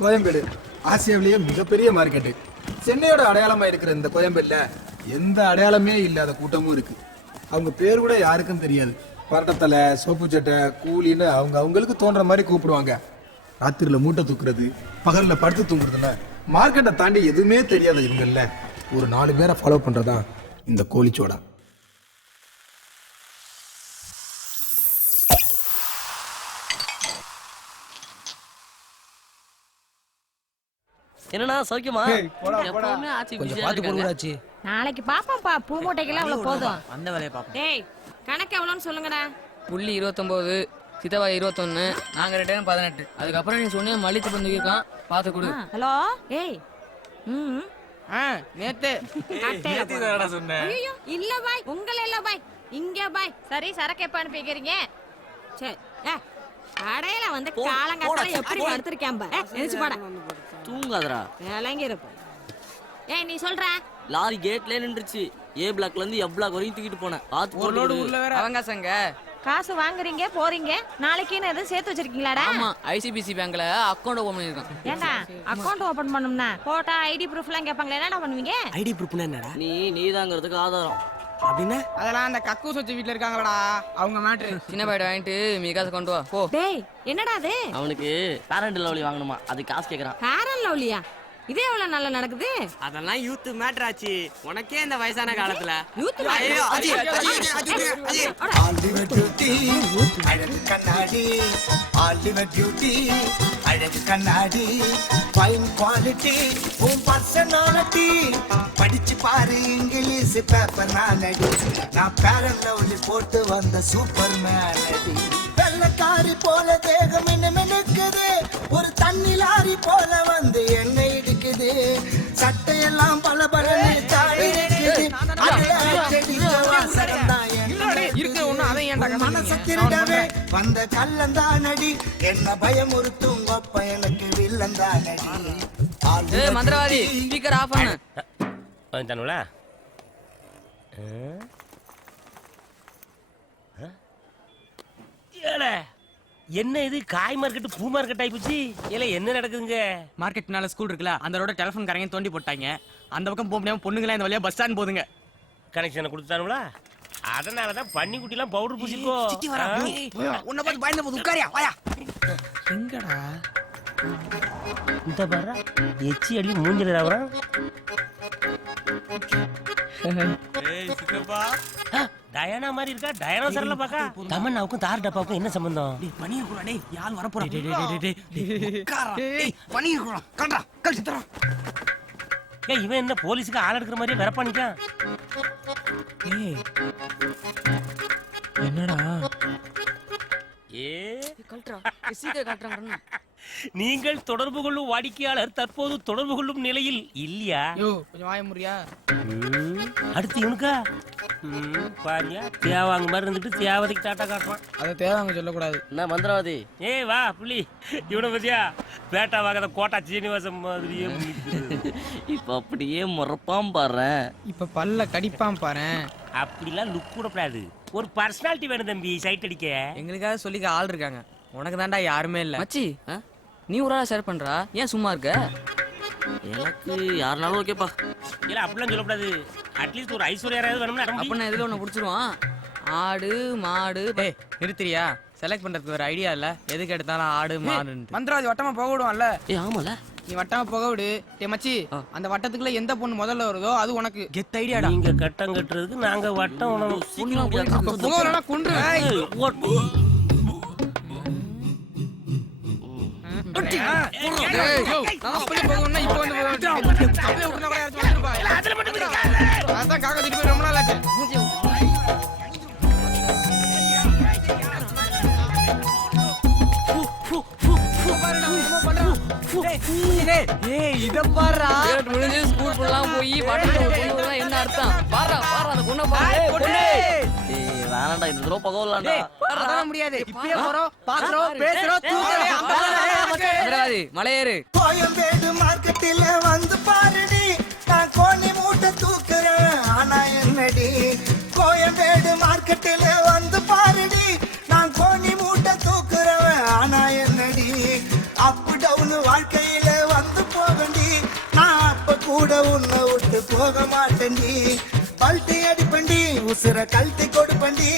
கோயம்பேடு ஆசியாவிலேயே மிகப்பெரிய மார்க்கெட்டு. சென்னையோட அடையாளமா இருக்கிற இந்த கோயம்பேடுல எந்த அடையாளமே இல்லாத கூட்டமும் இருக்கு. அவங்க பேர் கூட யாருக்கும் தெரியாது. பரட்டத்தலை, சோப்பு சட்டை, கூலின்னு அவங்களுக்கு தோன்ற மாதிரி கூப்பிடுவாங்க. ராத்திரில மூட்டை தூக்குறது, பகல்ல படுத்து தூங்குறதுன்னு மார்க்கெட்டை தாண்டி எதுவுமே தெரியாத இவங்கல்ல ஒரு 4 பேரை ஃபாலோ பண்றதா இந்த கோழிச்சோடா. என்னன்னா சௌக்கியமா? எப்பவுமே ஆச்சி கொஞ்சம் பாத்து போடுறாச்சி. நாளைக்கு பாப்போம்ப்பா. பூ மூட்டைக்கெல்லாம் அவ்வளவு போதும். அந்த வேலையை பாப்போம். டேய் கணக்கு எவ்வளோன்னு சொல்லுங்கடா. புள்ளி 29, சித்தவா 21, நாங்க 2 18. அதுக்கப்புறம் நீ சொன்னிய மல்லித்து பந்து இருக்கான், பாத்து கொடு. ஹலோ ஏய் நேத்து சொன்னேன். ஐயோ இல்ல பாய், உங்கள இல்ல பாய், இங்க பாய். சரி சரக்கு எப்ப அனுப்பிக்கிறீங்க? சரி கடையில வந்து காலங்காத்தால எப்படி படுத்திருக்கேன் பாரு. நினைச்சு பாட தூங்காதடா. வேலைங்க இருப்ப. ஏய் நீ சொல்ற லாரி கேட்ல நின்றுச்சு. ஏ பிளாக்ல இருந்து எப் பிளாக் வரைக்கும் தூக்கிட்டு போனேன். பாத்து ஒரு லோடு உள்ள வேற அவங்காசங்க. காசு வாங்குறீங்க போறீங்க, நாளைக்குன்னு எதுவும் சேர்த்து வச்சிருக்கீங்களாடா? ஆமா, ஐசிபிசி பேங்க்ல அக்கவுண்ட் ஓபன் பண்ணிருக்கேன். ஏண்டா அக்கவுண்ட் ஓபன் பண்ணனும்னா போட்டா ஐடி ப்ரூஃப் எல்லாம் கேட்பாங்களே, என்னடா பண்ணுவீங்க? ஐடி ப்ரூஃப்னா என்னடா? நீதாங்கிறதுக்கு ஆதாரம். அப்படின்னா அதெல்லாம் அந்த கக்கூஸ் வச்ச வீட்ல இருக்காங்கடா, அவங்க மேட்ரு. சின்ன பையன் வாங்கிட்டு மீ காசு கொண்டு வா போ. டேய் என்னடா அது? அவனுக்கு பேரண்ட் லவ்லி வாங்கணுமா, அது காசு கேக்குறான். பேரன் லவ்லியா? இதே எவ்வளவு நல்லா நடக்குது. அதெல்லாம் யூத் மேட்டர் ஆச்சு. உனக்கே இந்த வயசான காலத்துல யூத் ஐயோ, அஜி, ஆலிவர் டியூட்டி அழகு கண்ணாடி, ஆலிவர் டியூட்டி அழகு கண்ணாடி, ஃபைன் குவாலிட்டி உன் பர்சனாலிட்டி, படிச்சு பாரு இங்கிலீஷ் பேப்பர் நானடி, நான் பேரன் லவ்லி போட்டு வந்த சூப்பர் மேனடி, வெள்ளக்காரி போல தேகம் மினுக்குது, ஒரு தண்ணி லாரி போல வந்து என்னை இடிக்குது, சட்டையெல்லாம் பல பலன்னு தாடி இருக்குது, மனச திருடவே வந்த கள்ளந்தானடி, என்ன பயமுறுத்தும் அப்ப எனக்கு வில்லந்தானடி. ஏய் மந்திரவாதி, ஸ்பீக்கர் ஆஃப் பண்ணு. வந்துட்டானுல. என்ன இது காய் மார்க்கெட் பூ மார்க்கெட் ஆயிப்போச்சு. இல்ல என்ன நடக்குதுங்க? மார்க்கெட்னால ஸ்கூல் இருக்குல்ல, அந்த ரோட டெலிஃபோன் கரையும் தோண்டி போட்டாங்க. அந்த பக்கம் போக முடியாம பொண்ணுங்களா இந்த வழியா பஸ் ஸ்டாண்ட் போதுங்க. கனெக்ஷனை கொடுத்துட்டானுங்களா? அதனாலதான் பன்னிக்குட்டி எல்லாம் பவுடர் பூசிக்கோ. உன்னை பார்த்து பயந்த போது உட்காரியா வாயா. எங்கடா இந்த பாரு எச்சி அடி மூஞ்சில ராவறா. டயானா மாதிரி இருக்கா. டயனோசர்ல பாக்கா. தமன்னாவுக்கும் தார் டப்பாவுக்கும் என்ன சம்பந்தம்? பனி இருக்குடா டேய், யார் வர போறா? டேய் பனி இருக்குடா. கண்டா கழிச்சு தரேன். ஏய் இவன் என்ன போலீஸ்க்கு ஆள் எடுக்கிற மாதிரியே வரப்பானிக்கான். ஏய் என்னடா ஏ கல்ட்ரா சீக்கிரம் காட்றாங்க. நீங்கள் தொடர்பு கொள்ளும் வாடிக்கையாளர் தற்போது தொடர்பு கொள்ளும் நிலையில் இல்லையா? யோ கொஞ்சம் வாய முறியா. அடுத்து இவனுக்கா பாரியா தேவாங்க மாதிரி இருந்துட்டு தேவதைக்கு டாட்டா காட்டுறான். அதை தேவாங்க சொல்லக்கூடாது. என்ன மந்திரவாதி? ஏய் வா புள்ளி, இவனை பத்தியா பேட்டா வாங்காத கோட்டா சீனிவாசம் மாதிரியே இப்ப அப்படியே முறப்பாம் பாரு. இப்ப பல்ல கடிப்பான் பாரு. அப்படிலாம் லுக் கூடப்படாது. ஒரு பர்சனாலிட்டி வேணும் தம்பி சைட் அடிக்க. எங்களுக்காக சொல்லிக்க ஆள் இருக்காங்க, உனக்கு தான்டா யாருமே இல்ல. மச்சி நீ ஒரு ஆளா ஷேர் பண்றா, ஏன் சும்மா இருக்க? எனக்கு யாருனாலும் ஓகேப்பா. இல்ல அப்படிலாம் சொல்லக்கூடாது. அட்லீஸ்ட் ஒரு ஐஸ்வர்யாராவது வேணும்னா அப்ப இதுல ஒண்ணு புடிச்சிருவான். ஆடு மாடு. டேய் நிறுத்துறியா? செலக்ட் பண்றதுக்கு ஒரு ஐடியா இல்ல, எதுக்கு எடுத்தாலும் ஆடு மாடுன்னு. மந்திரவாதி வட்டமா போக விடுவான்ல. ஏய் ஆமால, நீ வட்டமா போக விடு. டேய் மச்சி, அந்த வட்டத்துக்குள்ள எந்த பொண்ணு முதல்ல வருதோ அது உனக்கு கெத் ஐடியாடா. நீங்க கட்டம் கட்டுறதுக்கு நாங்க வட்டம் உணவு புகவலனா கொன்றுவேன். அதான் காக்கா திட்டு போய் ரொம்ப நாள் ஆச்சு. இத பாருடா, முடிஞ்சு ஸ்கூல் ஃபுல்லாம் போய் பாட்டு கொண்டு என்ன அர்த்தம்? பாறா பாறா அந்த பொண்ணை பாரு. பொண்ணே ஏய் வேணாம்டா, இந்த தடவை பகவலாம்டா. அதெல்லாம் முடியாது. இப்பயே போறோம், பாக்குறோம், பேசுறோம், தூக்குறோம். மந்திரவாதி மலையேறு. கோயம்பேடு மார்க்கெட்டில வந்து பாருடி, நான் கோணி மூட்டை தூக்குறேன் ஆனா என்னடி, கோயம்பேடு மார்க்கெட்டில வந்து பாருடி, நான் கோணி மூட்டை தூக்குறேன் ஆனா என்னடி, அப் டவுன் வாழ்க்கையில போக மாட்டேன்டி பல்ட்டி அடிப்பண்டி உசுர கழட்டி கொடுப்பண்டி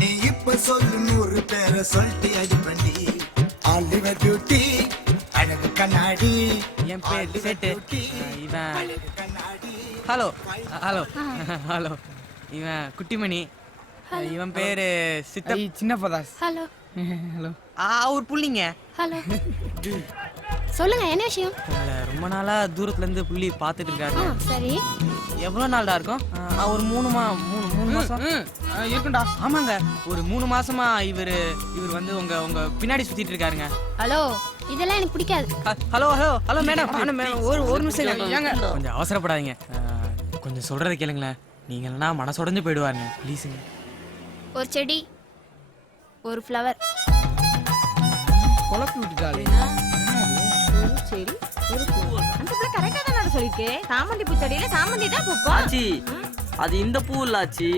நீ இப்ப சொல்லு 100 பேரை சொல்லிட்டு அடிப்பண்டி ஆலிவர் பியூட்டி அழகு கண்ணாடி என் பேர் செட்டு இவன் ஹலோ ஹலோ ஹலோ இவன் குட்டிமணி இவன் பேரு சித்த சின்னப்பதாஸ் ஹலோ ஹலோ ஒரு புள்ளிங்க ஹலோ சொல்லுங்க என்ன விஷயம்? உங்களை ரொம்ப நாளா தூரத்துல இருந்து புள்ளி பாத்துட்டு இருக்காரு. சரி எவ்வளவு நாள்டா இருக்கும்? ஒரு மூணு மாசம் இருக்கும்டா. ஆமாங்க, ஒரு 3 மாசமா இவர் வந்து உங்க பின்னாடி சுத்திட்டு இருக்காருங்க. ஹலோ இதெல்லாம் எனக்கு பிடிக்காது. ஹலோ ஹலோ ஹலோ மேடம் ஒரு நிமிஷம் ஏங்க கொஞ்சம் அவசரப்படாதீங்க. கொஞ்சம் சொல்றதை கேளுங்களேன். நீங்க இல்லைன்னா மனசுடைஞ்சு போயிடுவாருங்க. ப்ளீஸுங்க. ஒரு செடி ஒரு ஃப்ளவர் குழப்பி விட்டுட்டாலே. சரி ஒரு பூ. அந்த பிள்ளை கரெக்டா தான சொல்லிருக்கு. சாமந்தி பூ செடியில சாமந்தி தான் பூக்கும். ஆச்சி அது இந்த பூ இல்ல ஆச்சி.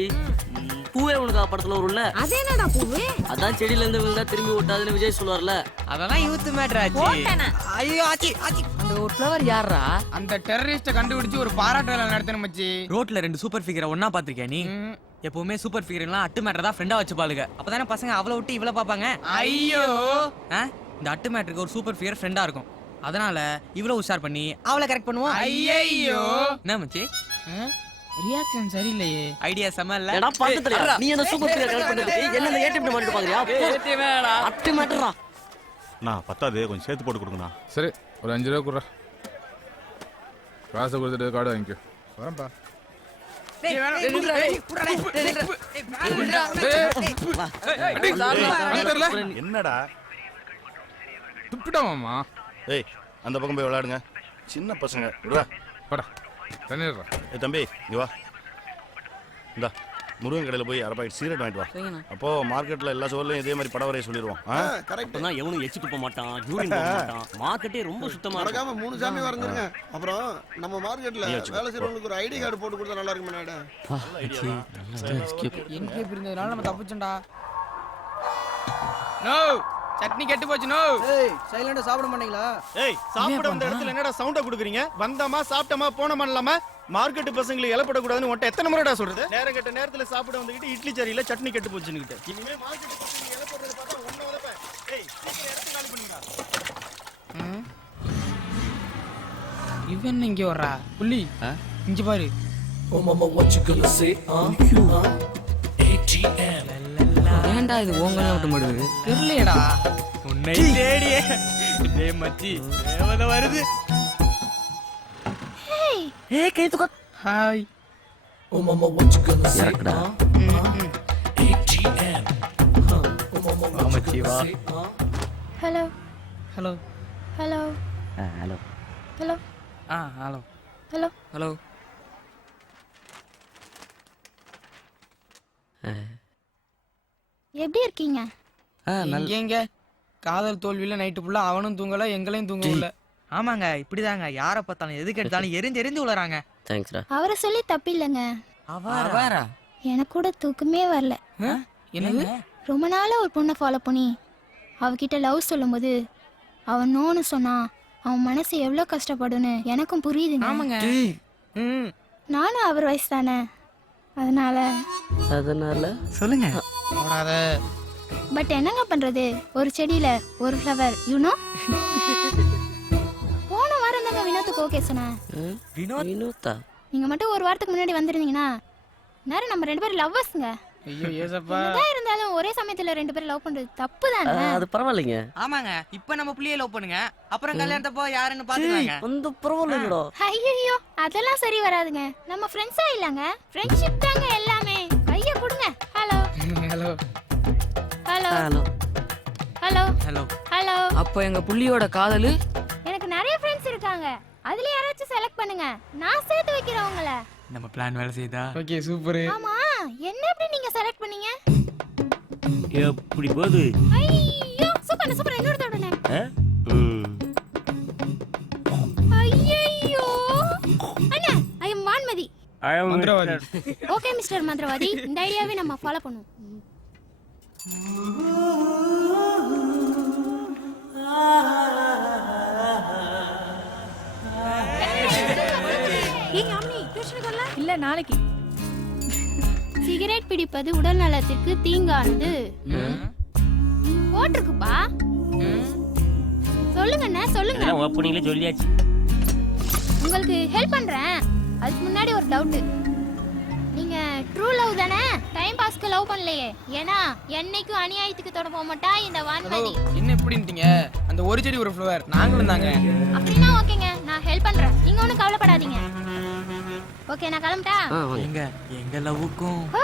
பூவே உனக்கு படத்துல வரும்ல, அது என்னடா பூவு? அதான் செடியில இருந்து விழுந்தா திரும்பி ஒட்டாதுன்னு விஜய் சொல்லுவார்ல. அதெல்லாம் யூத் மேட்டர் ஆச்சு. போட்டேனா? ஐயோ ஆச்சி ஆச்சி. அந்த ஒரு ஃப்ளவர் யாரா? அந்த டெரரிஸ்ட கண்டுபிடிச்சு ஒரு பாராட்டு வேலை நடத்தணும் மச்சி. ரோட்ல 2 சூப்பர் ஃபிகரை ஒண்ணா பாத்திருக்கியா நீ? எப்பவுமே சூப்பர் ஃபிகர்லாம் அட்டு மேட்டர் தான் ஃப்ரெண்டா வச்சு பாளுங்க. அப்பதானே பசங்க அவளை விட்டு இவளை பாப்பாங்க. ஐயோ இந்த அட்டு மேட்டருக்கு ஒரு சூப்பர் ஃபிகர் ஃப்ரெண்டா இருக்கும். அதனால இவ்வளவு உஷார் பண்ணி அவளை கரெக்ட் பண்ணுவோம். ஐயோ என்ன மச்சி ரியாக்ஷன் சரியில்லையே. ஐடியா செம இல்ல. ஏடா பாத்துட்டயா நீ என்ன சூப்பர் ஃபிகர் கரெக்ட் பண்ணிட்டு என்ன இந்த ஏடிஎம் மாட்டிட்டு பாக்குறியா? ஏடிஎம்டா அட்டு மேட்டரா. நான் பத்தாது கொஞ்சம் சேர்த்து போட்டு கொடுங்கண்ணா. சரி ஒரு 5 ரூபா குடுறா. காசை கொடுத்துட்டு கார்டு வாங்கிக்கோ. வரேன்ப்பா. என்னடா துப்பிட்டாமாம்மா. ஏய் அந்த பக்கம் போய் விளையாடுங்க, சின்ன பசங்க. விடுறா படா தண்ணிடுறா. தம்பி இங்க வா. இந்தா முருகன் கடையில் போய் 1/2 பாக்கெட் சிகரெட் வாங்கிட்டு வா. அப்போ மார்க்கெட்ல எல்லா சோர்லையும் இதே மாதிரி படம் வரைய சொல்லிடுவோம். கரெக்ட். எவனும் எச்சு துப்ப மாட்டான், யூரின் போக மாட்டான். மார்க்கெட்டே ரொம்ப சுத்தமா இருக்கும். 3 சாமி வரைஞ்சிருங்க. அப்புறம் நம்ம மார்க்கெட்ல வேலை செய்யறவங்களுக்கு ஒரு ஐடி கார்டு போட்டு கொடுத்தா நல்லா இருக்குமே. என்கேப் இருந்ததுனால நம்ம தப்பிச்சோம்டா. நோ சட்னி கெட்டு போச்சு. நோ ஏய் சைலண்டா சாப்பிட மாட்டீங்களா? ஏய் சாப்பிட வந்த இடத்துல என்னடா சவுண்ட குடுக்குறீங்க? வந்தமா சாப்பிட்டமா போனமா இல்லாம மார்க்கெட் பசங்களுக்கு இலப்பட கூடாதுன்னு உன்ட்ட எத்தனை முறைடா சொல்றது? நேரம் கெட்ட நேரத்துல சாப்பிட வந்துகிட்டு இட்லி சரியில்லை சட்னி கெட்டு போச்சுன்னுகிட்டு. இனிமே மார்க்கெட் பசங்களுக்கு இலப்படுறத பார்த்தா ஒண்ணு உதப்ப. ஏய் இடத்தை காலி பண்ணுங்க. இவன் இங்க வரா புள்ளி இங்க பாரு. ஏன்டா இது ஓங்கலாம் விட்டு மாடுது? தெரியலடா. உன்னை தேடியே டேய் மச்சி தேவத வருது. ஏய் கை தூக்க. ஹாய் இறக்குடா. மச்சி வா. Hello hello hello hello hello hello hello hello. எப்படி இருக்கீங்க? எங்க காதல் தோல்வியில நைட்டு ஃபுல்லா அவனும் தூங்கல எங்களையும் தூங்கல. ஆமாங்க இப்படிதாங்க. யார பார்த்தாலும் எதுக்கு எடுத்தாலும் எரிஞ்சு உளறாங்க. தேங்க்ஸ்டா. அவரை சொல்லி தப்பில்லைங்க. அவரா? எனக்கு கூட தூக்கமே வரல. என்னது? ரொம்ப நாளா ஒரு பொண்ணை ஃபாலோ பண்ணி அவகிட்ட லவ் சொல்லும்போது அவன் நோன்னு சொன்னா அவன் மனசு எவ்வளோ கஷ்டப்படுன்னு எனக்கும் புரியுதுங்க. ஆமாங்க. நானும் அவர் வயசு தானே, அதனால சொல்லுங்க. போடாத. பட் என்னங்க பண்றது, ஒரு செடியில ஒரு ஃப்ளவர் யூனோ. போன வாரம் தாங்க வினோத்துக்கு ஓகே சொன்னேன். வினோத்தா? நீங்க மட்டும் ஒரு வாரத்துக்கு முன்னாடி வந்திருந்தீங்கன்னா நேரம் நம்ம 2 பேரும் லவ்வர்ஸ்ங்க. ஐயோ ஏசப்பா. என்னதான் இருந்தாலும் ஒரே சமயத்துல 2 பேரும் லவ் பண்றது தப்பு தானே? அது பரவாயில்லைங்க. ஆமாங்க இப்ப நம்ம புள்ளியை லவ் பண்ணுங்க, அப்புறம் கல்யாணத்தப்போ யாருன்னு பாத்துக்கலாங்க. அந்த பரவாயில்லைங்கடா. ஐயோ அதெல்லாம் சரி வராதுங்க. நம்ம ஃப்ரெண்ட்ஸா இல்லங்க, ஃப்ரெண்ட்ஷிப் தாங்க எல்லாமே. கைய கொடுங்க. Hello hello hello hello hello hello hello. அப்போ எங்க புள்ளியோட காதலு? எனக்கு நிறைய ஃப்ரெண்ட்ஸ் இருக்காங்க, அதுல யாராச்சும் செலக்ட் பண்ணுங்க, நான் சேர்த்து வைக்கிறேன் உங்களை. நம்ம பிளான் வேலை செய்தா? Okay super. ஆமா என்ன எப்படி நீங்க செலக்ட் பண்ணீங்க? எப்படி போகுது? ஐயோ சூப்பர் சூப்பர். இன்னொரு தடவை. ஐயோ அண்ணா ஐ அம் வான்மதி. மந்திரவாதி. ஓகே மிஸ்டர் மந்திரவாதி, இந்த ஐடியாவை நம்ம ஃபாலோ பண்ணுவோம். ஏய் அம்மி டியூஷனுக்கு வரல? இல்ல நாளைக்கு. சிகரெட் பிடிப்பது உடல் நலத்திற்கு தீங்கானது போட்டிருக்குப்பா. சொல்லுங்கண்ணா சொல்லுங்க. அதெல்லாம் ஓப்பனிங்ல சொல்லியாச்சு. உங்களுக்கு ஹெல்ப் பண்றேன். அதுக்கு முன்னாடி ஒரு டவுட். நீங்க ட்ரூ லவ் தானே? டைம் பாஸ்க்கு லவ் பண்ணலையே? ஏன்னா என்னைக்கும் அநியாயத்துக்கு தொட போக மாட்டா இந்த வான்மதி. என்ன இப்படின்ட்டீங்க? அந்த ஒரு செடி ஒரு ஃப்ளவர் நாங்களும் தாங்க. அப்படின்னா ஓகேங்க, நான் ஹெல்ப் பண்றேன். நீங்க ஒன்றும் கவலைப்படாதீங்க. ஓகே, நான் கிளம்பிட்டா? எங்க லவ்வுக்கும் ஓ,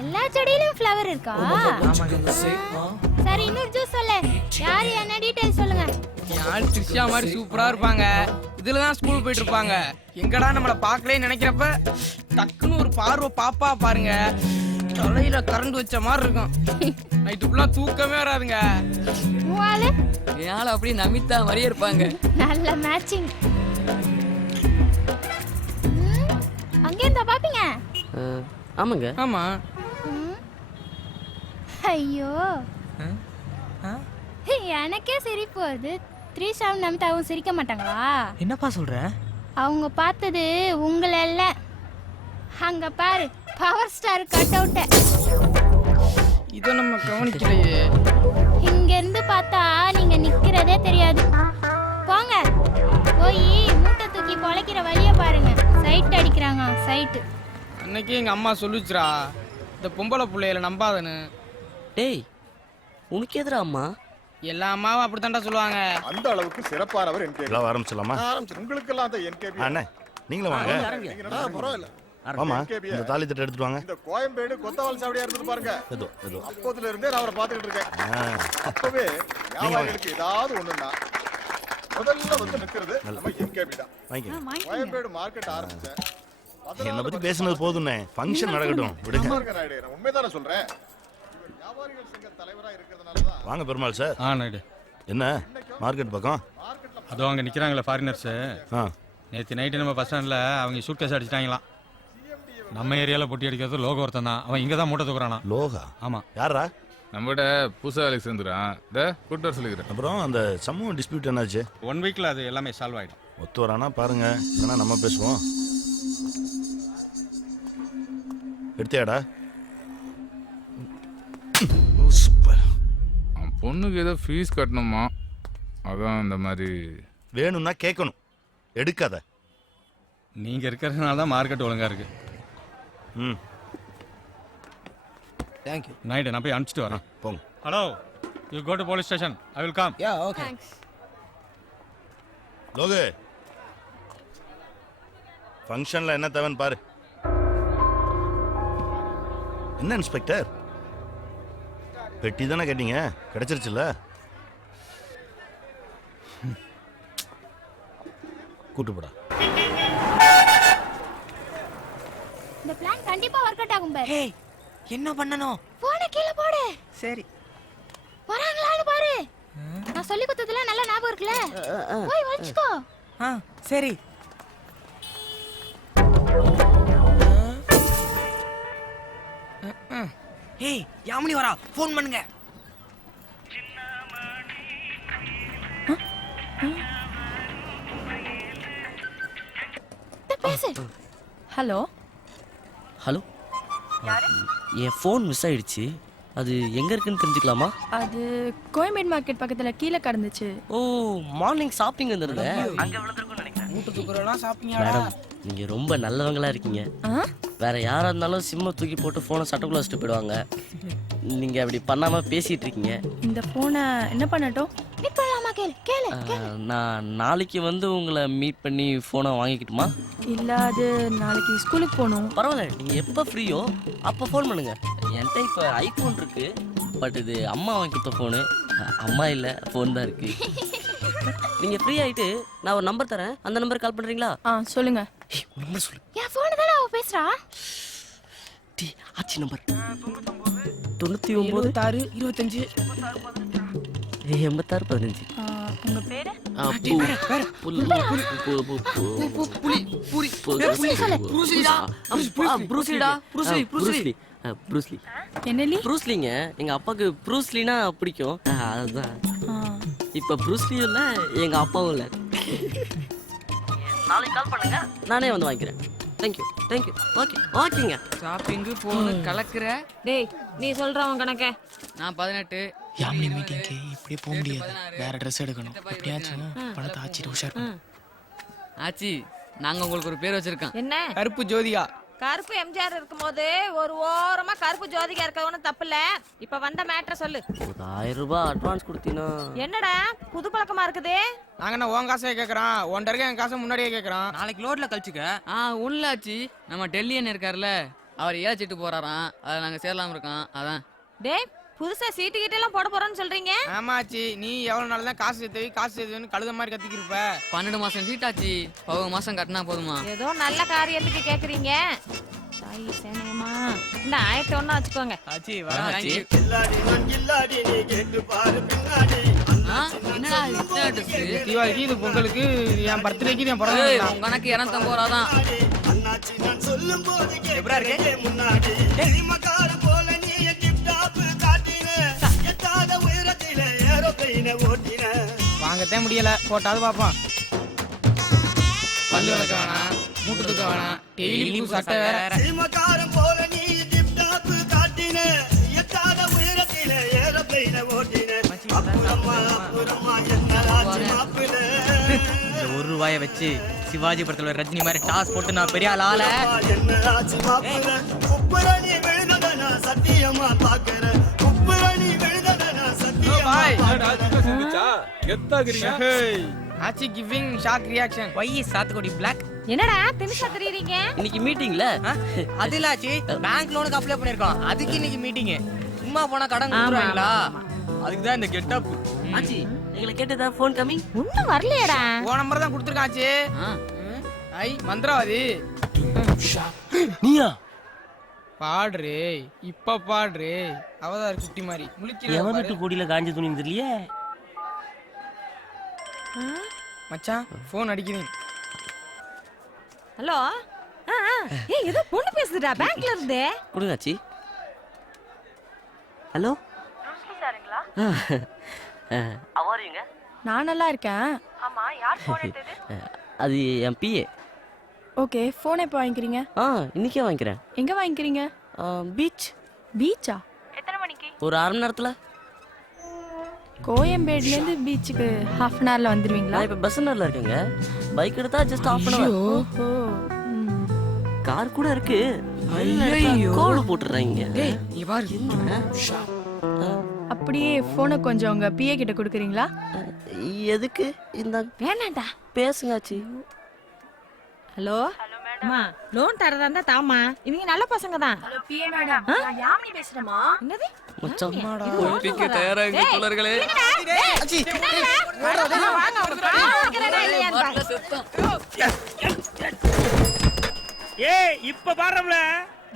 எல்லா செடியிலும் ஃப்ளவர் இருக்கா? சரி, இன்னொரு ஜூஸ் சொல்லு. யார் என்ன டீடைல் சொல்லுங்க. யாழ் த்ரிஷா மாதிரி சூப்பரா இருப்பாங்க. இதுல தான் ஸ்கூல் போயிட்டு இருப்பாங்க. எங்கடா நம்மள பார்க்கலே நினைக்கிறப்ப டக்குன்னு ஒரு பார்வை பாப்பா பாருங்க, தலையில கரண்ட் வச்ச மாதிரி இருக்கும். நைட்டு ஃபுல்லா தூக்கமே வராதுங்க. மூவாலு என்னால அப்படியே நமிதா மாதிரியே இருப்பாங்க. நல்ல மேட்சிங். அங்கே இருந்தா பாப்பீங்க? ஆமாங்க. ஆமா. ஐயோ, எனக்கே சிரிப்பு வருது. த்ரீஷாவும் நமிதாவும் சிரிக்க மாட்டாங்களா? என்னப்பா சொல்ற? அவங்க பார்த்தது உங்களை இல்ல. அங்க பாரு, பவர் ஸ்டார் கட் அவுட்ட. இத நம்ம கவனிக்கலையே. இங்க இருந்து பார்த்தா நீங்க நிக்கிறதே தெரியாது. போங்க, போய் மூட்டை தூக்கி பொழைக்கிற வழிய பாருங்க. சைட் அடிக்கிறாங்க, சைட்டு. அன்னைக்கே எங்க அம்மா சொல்லுச்சுரா, இந்த பொம்பளை பிள்ளையில நம்பாதன்னு. டேய், உனக்கு எதிரா அம்மா? எல்லா அம்மாவும் அப்படித்தான்டா சொல்லுவாங்க. அந்த அளவுக்கு சிறப்பானவர் NKB. எல்லாம் ஆரம்பிச்சலாமா? உங்களுக்கு எல்லாம் அந்த NKB. அண்ணே நீங்களும் வாங்க. பரவாயில்ல. ஆமா, இந்த தாலி தட்டை எடுத்துட்டு வாங்க. இந்த கோயம்பேடு கொத்தவால் சாவடியா இருந்தது பாருங்க. ஏதோ ஏதோ அப்போதுல இருந்தே நான் அவரை பார்த்துக்கிட்டு இருக்கேன். அப்பவே வியாபாரிகளுக்கு ஏதாவது ஒண்ணுன்னா முதல்ல வந்து நிக்கிறது நம்ம NKB தான். வாங்க. கோயம்பேடு மார்க்கெட் ஆரம்பிச்சேன். என்ன பத்தி பேசுனது போதும்ண்ணே, ஃபங்க்ஷன் நடக்கட்டும் விடுங்க. நான் உண்மைதானே சொல்றேன். வியாபாரிகள் சங்க தலைவரா இருக்கிறதுனாலதான். வாங்க பெருமாள் சார். நாயுடு. என்ன மார்க்கெட் பக்கம்? அதோ அங்கே நிற்கிறாங்களே ஃபாரினர்ஸு. ஆ, நேற்று நைட்டு நம்ம பஸ் ஸ்டாண்டில் அவங்க சூட் கேஸ் அடிச்சிட்டாங்களாம். நம்ம ஏரியாவில் பொட்டி அடிக்கிறது லோக ஒருத்தன் தான். அவன் இங்கே தான் மூட்டை தூக்குறானா. லோகா? ஆமாம். யாரா? நம்மகிட்ட புதுசாக வேலைக்கு சேர்ந்துக்கிறான். இந்த கூட்டு வர சொல்லிக்கிறேன். அப்புறம் அந்த சமூக டிஸ்பியூட் என்னாச்சு? 1 வீக்கில் அது எல்லாமே சால்வ் ஆகிடும். ஒத்து வரானா பாருங்க, இல்லைன்னா நம்ம பேசுவோம். எடுத்தியாடா? சூப்பர். அவன் பொண்ணுக்கு ஏதோ ஃபீஸ் கட்டணுமா, அதான் இந்த மாதிரி. வேணும்னா கேட்கணும், எடுக்காத. நீங்கள் இருக்கிறதுனால தான் மார்க்கெட் ஒழுங்காக இருக்கு. ம், தேங்க்யூ. நைட்டு நான் போய் அனுப்பிச்சிட்டு வரேன். போங்க. Hello, you go to police station. I will come. Yeah, okay. Logu, ஃபங்க்ஷனில் என்ன தேவைன்னு பாரு. என்ன இன்ஸ்பெக்டர், பெட்டி தானே கேட்டீங்க, கிடைச்சிருச்சுல்ல? கூட்டு போடா. இந்த பிளான் கண்டிப்பா வொர்க் அவுட் ஆகும் பாரு. ஏய், என்ன பண்ணனும்? போன கீழ போடு. சரி. வராங்களான்னு பாரு. நான் சொல்லி கொடுத்ததெல்லாம் நல்லா ஞாபகம் இருக்குல? போய் வச்சுக்கோ. ஆ, சரி. ஏய், யாமினி வரா, ஃபோன் பண்ணுங்க. பேசு. ஹலோ ஹலோ, என் ஃபோன் மிஸ் ஆயிடுச்சு. அது எங்க இருக்குன்னு தெரிஞ்சுக்கலாமா? அது கோயம்பேடு மார்க்கெட் பக்கத்துல கீழே கடந்துச்சு. ஓ, மார்னிங் ஷாப்பிங் வந்திருந்தேன். அங்க விழுந்திருக்கும்னு நினைக்கிறேன். மூட்டை தூக்குறலாம் ஷாப்பிங்கா? மேடம், நீங்க ரொம்ப நல்லவங்களா இருக்கீங்க. வேற யாரா இருந்தாலும் சிம்ம தூக்கி போட்டு போனை சட்டக்குள்ள வச்சுட்டு போயிடுவாங்க. நீங்க அப்படி பண்ணாம பேசிட்டு இருக்கீங்க. இந்த போனை என்ன பண்ணட்டும்? மீட் பண்ணலாமா? கேளு. நான் நாளைக்கு வந்து உங்களை மீட் பண்ணி போனை வாங்கிக்கிட்டுமா? இல்ல, அது நாளைக்கு ஸ்கூலுக்கு போகணும். பரவாயில்ல, நீங்க எப்ப ஃப்ரீயோ அப்ப ஃபோன் பண்ணுங்க. என்கிட்ட இப்ப ஐபோன் இருக்கு, பட் இது அம்மா வாங்கி கொடுத்த போனு. அம்மா இல்ல, போன் தான் இருக்கு. நீங்க ஃப்ரீ ஆயிட்டு நான் ஒரு நம்பர் தரேன், அந்த நம்பர் கால் பண்றீங்களா? சொல்லுங்க. நம்பர் சொல்லு. என் போன் தானே அவ பேசுறா. டி, ஆச்சி நம்பர் 99 6 25 86 15. உங்க பேரு? ப்ரூஸ்லிங்க. எங்க அப்பாவுக்கு ப்ரூஸ்லினா பிடிக்கும், அதுதான். இப்ப ப்ரூஸ்லி இல்ல, எங்க அப்பாவும் இல்ல. நாளைக்கு கால் பண்ணுங்க, நானே வந்து வாங்கிக்கிறேன். தேங்க்யூ தேங்க்யூ ஓகே ஓகேங்க. ஷாப்பிங்கு போனு கலக்குற. டேய் நீ சொல்றவன் கணக்க. நான் 18. யாமினி மீட்டிங்க்கு இப்படியே போக முடியாது, வேற ட்ரெஸ் எடுக்கணும். எப்படியாச்சும் பணத்தை ஆச்சிட்டு உஷார் பண்ணு. ஆச்சி நாங்க உங்களுக்கு ஒரு பேர் வச்சிருக்கோம். என்ன? கருப்பு ஜோதிகா. கருப்பு எம்ஜிஆர் இருக்கும்போது ஒரு ஓரமா கருப்பு ஜோதிகா இருக்க ஒன்றும் தப்பு இல்ல. இப்ப வந்த மேட்டரை சொல்லு. ஒரு 1000 ரூபாய் அட்வான்ஸ் கொடுத்தீங்கன்னா. என்னடா புது பழக்கமா இருக்குது? நாங்க என்ன உன் காசே கேக்குறோம், உன் இருக்க என் காசை முன்னாடியே கேக்குறோம். நாளைக்கு லோட்ல கழிச்சுக்க. உள்ளாச்சி நம்ம டெல்லியன் இருக்காருல்ல, அவர் ஏச்சிட்டு போறாராம், அதை நாங்க சேரலாம் இருக்கோம். அதான். டேய் புதுசா சீட்டு கிட்ட எல்லாம் போட போறோம்னு சொல்றீங்க? ஆமாச்சி, நீ எவ்வளவு நாள் தான் காசு சேர்த்து கழுத மாதிரி கத்திக்கிருப்ப. 12 மாசம் சீட்டாச்சு, 10 மாசம் கட்டினா போதுமா? ஏதோ நல்ல காரியத்துக்கு கேக்குறீங்க. தாய் சேனையம்மா இந்த 1001 வச்சுக்கோங்க. ஆச்சி வரேன் ஆச்சி. என்னடா தீபாவளிக்கு இது பொங்கலுக்கு என் பர்த்டேக்கு என் பிறந்த உன் கணக்கு 250 ரூபா தான். எப்படா இருக்கு? வாங்கத்தே முடியல, போட்டாவது பாப்போம். பல்லு விளக்க வேணாம், மூட்டு தூக்க வேணாம், டெய்லி சட்டை வேற. இந்த 1 ரூபாயை வச்சு சிவாஜி படத்துல ரஜினி மாதிரி டாஸ் போட்டு நான் பெரிய ஆள் ஆள. ஆச்சி கிவிங் ஷாக் ரியாக்ஷன். வை சாத்துக்குடி பிளாக். என்னடா திமிஷா தெரியுறீங்க? இன்னைக்கு மீட்டிங்ல அது இல்ல ஆச்சி, பேங்க் லோனுக்கு அப்ளை பண்ணிருக்கோம், அதுக்கு இன்னைக்கு மீட்டிங். சும்மா போனா கடன் கொடுத்துருவாங்களா, அதுக்கு தான் இந்த கெட்டப். ஆச்சி எங்களை கேட்டதா ஃபோன் கமிங். ஒண்ணும் வரலையேடா. உன் நம்பர் தான் கொடுத்துருக்கான் ஆச்சி. ஐ மந்திரவாதி நீயா பாடுறே, இப்ப பாடுறே. அவதார் குட்டி மாதிரி எவன் வீட்டு கூடியில காஞ்ச துணி தெரியலையே. மச்சான் ஃபோன் அடிக்கிறேன். ஹலோ. ஏய் ஏதோ பொண்ணு பேசுதுடா பேங்க்ல இருந்து. கொடுங்க ஆச்சி. ஹலோ சாருங்களா? அவாரிங்க. நான் நல்லா இருக்கேன். ஆமா யார் ஃபோன் எடுத்தது? அது என் பிஏ. ஓகே ஃபோன் எப்போ வாங்கிக்கிறீங்க? இன்னைக்கே வாங்கிக்கிறேன். எங்க வாங்கிக்கிறீங்க? பீச். பீச்சா? எத்தனை மணிக்கு? ஒரு 1/2 மணி நேரத்துல. கோயம்பேடுல இருந்து பீச்சுக்கு ஹாஃப் அன் ஹவர்ல வந்துருவீங்களா? நான் இப்ப பஸ்னர்ல இருக்கேங்க. பைக் எடுத்தா ஜஸ்ட் ஹாஃப் அன் ஹவர். ஓஹோ. கார் கூட இருக்கு. கோடு போட்டுறாங்க. டேய் நீ பாரு. அப்படியே போனை கொஞ்சம் உங்க பிஏ கிட்ட கொடுக்குறீங்களா? எதுக்கு? இந்த வேணாண்டா பேசுங்க ஆச்சி. ஹலோ அம்மா, லோன் தரதா இருந்தா தாமா, இவங்க நல்ல பசங்க தான். ஹலோ பிஏ மேடம், நான் யாமினி பேசுறேமா. என்னது மச்சம்மாடா ஓபிக்கு தயாராகுங்க தோழர்களே. ஆச்சி வாங்க ஒரு பாக்கிறடா இல்லையான்னு ஏய் இப்ப பாறம்ல.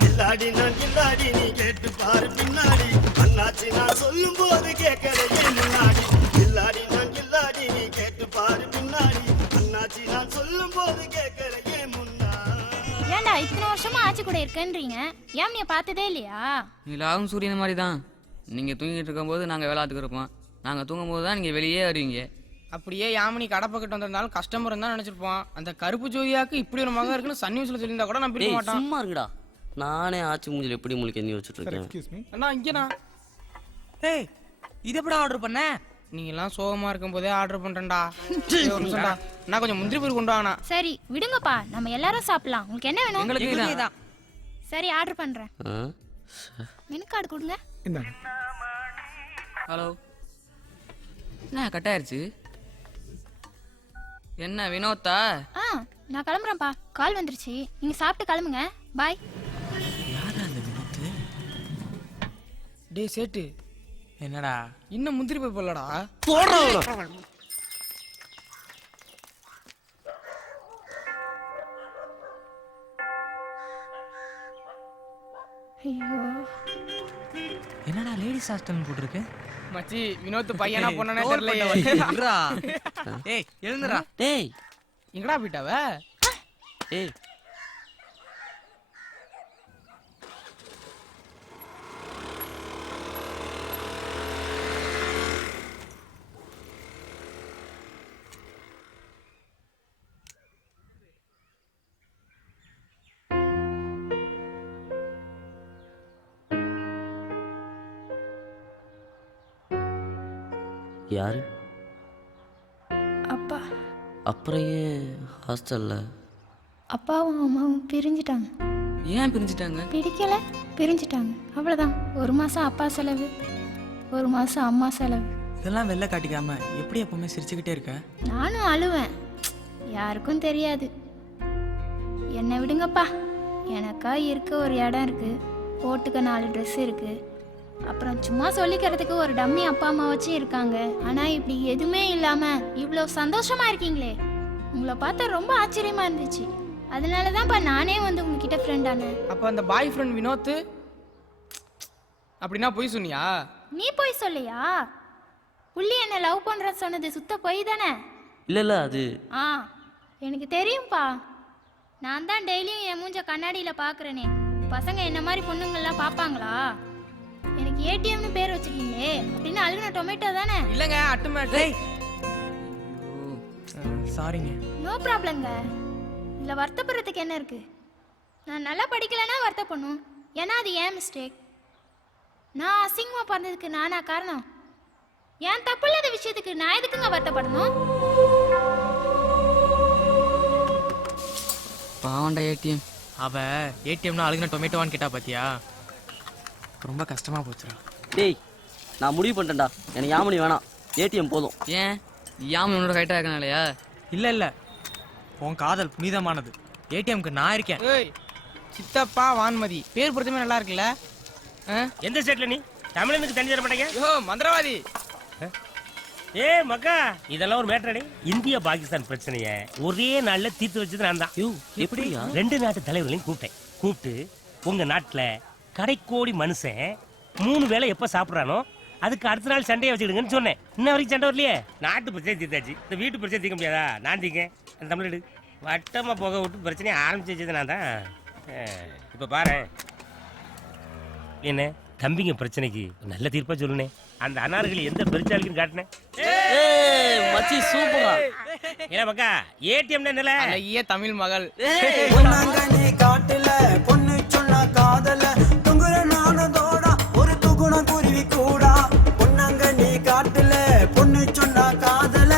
கில்லாடி நான் கில்லாடி, நீ கேட்டு பாரு பின்னாடி. அண்ணாச்சி நான் சொல்லும் போது கேட்கறே முன்னாடி. கில்லாடி நான் கில்லாடி, நீ கேட்டு பாரு பின்னாடி. அண்ணாச்சி நான் சொல்லும் போது கேட்கறே முன்னாடி. ஏன்டா இத்தனை வருஷமா ஆச்சி கூட இருக்கேன்றீங்க, ஏன் நீ பார்த்ததே இல்லையா? நிலாவும் சூரியன் மாதிரி தான். நீங்க தூங்கிட்டு இருக்கும்போது நாங்க விளையாட்டுக்கு இருப்போம், நாங்க தூங்கும் போது தான் நீங்க வெளியே வருவீங்க. அப்படியே யாமினி கடப்பக்கிட்டு வந்திருந்தாலும் கஸ்டமர் தான் நினைச்சிருப்போம். அந்த கருப்பு ஜோதியாக்கு இப்படி ஒரு மகன் இருக்குன்னு சன் நியூஸ்ல சொல்லியிருந்தா கூட நான் பிடிக்க மாட்டேன். சும்மா இருக்குடா. நானே ஆச்சி மூஞ்சில எப்படி முழிக்க நீ வச்சிட்டு இருக்கேன். அண்ணா இங்கண்ணா. ஏய் இது எப்படா ஆர்டர் பண்ண? நீங்க எல்லாம் சோகமா இருக்கும் போதே ஆர்டர் பண்றேன்டா. ஒரு நிமிஷம்டா, நான் கொஞ்சம் முந்திரி பயிர் கொண்டு வாங்கண்ணா. சரி விடுங்கப்பா, நம்ம எல்லாரும் சாப்பிடலாம். உங்களுக்கு என்ன வேணும்? எங்களுக்கு தான். சரி ஆர்டர் பண்றேன். மெனு கார்டு கொடுங்க. ஹலோ. என்ன கட் ஆயிருச்சு? என்ன வினோத்தா? நான் கிளம்புறேன்ப்பா, கால் வந்துருச்சு. நீங்க சாப்பிட்டு கிளம்புங்க. பாய். யாரா அந்த வினோத்? டேய் சேட்டு, என்னடா இன்னும் முந்திரி பயிர் போடலடா. போடுறா. ஐயோ என்னடா லேடிஸ் ஹாஸ்டல் போட்டுருக்கு? மச்சி வினோத் பையனா பொண்ணனே தெரியலையே. ஏய் எழுந்துடா. டேய் எங்கடா போயிட்டாவ? ஏய் யாரு? அப்பா. அப்புறம் ஏன் ஹாஸ்டல்ல? அப்பாவும் அம்மாவும் பிரிஞ்சிட்டாங்க. ஏன் பிரிஞ்சிட்டாங்க? பிடிக்கல, பிரிஞ்சிட்டாங்க, அவ்வளோதான். 1 மாதம் அப்பா செலவு, 1 மாதம் அம்மா செலவு. இதெல்லாம் வெளில காட்டிக்காம எப்படி எப்பவுமே சிரிச்சுக்கிட்டே இருக்க? நானும் அழுவேன், யாருக்கும் தெரியாது. என்னை விடுங்கப்பா, எனக்கா இருக்க ஒரு இடம் இருக்கு, போட்டுக்க 4 ட்ரெஸ் இருக்கு, அப்புறம் சும்மா சொல்லிக்கிறதுக்கு ஒரு டம்மி அப்பா அம்மா வச்சு இருக்காங்க. ஆனால் இப்படி எதுவுமே இல்லாமல் இவ்வளோ சந்தோஷமா இருக்கீங்களே, உங்களை பார்த்தா ரொம்ப ஆச்சரியமா இருந்துச்சு. அதனால தான்ப்பா நானே வந்து உங்ககிட்ட ஃப்ரெண்ட் ஆனேன். அப்ப அந்த பாய் ஃப்ரெண்ட் வினோத் அப்படின்னா போய் சொன்னியா? நீ போய் சொல்லியா? புள்ளி என்ன லவ் பண்ற சொன்னது சுத்த போய் தானே? இல்ல அது எனக்கு தெரியும்ப்பா. நான் தான் டெய்லியும் என் மூஞ்ச கண்ணாடியில் பார்க்குறேனே. பசங்க என்ன மாதிரி பொண்ணுங்கள்லாம் பார்ப்பாங்களா? எனக்கு ஏடிஎம்னு பேர் வச்சிருக்கீங்களே, அப்படின்னு அழுகுன டொமேட்டோ தானே? இல்லைங்க, அட்டுமேட்டை. சாரிங்க. நோ ப்ராப்ளங்க. இதில் வருத்தப்படுறதுக்கு என்ன இருக்கு? நான் நல்லா படிக்கலைன்னா வருத்தப்படணும், ஏன்னா அது ஏன் மிஸ்டேக். நான் அசிங்கமாக பிறந்ததுக்கு நானா காரணம்? ஏன் தப்பு இல்லாத விஷயத்துக்கு நான் எதுக்குங்க வருத்தப்படணும்? பாவண்டா ஏடிஎம். அவ ஏடிஎம்னா அழுகுன டொமேட்டோவான்னு கேட்டா பாத்தியா? ரொம்ப கஷ்டமா போச்சுடா. டேய், நான் முடிவு பண்ணிட்டேன்டா, எனக்கு யாமினி வேணாம், ஏடிஎம் போதும். ஏன்? யாமினி உன்னோட ஹைட்டாக இருக்கனாலயா? இல்ல உன் காதல் புனிதமானது, ஏடிஎம்க்கு நான் இருக்கேன். ஏய், சித்தப்பா வான்மதி பேர் பொறுத்தமே நல்லா இருக்குல்ல? எந்த ஸ்டேட்ல நீ? தமிழனுக்கு தண்ணி தர மாட்டேங்க? யோ மந்திரவாதி. ஏ மக்கா, இதெல்லாம் ஒரு மேட்டரடி. இந்தியா பாகிஸ்தான் பிரச்சனைய ஒரே நாள்ல தீர்த்து வச்சது நான் தான். எப்படியா? 2 நாட்டு தலைவர்களையும் கூப்பிட்டு உங்க நாட்டுல கடைக்கோடி மனுஷன் 3 வேளை எப்ப சாப்பிடறானோ அதுக்கு அடுத்த நாள் சண்டையை வச்சுக்கிடுங்கன்னு சொன்னேன். இன்ன வரைக்கும் சண்டை வரலையே. நாட்டு பிரச்சனை தீர்த்தாச்சு, இந்த வீட்டு பிரச்சனை தீர்க்க முடியாதா? நான் தீங்க தமிழ்நாடு வட்டமா போக விட்டு பிரச்சனையை ஆரம்பிச்சு வச்சது நான் தான். இப்ப பாரு என்ன தம்பிங்க பிரச்சனைக்கு நல்ல தீர்ப்பா சொல்லுனே. அந்த அனார்களை எந்த பெருச்சாளிக்கும் காட்டினேன். மச்சி சூப்பரா. ஏன்னா மக்கா, ஏடிஎம் நில அழகிய தமிழ் மகள். காட்டுல பொண்ணு சொன்ன காதல துங்குற நானதோட ஒரு துகுணம் குருவி கூடா. பொன்னாங்க நீ காட்டுல பொண்ணு சொன்ன காதல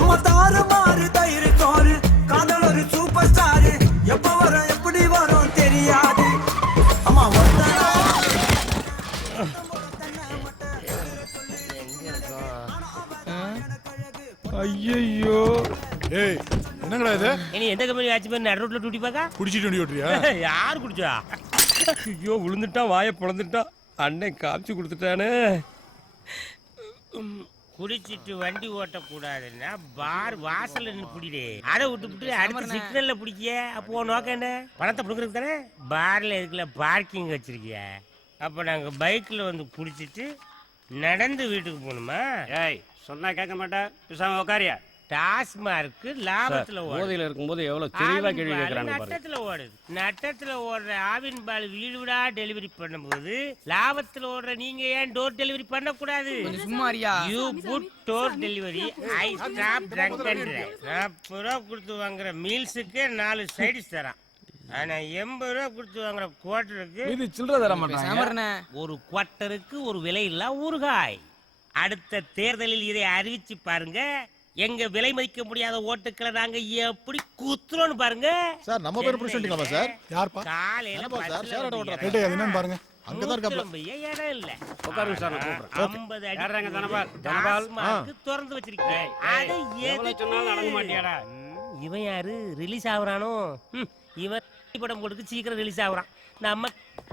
அம்மா தாறு மாறு தயிர் தோறு காதல் ஒரு சூப்பர் ஸ்டாரு. எப்ப வரும் எப்படி வரும் தெரியாது. அம்மா ஐயோ ஏய், என்னங்கடா இது? இனி எந்த கம்பெனி ஆச்சு பேர் நடு ரோட்ல டூட்டி பாக்கா குடிச்சிட்டு வண்டி ஓட்டுறியா? யார் குடிச்சா? ஐயோ விழுந்துட்டான், வாயை பிளந்துட்டான், அண்ணன் காமிச்சு கொடுத்துட்டானே. குடிச்சிட்டு வண்டி ஓட்டக்கூடாதுன்னா பார் வாசல்ல நின்று பிடிடே. அதை விட்டு அடுத்த சிக்னல்ல பிடிக்க. அப்போ நோக்கம் என்ன? பணத்தை கொடுக்குறது தானே. பார்ல இருக்குல்ல பார்க்கிங் வச்சிருக்கிய. அப்ப நாங்க பைக்ல வந்து குடிச்சிட்டு நடந்து வீட்டுக்கு போகணுமா? ஏய் சொன்னா கேட்க மாட்டேன், பேசாம உட்காரியா. டாஸ்மார்க் லாபத்துல போதையில இருக்கும்போது எவ்வளவு தெளிவா கேள்வி கேட்கறாங்க பாருங்க. நட்டத்துல ஓடுது. நட்டத்துல ஓடுற ஆவின் பால் வீடு வீடா டெலிவரி பண்ணும்போது லாபத்துல ஓடுற நீங்க ஏன் டோர் டெலிவரி பண்ண கூடாது? சும்மாரியா? You put door delivery, I stop drunk and drive. 40 ரூபா கொடுத்து வாங்குற மீல்ஸுக்கு 4 சைடிஸ் தரான். ஆனா 80 ரூபா கொடுத்து வாங்குற குவார்டருக்கு இது சில்லறை தர மாட்டாங்க. ஒரு குவார்டருக்கு ஒரு விலை இல்ல ஊறுகாய். அடுத்த தேர்தலில் இதை அறிவிச்சு பாருங்க. எங்க விலை மதிக்க முடியாத ஓட்டுக்களை நாங்க எப்படி குத்துறோம்னு பாருங்க. சார் நம்ம பேர் பிரசிடென்ட்ங்களா சார்? யார்ப்பா? காலையில சார் ஷேர் ஓட்டற கேட்டே என்னன்னு பாருங்க. அங்க தான் இருக்காப்ல. இடம் இல்ல. உட்காருங்க சார், நான் கூப்பிடுறேன். 50 அடி யாரங்க தனபால்? தனபால் திறந்து வச்சிருக்கேன். அத எவ்வளவு சொன்னாலும் அடங்க மாட்டியாடா? இவன் யாரு ரிலீஸ் ஆகுறானோ? இவன் படம் கொடுத்து சீக்கிரம் ரிலீஸ் ஆகுறான். நம்ம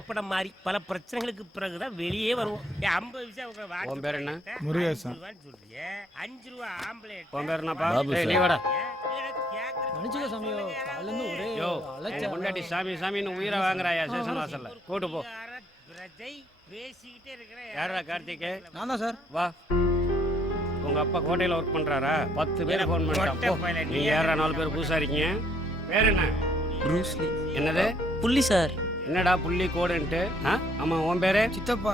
படம் மாதிரி பல பிரச்சனைகளுக்கு பிறகுதான் வெளியே வருவோம். 50 விஷயம். உன் பேர் என்ன? முருகேசன். 5 ரூபா ஆம்பளேட். உன் பேர் என்னப்பா? ஏய் நீ வாடா. மன்னிச்சுக்க சாமியோ, காலைல இருந்து ஒரே யோ முன்னாடி சாமி சாமின்னு உயிரை வாங்குறாயா ஸ்டேஷன் வாசல்ல. கூட்டு போ. பேசிக்கிட்டே இருக்கிற யாரா கார்த்திக்? நான் தான் சார். வா. உங்க அப்பா கோட்டையில ஒர்க் பண்றாரா? 10 பேர் ஃபோன் பண்ணிட்டான். நீங்க யாரா 4 பேர் புதுசா இருக்கீங்க? பேர் என்ன? ப்ரூஸ்லி. என்னது? புள்ளி சார். என்னடா புள்ளி கோடுன்ட்டு? ஆமா உன் பேரு? சித்தப்பா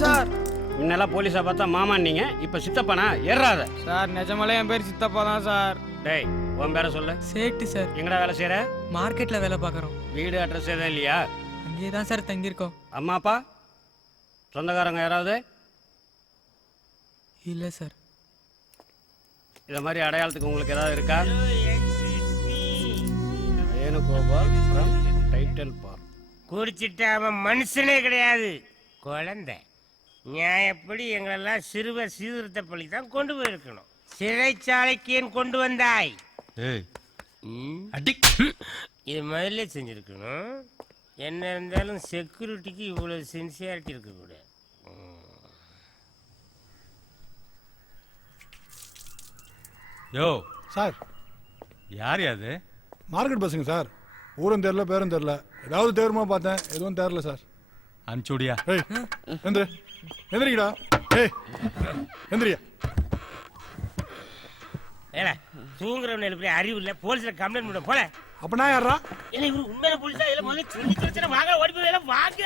சார். முன்னெல்லாம் போலீஸா பார்த்தா மாமா நீங்க, இப்ப சித்தப்பானா? ஏறாத சார். நிஜமாலே என் பேர் சித்தப்பா தான் சார். டேய் உன் பேரை சொல்லு. சேட்டு சார். எங்கடா வேலை செய்யற? மார்க்கெட்ல வேலை பார்க்கறோம். வீடு அட்ரஸ் எதுவும் இல்லையா? அங்கேயே தான் சார் தங்கியிருக்கோம். அம்மா அப்பா சொந்தக்காரங்க யாராவது? இல்லை சார். இதை மாதிரி அடையாளத்துக்கு உங்களுக்கு ஏதாவது இருக்கா? Venugopal from title park. குடிச்சிட்டு அவன் மனுஷனே கிடையாது, குழந்தை. நியாயப்படி எங்களெல்லாம் சிறுவர் சீர்திருத்த பள்ளி தான் கொண்டு போயிருக்கணும். சிறைச்சாலைக்கு ஏன் கொண்டு வந்தாய்? இது முதல்ல செஞ்சிருக்கணும். என்ன இருந்தாலும் செக்யூரிட்டிக்கு இவ்வளவு சின்சியாரிட்டி இருக்கக்கூடாது. யோ சார், யார் அது? மார்க்கெட் பசங்க சார். ஊரும் தெரியல, பேரும் தெரியல. ஏதாவது தேருமா பார்த்தேன், எதுவும் தெரியல சார். அனுப்பிச்சுடியா? ஏய் எந்திரி, எந்திரிக்கடா. ஏய் எந்திரியா. ஏல தூங்குறவன் எழுப்பி அறிவு இல்லை, போலீஸ்ல கம்ப்ளைண்ட் பண்ண போல. அப்ப நான் யாரா? இல்லை இவரு உண்மையில போலீஸா? இல்லை முதல்ல சொல்லி வச்சுனா வாங்க, ஓடி போய் வாங்க.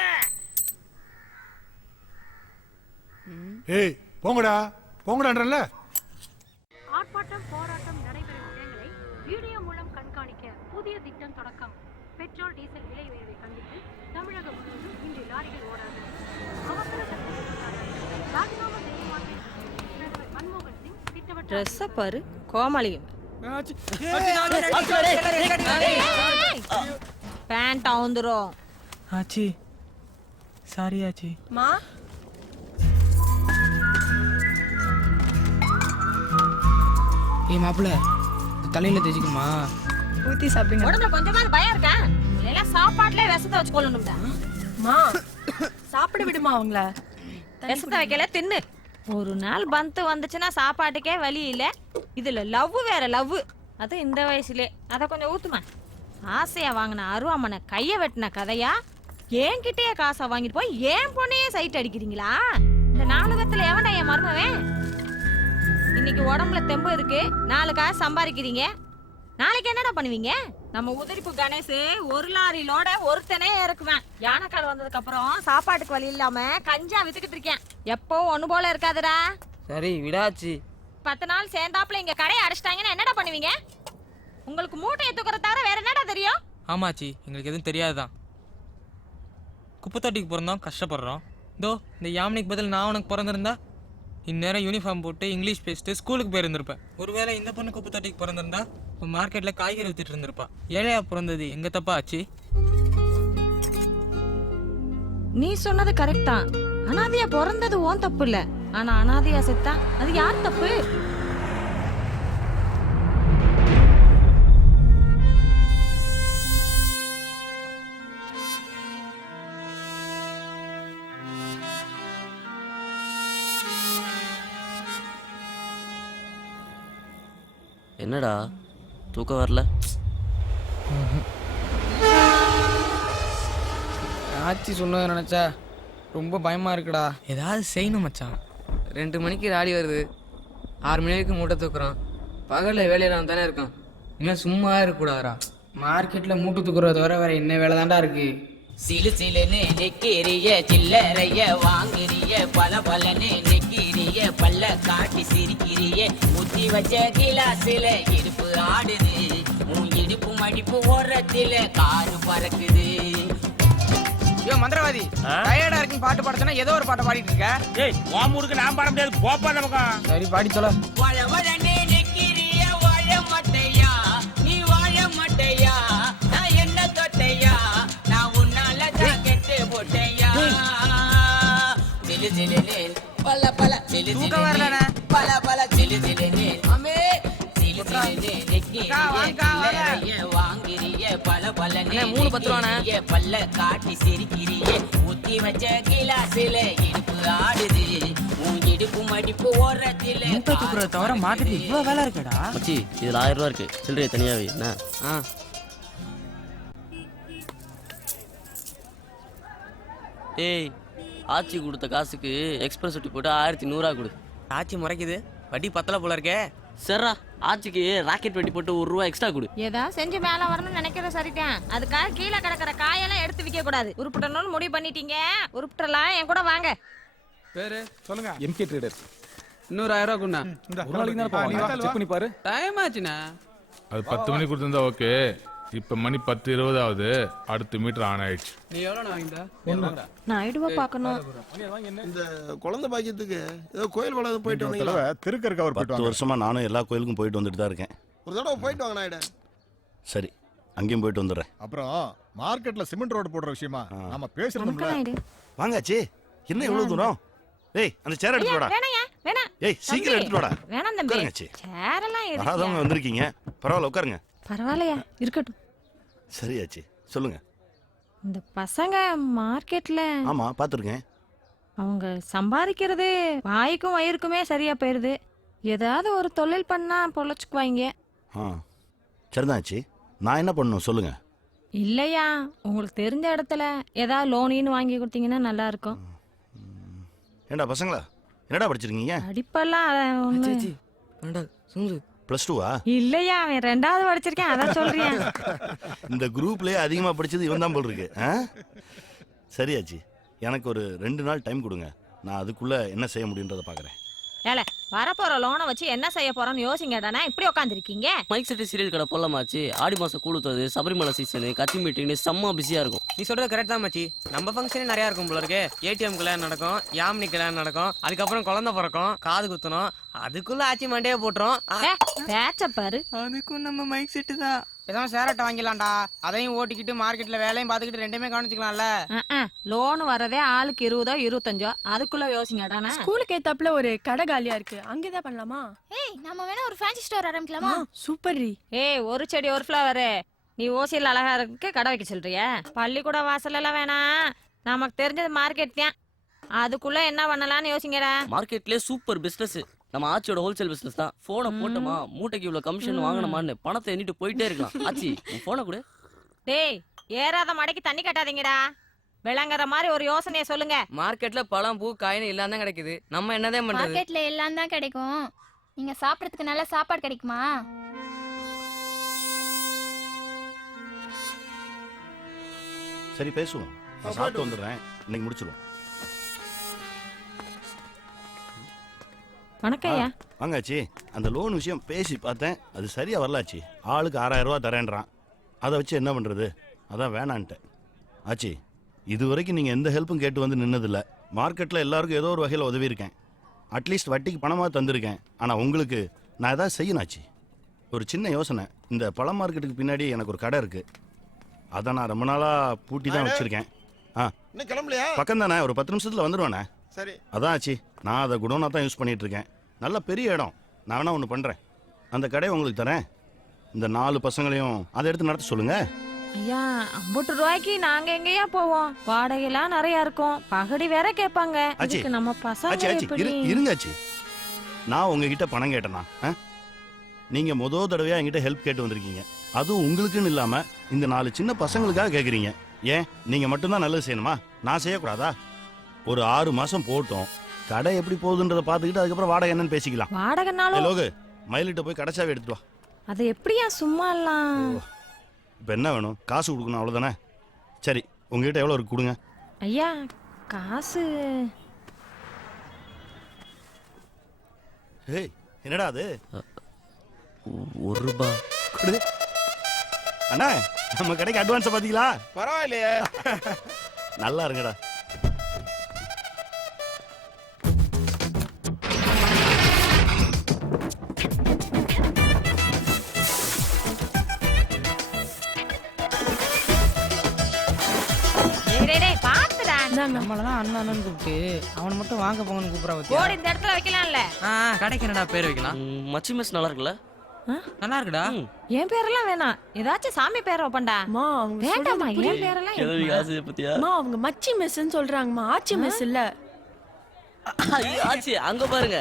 ஏய் போங்கடா, போங்கடான்றல. ஆர்ப்பாட்டம் போராட்டம் நடைபெறும் இடங்களை வீடியோ மூலம் கண்காணிக்க புதிய திட்டம் தொடக்கம். பெட்ரோல் டீசல் விலை உயர்வை கண்டித்து தமிழகம் முழுவதும் இன்று லாரிகள் ஓடாது. அவசர ராஜினாமா செய்யுமாறு பிரதமர் மன்மோகன் சிங் திட்டவட்ட ட்ரெஸ்ஸை பாரு, கோமாளியும் பேண்ட் அவுந்துரும். ஆச்சி சாரி ஆச்சி. மா ஏய் மாப்பிள்ள, தலையில தேய்ச்சிக்குமா? ஊத்தி சாப்பிடுங்க. உடம்புல கொஞ்சமாவது பயம் இருக்கா? இல்ல சாப்பாட்டுல விஷத்தை வச்சு கொள்ளணும்டா. மா சாப்பிட விடுமா அவங்கள? விஷத்தை வைக்கல, தின்னு. ஒரு நாள் பந்து வந்துச்சுன்னா சாப்பாட்டுக்கே வழி இல்ல. இதுல லவ் வேற லவ், அது இந்த வயசுலே. அத கொஞ்சம் ஊத்துமா. ஆசையா வாங்கின அருவாமனை கைய வெட்டின கதையா? என்கிட்டயே காசை வாங்கிட்டு போய் ஏன் பொண்ணையே சைட் அடிக்கிறீங்களா? இந்த 4 கத்துல எவன்டா என் மருமவன்? இன்னைக்கு உடம்புல தெம்பு இருக்கு, 4 காசு சம்பாதிக்கிறீங்க. நாளைக்கு என்னடா பண்ணுவீங்க? நம்ம உதிரிப்பு கணேஷ் 1 லாரி லோட ஒருத்தனே இறக்குவேன். யானைக்கால் வந்ததுக்கு அப்புறம் சாப்பாட்டுக்கு வழி இல்லாம கஞ்சா வித்துக்கிட்டு இருக்கேன். எப்போ ஒண்ணு போல இருக்காதுடா. சரி விடாச்சி. 10 நாள் சேர்ந்தாப்புல இங்க கடையை அடைச்சிட்டாங்கன்னா என்னடா பண்ணுவீங்க? உங்களுக்கு மூட்டையை தூக்குற தவிர வேற என்னடா தெரியும்? ஆமாச்சி, எங்களுக்கு எதுவும் தெரியாதுதான். குப்பை தொட்டிக்கு பிறந்தோம், கஷ்டப்படுறோம். இதோ இந்த யாமினிக்கு பதில் நான் உனக்கு பிறந்திருந்தா இந்நேரம் யூனிஃபார்ம் போட்டு இங்கிலீஷ் பேசிட்டு ஸ்கூலுக்கு போயிருந்திருப்பேன். ஒருவேளை இந்த பொண்ணு குப்பை தொட்டிக்கு பிறந்திருந்தா மார்க்கெட்ல காய்கறி வித்துட்டு இருந்திருப்பா. ஏழையா பிறந்தது எங்க தப்பா ஆச்சு? நீ சொன்னது கரெக்ட் தான். அனாதையா பிறந்தது ஓன் தப்பு இல்ல. ஆனா அனாதையா செத்தா அது யார் தப்பு? என்னடா தூக்கம் வரல? ஆச்சி சொன்னதை நினைச்சா ரொம்ப பயமா இருக்குடா. ஏதாவது செய்யணும் மச்சான். 2 மணிக்கு ராடி வருது, 6 மணி வரைக்கும் மூட்டை தூக்குறான். பகல்ல வேலையெல்லாம் தானே இருக்கான். இன்னும் சும்மா இருக்கக்கூடாதா? மார்க்கெட்ல மூட்டை தூக்குறத தவிர வேற என்ன வேலை தான்டா இருக்கு? சிலு சிலுன்னு நெக்கிறிய சில்லறைய வாங்குறிய, பல பலன்னு நெக்கிறிய பல்ல காட்டி சிரிக்கிறிய, ஊத்தி வச்ச கிளாஸ்ல இடுப்பு ஆடுது, உன் இடுப்பு மடிப்பு ஓரத்துல காரு பறக்குது. ஐயோ மந்திரவாதி, டயர்டா இருக்குன்னு பாட்டு பாடுச்சனா ஏதோ ஒரு பாட்டை பாடிட்டு இருக்க. ஏய் உன் ஊருக்கு நான் பாட முடியாது, போப்பா நமக்கு. சரி பாடி சொல்ல. வாழ வழனே நெக்கிறிய வாழ மாட்டையா, நீ வாழ மாட்டையா, நான் என்ன தொட்டையா, நான் உன்னால தான் கெட்டு போட்டையா. சிலு சிலுனே பல பல சிலு சிலுனே பல பல சிலு சிலுனே அமே சிலு சிலுனே நெக்கிறிய வாங்குறிய, பல பலனே 3 10 ரூபானே பல்ல காட்டி சிரிக்கிறிய, ஊத்தி வச்ச கிளாஸ்ல இடுப்பு ஆடுது, உன் இடுப்பு மடிப்பு ஓரத்துல. மூட்டை தூக்குறத தவிர மார்க்கெட்ல இவ்வளவு வேலை இருக்குடா. மச்சி இதுல 1000 ரூபா இருக்கு, சில்லறையை தனியாவே. என்ன? ஏய் ஆச்சி கொடுத்த காசுக்கு எக்ஸ்பிரஸ் ஒட்டி போட்டு 1100 கொடு. ஆச்சி முறைக்குது, வட்டி பத்தல போல இருக்கே. சரிடா, ஆச்சிக்கு ராக்கெட் வெட்டி போட்டு 1 ரூபா எக்ஸ்ட்ரா கொடு. ஏதா செஞ்சு மேல வரணும்னு நினைக்கிற சரிதான். அதுக்காக கீழே கிடக்கிற காயெல்லாம் எடுத்து விற்க கூடாது. உருப்பிட்டணும்னு முடிவு பண்ணிட்டீங்க, உருப்பிட்டலாம். என் கூட வாங்க. பேரு சொல்லுங்க. MK traders. இன்னொரு 1000 ரூபா கொண்டா. ஒரு நாளைக்கு தான் செக் பண்ணி பாரு. டைம் ஆச்சுண்ணா. அது 10 மணிக்கு கொடுத்துருந்தா ஓகே, இப்ப மணி 10:20 ஆகுது. அடுத்த மீட்டர் ஆன் ஆயிடுச்சு. நீ எவ்வளோ வாங்கிட்ட நான் ஐடுவா பார்க்கணும். இந்த குழந்தை பாக்கியத்துக்கு ஏதோ கோயில் குளம் போயிட்டு ஒரு வந்தீங்களா? தடவை திருக்கருக்கு 10 வருஷமா நானும் எல்லா கோயிலுக்கும் போயிட்டு வந்துட்டு தான் இருக்கேன். ஒரு தடவை போயிட்டு வாங்க நாயுடு. சரி, அங்கேயும் போயிட்டு வந்துடுறேன். அப்புறம் மார்க்கெட்ல சிமெண்ட் ரோடு போடுற விஷயமா நாம பேசணும்ல. வாங்காச்சி, என்ன இவ்வளவு தூரம்? ஏய், அந்த சேர் எடுத்து வாடா. வேணாம். ஏய், சீக்கிரம் எடுத்து வாடா. வேணாம் தம்பி. உட்காருங்க சி. சேரெல்லாம் எதுக்கு? வராதவங்க வந்திருக்கீங்க. பரவாயில்ல, உட்காருங்க. பரவாயில்லையா, இருக்கட்டும். சரியாச்சி, சொல்லுங்க. இந்த பசங்க மார்க்கெட்ல ஆமா, பாத்துருக்கேன். அவங்க சம்பாதிக்கிறது வாய்க்கும் வயிறுக்குமே சரியா போயிருது. ஏதாவது ஒரு தொழில் பண்ணா பொழைச்சுக்குவாங்க. சரிதான்ச்சி, நான் என்ன பண்ணணும் சொல்லுங்க. இல்லையா, உங்களுக்கு தெரிஞ்ச இடத்துல ஏதாவது லோனின்னு வாங்கி கொடுத்தீங்கன்னா நல்லா இருக்கும். ஏண்டா பசங்களா, என்னடா படிச்சிருக்கீங்க? படிப்பெல்லாம் ஒண்ணு. +2வா? இல்லையா, அவன் 2வது படிச்சிருக்கேன், அதான் சொல்றேன். இந்த குரூப்லயே அதிகமா படிச்சது இவன் தான் போல் இருக்கு. சரியாச்சி, எனக்கு ஒரு 2 நாள் டைம் கொடுங்க. நான் அதுக்குள்ள என்ன செய்ய முடியுன்றதை பாக்குறேன். ஏல, வரப்போற லோனை வச்சு என்ன செய்ய போறோம்னு யோசிங்கடானா இப்படி உட்காந்துருக்கீங்க. மைக் செட்டு சீரியல் கடை போடலாமாச்சு. ஆடி மாசம் கூழுத்தது, சபரிமலை சீசனு, கட்சி மீட்டிங்னு செம்ம பிஸியா இருக்கும். நீ சொல்றது கரெக்ட் தான் மச்சி. நம்ம ஃபங்க்ஷனே நிறைய இருக்கும் போல இருக்கு. ஏடிஎம் கல்யாணம் நடக்கும், யாமினி கல்யாணம் நடக்கும், அதுக்கப்புறம் குழந்தை பிறக்கும், காது குத்தணும், அதுக்குள்ள ஆச்சி மண்டையை போட்டுரும். பேச்ச பாரு. அதுக்கும் நம்ம மைக் செட்டு தான். பேசாம சேரட்டை வாங்கிடலாம்டா. அதையும் ஓட்டிக்கிட்டு மார்க்கெட்ல வேலையும் பார்த்துக்கிட்டு ரெண்டுமே கவனிச்சுக்கலாம்ல. லோன் வரதே ஆளுக்கு 20 25, அதுக்குள்ள யோசிங்கடானா. ஸ்கூலுக்கு ஏத்தாப்புல ஒரு கடை காலியா இருக்கு, அங்கேதான் பண்ணலாமா? ஏய், நம்ம வேணா ஒரு ஃபேன்சி ஸ்டோர் ஆரம்பிக்கலாமா? சூப்பர் ரீ. ஏய், ஒரு செடி ஒரு ஃப்ளவர். நீ ஓசியில் அழகா இருக்கு கடை வைக்க சொல்றிய? பள்ளிக்கூட வாசல் எல்லாம் வேணாம், நமக்கு தெரிஞ்சது மார்க்கெட் தான். அதுக்குள்ள என்ன பண்ணலாம்னு யோசிங்கடா. மார்க்கெட்லயே சூப்பர் பிசினஸ் நம்ம ஆச்சியோட ஹோல்சேல் பிசினஸ் தான். போனை போட்டோமா, மூட்டைக்கு இவ்வளவு கமிஷன் வாங்கணுமான்னு பணத்தை எண்ணிட்டு போயிட்டே இருக்கலாம். ஆச்சி, உன் போனை கொடு. டேய், ஏறாத மடைக்கு தண்ணி கட்டாதீங்கடா. விளங்குற மாதிரி ஒரு யோசனையை சொல்லுங்க. மார்க்கெட்ல பழம் பூ காயின்னு எல்லாம் தான் கிடைக்குது. நம்ம என்னதான் பண்றது? மார்க்கெட்ல எல்லாம் தான் கிடைக்கும். நீங்க சாப்பிடறதுக்கு நல்ல சாப்பாடு கிடைக்குமா? சரி, பேசுவோம். நான் சாப்பிட்டு வந்துடுறேன், இன்னைக்கு முடிச்சிருவோம். வணக்கம்யா. வாங்காச்சி, அந்த லோன் விஷயம் பேசி பார்த்தேன், அது சரியா வரலாச்சு. ஆளுக்கு 6000 ரூபா தரேன்றான். அதை வச்சு என்ன பண்றது? அதான் வேணான்ட்டேன். ஆச்சி, இது வரைக்கும் நீங்க எந்த ஹெல்ப்பும் கேட்டு வந்து நின்னதில்லை. மார்க்கெட்ல எல்லாருக்கும் ஏதோ ஒரு வகையில் உதவி இருக்கேன். அட்லீஸ்ட் வட்டிக்கு பணமாக தந்திருக்கேன். ஆனால் உங்களுக்கு நான் ஏதாவது செய்யணும் ஆச்சி. ஒரு சின்ன யோசனை. இந்த பழ மார்க்கெட்டுக்கு பின்னாடி எனக்கு ஒரு கடை இருக்கு. அதை நான் ரொம்ப நாளாக பூட்டி தான் வச்சிருக்கேன். இன்னும் கிளம்பலையா? பக்கம் தானே, ஒரு 10 நிமிஷத்தில் வந்துடுவானே. சரி. அதான் ஆச்சு, நான் அதை குடோனாக தான் யூஸ் பண்ணிட்டு இருக்கேன். நல்ல பெரிய இடம். நான் வேணா ஒன்று பண்ணுறேன், அந்த கடையை உங்களுக்கு தரேன். இந்த 4 பசங்களையும் அதை எடுத்து நடத்த சொல்லுங்க. ஐயா, 50 ரூபாய்க்கு நாங்க எங்கேயா போவோம்? வாடகைலாம் நிறைய இருக்கும், பகடி வேற கேட்பாங்க. அதுக்கு நம்ம பசங்க எப்படி? இருங்க ஆச்சு, நான் உங்ககிட்ட பணம் கேட்டேனா? நீங்க முதல் தடவையா என்கிட்ட ஹெல்ப் கேட்டு வந்திருக்கீங்க. அதுவும் உங்களுக்குன்னு இல்லாம இந்த 4 சின்ன பசங்களுக்காக கேட்குறீங்க. ஏன் நீங்க மட்டும்தான் நல்லது செய்யணுமா? நான் செய்யக்கூடாதா? ஒரு 6 மாசம் போட்டோம், கடை எப்படி போகுதுன்றதை பார்த்துக்கிட்டு அதுக்கப்புறம் வாடகை என்னன்னு பேசிக்கலாம். வாடகைனாலும் லோகு, மயிலிட்ட போய் கடைச்சாவே எடுத்துட்டு வா. அது எப்படியா சும்மா எல்லாம்? இப்போ என்ன வேணும்? காசு கொடுக்கணும், அவ்வளோதானே? சரி, உங்ககிட்ட எவ்வளோ இருக்கு கொடுங்க. ஐயா, காசு ஏய், என்னடா அது? 1 ரூபா கொடு. அண்ணா, நம்ம கடைக்கு அட்வான்ஸை பார்த்தீங்களா? பரவாயில்லையே. நல்லா இருங்கடா. நம்மளதான் அண்ணன் கூப்பிட்டு அவனை மட்டும் வாங்க போங்கன்னு கூப்பிடா. போடு, இந்த இடத்துல வைக்கலாம்ல. கடைக்கு என்னடா பேர் வைக்கலாம்? மச்சி மெஸ் நல்லா இருக்குல்ல? நல்லா இருக்குடா. என் பேரெல்லாம் வேணாம், ஏதாச்சும் சாமி பேரை வைப்பண்டா. வேண்டாமா, என் பேரெல்லாம் அவங்க மச்சி மெஸ்ன்னு சொல்றாங்கம்மா, ஆச்சி மெஸ் இல்ல. ஆச்சி, அங்க பாருங்க,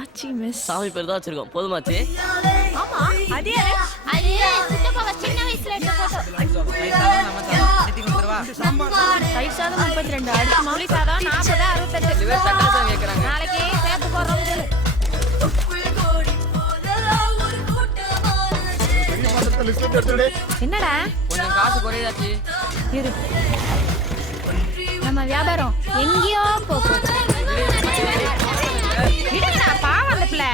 ஆச்சி மெஸ். சாமி பேர் தான் வச்சிருக்கோம். போதுமாச்சி? ஆமா, அது சித்தப்பாவை சின்ன வயசுல எடுத்த போட்டோ. தயிர் சாதம் 32, அடுத்து புளி சாதம் 40, 68. நாளைக்கு சேர்த்து போடுறோம். என்னடா கொஞ்சம் காசு குறையாச்சு. இரு, நம்ம வியாபாரம் எங்கேயோ போகும். பாவம் அந்த பிள்ளை.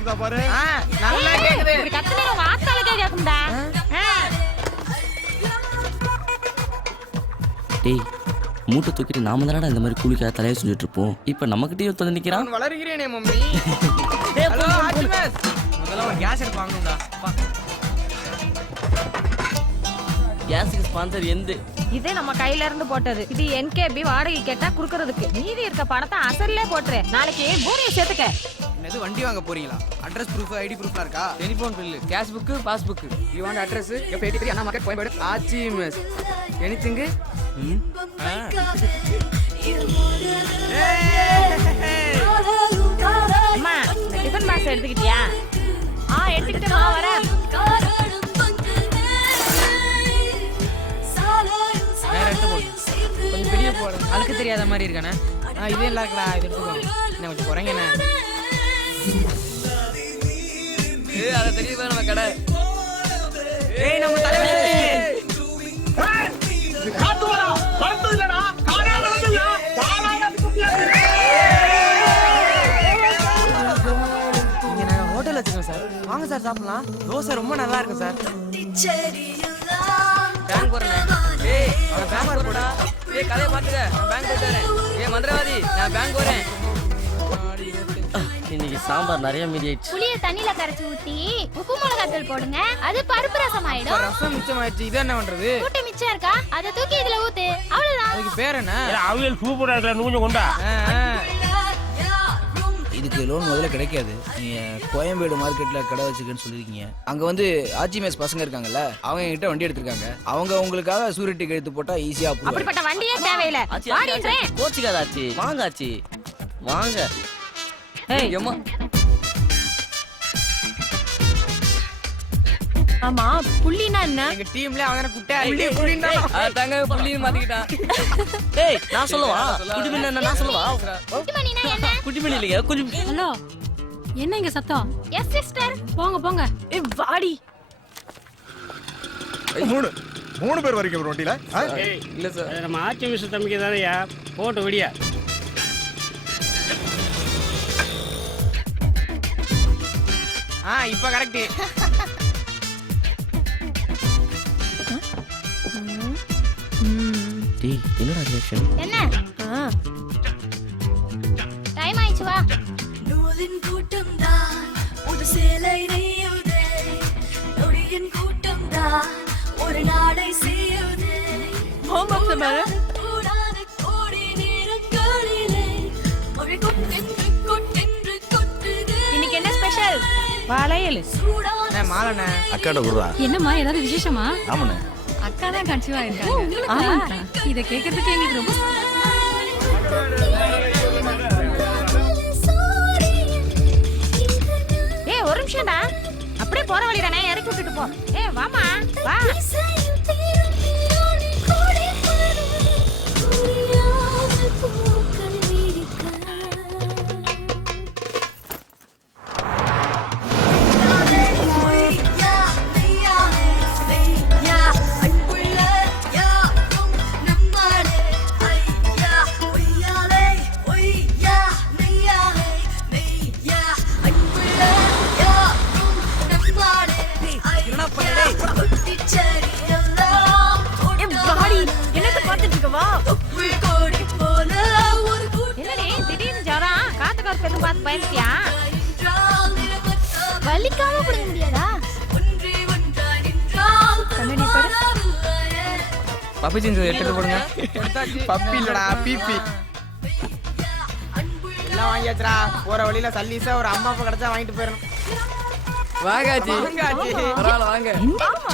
கேக்குதா பாரு. நல்லா கேக்குது. இப்படி கத்துனே வாத்தாலக்கே கேக்கும்டா. டேய் மூட்டை தூக்கிட்டு நாம தானடா இந்த மாதிரி கூலிக்காக தலையை சொல்லிட்டு இருப்போம். இப்போ நம்மகிட்டயே வந்து நிக்கிறான். நான் வளர்கிறேனே மம்மி. ஹலோ ஆச்சிமஸ். முதல்ல ஒரு கேஸ் எடுத்து வாங்கணும்டா. கேஸுக்கு ஸ்பான்சர் எந்த? இது நம்ம கையில இருந்து போட்டது. இது என்கேபி வாடகை கேட்டா குடுக்கறதுக்கு. மீதி இருக்க பணத்தை அசல்லே போட்டுரு. நாளைக்கு பூமியை சேர்த்துக்க. என்னது வண்டி வாங்க போறீங்களா? அட்ரஸ் ப்ரூஃப் ஐடி ப்ரூஃப்லாம் இருக்கா? Telephone bill, cash book, pass book. You want address? F83 Anna market Koyambedu. ஆச்சிமஸ். எனிதிங்? அம்மா டிஃபன் பாக்ஸ் எடுத்துக்கிட்டியா? எடுத்துக்கிட்டேம்மா வரேன். கொஞ்சம் பெரிய போறேன். அதுக்கு தெரியாத மாதிரி இருக்கானே. இதே நல்லா இருக்கடா. இது எடுத்துக்கோ. என்ன கொஞ்சம் குறைங்கண்ணே. அது தெரியுதா நம்ம கடை. நம்ம தலைவலி. காத்து வரா வரது இல்லடா. காரா வரதுல. இங்க நாங்க ஹோட்டல் வச்சிருக்கோம் சார். வாங்க சார் சாப்பிடலாம். தோசை ரொம்ப நல்லா இருக்கு சார். பேங்க் போறேன். அவன் பேங்க் போடா. கதையை பாத்துக்க. நான் பேங்க் போயிட்டு வரேன். மந்திரவாதி நான் பேங்க் போறேன். இன்னைக்கு சாம்பார் நிறைய மீதி ஆயிடுச்சு. புளிய தண்ணில கரைச்சு ஊத்தி உப்பு மிளகாத்தூள் போடுங்க. அது பருப்பு ரசம் ஆயிடும். ரசம் மிச்சம் ஆயிடுச்சு. இது என்ன பண்றது? கூட்டு மிச்சம் இருக்கா? அதை தூக்கி இதுல ஊத்து. அவ்வளவுதான். அதுக்கு பேர் என்ன? அவியல் சூப்பரா இருக்கல. கொஞ்சம் கொண்டா. இதுக்கு லோன் முதல்ல கிடைக்காது. நீங்க கோயம்பேடு மார்க்கெட்ல கடை வச்சுக்கன்னு சொல்லிருக்கீங்க. அங்க வந்து ஆச்சிமேஸ் பசங்க இருக்காங்கல்ல, அவங்க என்கிட்ட வண்டி எடுத்திருக்காங்க. அவங்க உங்களுக்காக சூரிட்டி கழுத்து போட்டா ஈஸியா புரியும். அப்படிப்பட்ட வண்டியே தேவையில்லை. வாடின்றேன். கோச்சிக்காத ஆச்சி. வாங்க ஆச்சி வாங்க. ஏய் அம்மா. ஆமா புள்ளினா என்ன? எங்க டீம்ல அவன குட்டை புள்ளினா அதாங்க புள்ளின்னு மாத்திக்கிட்டான். ஏய் நான் சொல்லவா? குடிமணி என்ன நான் சொல்லவா? குட்டிமணினா என்ன? குடிமணி இல்லையா? கொஞ்சம் ஹலோ என்ன இங்க சத்தம்? Yes sister. போங்க போங்க. வாடி. மூணு பேர் வரைக்கும் ஒரு வண்டியில. இல்ல சார் நம்ம ஆச்சி மிஸ் தம்பிக்கு தானேயா போட்டு விடியா. இப்ப கரெக்ட். டேய் என்னடா ரியாக்ஷன்? என்ன? டைம் ஆயிடுச்சு வா. நூலின் கூட்டம் தான் ஒரு சேலை நெய்யுதே. நொடியின் கூட்டம் தான் ஒரு நாடை செய்யுதே. கூடாத கோடி நேரங்களிலே மொழி கொட்டென்று கொட்டென்று கொட்டுதே. இன்னைக்கு என்ன ஸ்பெஷல்? வளையல். மாலண்ணே அக்காட குடுறா. என்னம்மா ஏதாவது விசேஷமா? ஆமாண்ணே. அக்கா தான் கன்சீவ் ஆயிருக்காங்க. இத கேக்குறதுக்கு எங்களுக்கு ரொம்ப ஒரு நிமிஷம்டா. அப்படியே போற வழி தானே இறக்கி விட்டுட்டு போ. வாமா வா. வலிக்காம குடிக்க முடியாதா? பப்பி ஜீன்ஸ் எடுத்து போடுங்க. பப்பி இல்லடா பிபி. எல்லாம் வாங்கியாச்சுடா. போற வழியில சல்லீஸா ஒரு அம்மா அப்பா கிடைச்சா வாங்கிட்டு போயிடணும். வாங்காச்சி பரவாயில்ல வாங்க.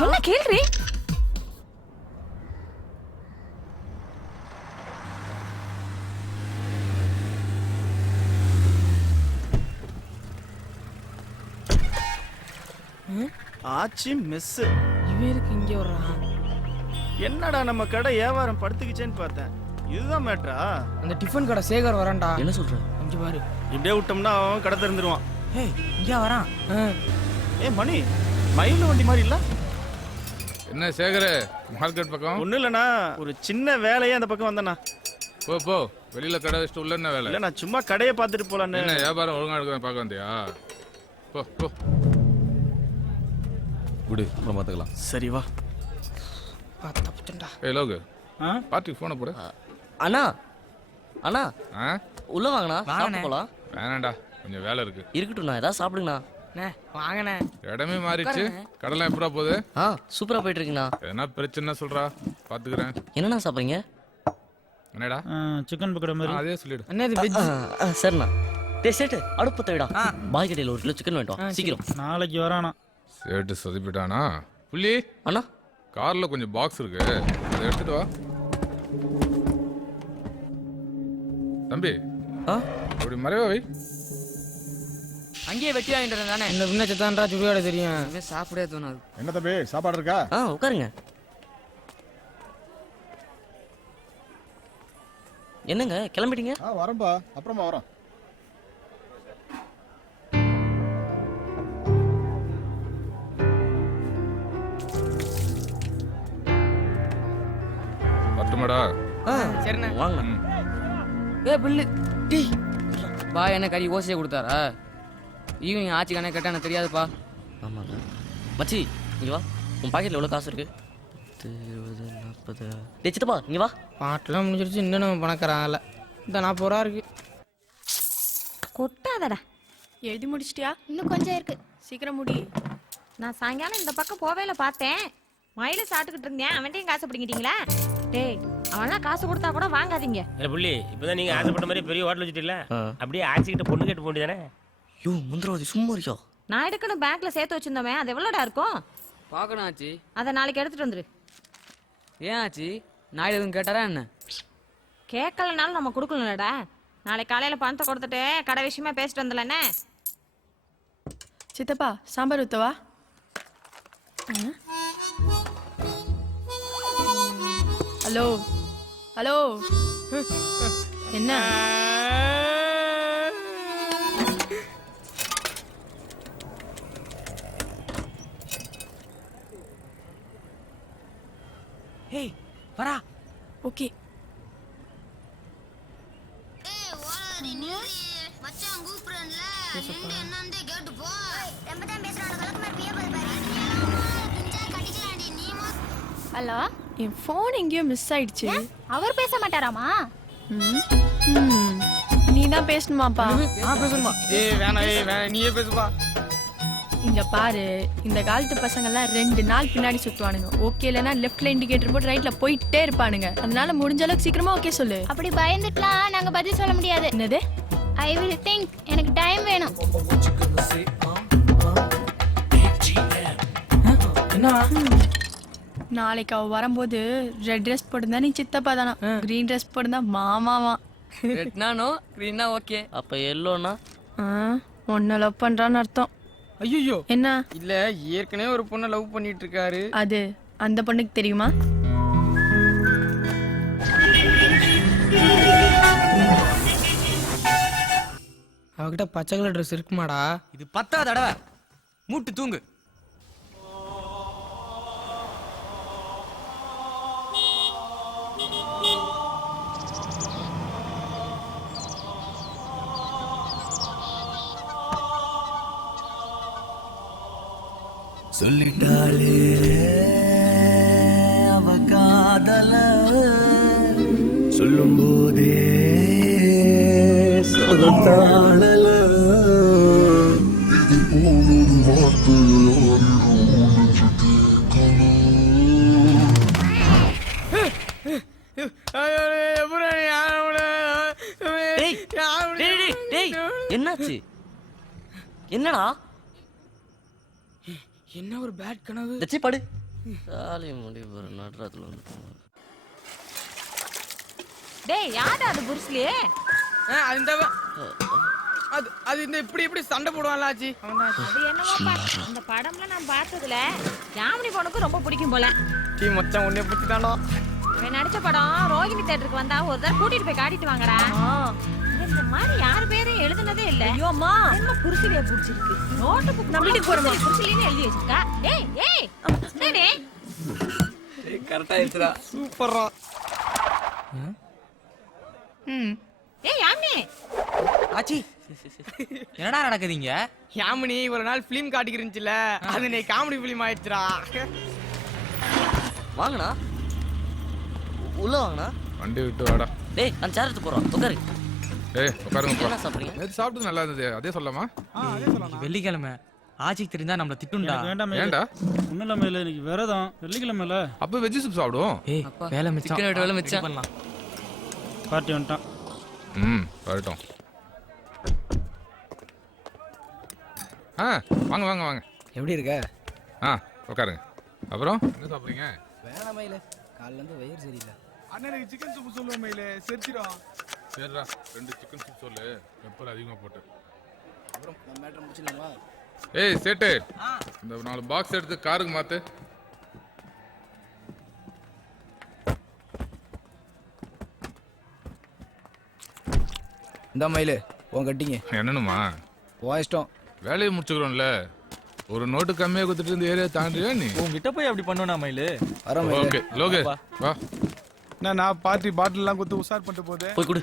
சொன்ன கேள்றி. ஆச்சி மிஸ். இவருக்கு இங்க வர்றான். என்னடா நம்ம கடை வியாபாரம் படுத்துக்கிச்சேன்னு பார்த்தேன். இதுதான் மேட்ரா? அந்த டிஃபன் கடை சேகர் வரான்டா. என்ன சொல்ற? இங்க பாரு. இப்படியே விட்டோம்னா அவன் கடை திறந்துருவான். ஏய் இங்க வரான். மணி மயில் வண்டி மாதிரி இல்ல? என்ன சேகர் மார்க்கெட் பக்கம்? ஒண்ணும் இல்லண்ணா, ஒரு சின்ன வேலையே அந்த பக்கம் வந்தண்ணா. போ போ வெளியில கடை வச்சுட்டு உள்ள என்ன வேலை? இல்ல நான் சும்மா கடையை பார்த்துட்டு போலான்னு. என்ன வியாபாரம் ஒழுங்கா எடுக்க பார்க்க வந்தியா? போ போ விடு அப்புறம் பார்த்துக்கலாம். சரி வா. தப்புச்சண்டா. ஏய் லோகு பார்ட்டிக்கு ஃபோனை போடு. அண்ணா அண்ணா ஆ உள்ள வாங்கண்ணா சாப்பிட்டு போலாம். வேணாண்டா கொஞ்சம் வேலை இருக்கு. இருக்கட்டும்ண்ணா ஏதாவது சாப்பிடுங்கண்ணா. வாங்கண்ணே. இடமே மாறிடுச்சு. கடலாம் எப்படா போகுது? சூப்பரா போயிட்டு இருக்குண்ணா. எதனா பிரச்சனை சொல்றா பாத்துக்கிறேன். என்னண்ணா சாப்பிட்றீங்க? என்னடா சிக்கன் பக்கோடா மாதிரி. அதே சொல்லிடு. என்னது வெஜ்? சரிண்ணா. டேய் சேட்டு அடுப்பு தவிடா. பாய் கடையில் 1 கிலோ சிக்கன் வேண்டாம் சீக்கிரம். நாளைக்கு வரானா? சேட்டு சொதிப்பிட்டானா? புள்ளி அண்ணா கார்ல கொஞ்சம் பாக்ஸ் இருக்கு அதை எடுத்துட்டு வா. தம்பி அப்படி மறைவா வை. அங்கேயே வெட்டி வாங்கிட்டு தானே. இந்த பின்ன சத்தான்றா சுடுகாட தெரியும். சாப்பிடவே தோணாது. என்ன தம்பி சாப்பாடு இருக்கா? உட்காருங்க. என்னங்க கிளம்பிட்டீங்க? வரம்பா அப்புறமா வரோம். பட்டுமாடா? சரிண்ணே வாங்க. பில்லு டீ பா. என்ன கறி ஓசையை கொடுத்தாரா? ஈவினிங் ஆச்சு கணக்கு கேட்டா எனக்கு தெரியாதுப்பா. ஆமாங்க மச்சி இங்க வா. உன் பாக்கெட்ல எவ்வளவு காசு இருக்கு? 20 40. டேய் சித்தப்பா இங்க வா. பாட்டெல்லாம் முடிஞ்சிருச்சு. இன்னும் நம்ம பணக்காரங்கள இந்த 40 ரூபா இருக்கு. கொட்டாதடா. எழுதி முடிச்சிட்டியா? இன்னும் கொஞ்சம் இருக்கு. சீக்கிரம் முடி. நான் சாயங்காலம் இந்த பக்கம் போவேல பார்த்தேன். மயில சாப்பிட்டுக்கிட்டு இருந்தேன். அவன்கிட்டயும் காசு பிடிங்கிட்டீங்களா? டேய் அவன்லாம் காசு கொடுத்தா கூட வாங்காதீங்க. இல்ல புள்ளி இப்பதான் நீங்க ஆசைப்பட்ட மாதிரி பெரிய ஹோட்டல் வச்சுட்டீங்களா? அப்படியே ஆச்சிக்கிட்ட பொண்ணு கேட்டு போண்டிதானே? யோ முந்திரவாதி சும்மா இருக்கியா? நான் எடுக்கணும் பேங்க்ல சேர்த்து வச்சிருந்தோமே அது எவ்வளோடா இருக்கும்? பார்க்கணும் ஆச்சு. அதை நாளைக்கு எடுத்துட்டு வந்துரு. ஏன் ஆச்சு? நாயுடு எதுவும் கேட்டாரா என்ன? கேட்கலனாலும் நம்ம கொடுக்கலடா. நாளைக்கு காலையில பணத்தை கொடுத்துட்டு கடை விஷயமா பேசிட்டு வந்துடலண்ணே. சித்தப்பா சாம்பார் ஊத்தவா? ஹலோ ஹலோ என்ன? ஏய் வரா. ஓகே. ஹலோ என் ஃபோன் எங்கேயோ மிஸ் ஆயிடுச்சு. அவர் பேச மாட்டாராமா? நீ தான் பேசணுமாப்பா? நான் பேசணுமா? வேணாம் நீயே பேசுப்பா. இங்க பாரு இந்த காலத்து பசங்க எல்லாம் 2 நாள் பின்னாடி சுத்துவானுங்க. ஓகே இல்லனா லெஃப்ட்ல இண்டிகேட்டர் போட்டு ரைட்ல போயிட்டே இருப்பானுங்க. அதனால முடிஞ்ச அளவுக்கு சீக்கிரமா ஓகே சொல்லு. அப்படி பயந்துட்டலாம் நாங்க பதில் சொல்ல முடியாது. என்னது? I will think. எனக்கு டைம் வேணும். நாளைக்கு அவ வரும்போது ரெட் ட்ரெஸ் போட்டுருந்தா நீ சித்தப்பா தானா, கிரீன் ட்ரெஸ் போட்டுருந்தா மாமாவா. ரெட்னானோ கிரீனா ஓகே. அப்ப எல்லோனா ஒன்ன லவ் பண்றான்னு அர்த்தம். ஐயோ என்ன? இல்ல ஏற்கனவே ஒரு பொண்ணை லவ் பண்ணிட்டு இருக்காரு. அது அந்த பொண்ணுக்கு தெரியுமா? அவகிட்ட பச்சை கலர் ட்ரெஸ் இருக்குமாடா? இது 10வது தடவை. மூட்டு தூங்கு. சொல்லிட்டாளே அவ காதல சொல்லும் போதே சொல்லத்தாளல என்னாச்சு? என்னடா? என்ன ஒரு பேட் கனவு. தச்சி படு. சாலி முடி வர நடராத்துல வந்து. டேய் யாரா அது புருஸ்லி? அது இந்த இப்படி சண்டை போடுவான்ல ஆச்சி. அது என்னமோப்பா அந்த படம்ல நான் பார்த்ததுல யாமினி பொண்ணுக்கு ரொம்ப பிடிக்கும் போல. டீ மச்சான் உன்னை பிடிச்சிட்டானோ? அவன் நடிச்ச படம் ரோகிணி தியேட்டருக்கு வந்தா ஒரு தடவை கூட்டிட்டு போய் காட்டிட்டு வாங்கடா. இந்த மாதிரி யார் பேரும் எழுதுனதே இல்ல. ஐயோ அம்மா என்ன புருஷிலியா புடிச்சிருக்கு. நோட்டு புக் நம்மளுக்கு போறோம். புருஷிலின்னு எழுதி வச்சிருக்கா. டேய் ஏய் டேய் கரெக்ட்டா இருச்சுடா. சூப்பர்ரா. ஏய் யாமினி ஆச்சி என்னடா நடக்குதுங்க? யாமினி ஒரு நாள் ஃபிலிம் காட்டிக்கிருந்துச்சுல, அது நீ காமெடி ஃபிலிம் ஆயிடுச்சுடா. வாங்கண்ணா, உள்ள வாங்கண்ணா. வண்டி விட்டு வாடா. டேய் நான் சேர் எடுத்து போறோம், உட்காரு. ஏய் உட்காருங்க. என்ன சாப்பிடுறீங்க? நேத்து சாப்பிட்டு நல்லா இருந்தது, அதே சொல்லலாமா? வெள்ளிக்கிழமை ஆச்சிக்கு தெரிஞ்சா நம்மள திட்டுண்டா. ஏன்டா? ஒண்ணும் இல்லாம இல்ல, இன்னைக்கு விரதம், வெள்ளிக்கிழமைல. அப்ப வெஜ் சூப் சாப்பிடுவோம். ஏய் வேலை மிச்சம், சிக்கன் வேலை மிச்சம் பண்ணலாம். பார்ட்டி வந்துட்டான். வரட்டும். வாங்க வாங்க வாங்க. எப்படி இருக்க? உட்காருங்க. அப்புறம் என்ன சாப்பிடுறீங்க? வேணாம் மயில, காலைல இருந்து வயிறு சரியில்லை. அண்ணனுக்கு சிக்கன் சூப் சொல்லுவோம் மயிலே, செரிச்சிடும். சரிடா, 2 சிக்கன் சூப் சொல்லு, பெப்பர் அதிகமாக போட்டு. அப்புறம் நம்ம மேட்டர் முடிச்சிடலாமா? ஏய் சேட்டு, இந்த 4 பாக்ஸ் எடுத்து காருக்கு மாத்து. இந்த மயிலு உன் கட்டிங்க. என்னன்னுமா? உன் இஷ்டம். வேலையை முடிச்சுக்கிறோம்ல, ஒரு நோட்டு கம்மியாக கொடுத்துட்டு இந்த ஏரியா தாண்டியா நீ? உங்ககிட்ட போய் அப்படி பண்ணுவா மயிலு? ஓகே லோகே வா. நான் பார்ட்டி பாட்டில் எல்லாம் கொடுத்து உஷார் பண்ணிட்டு போதே. போய் கொடு.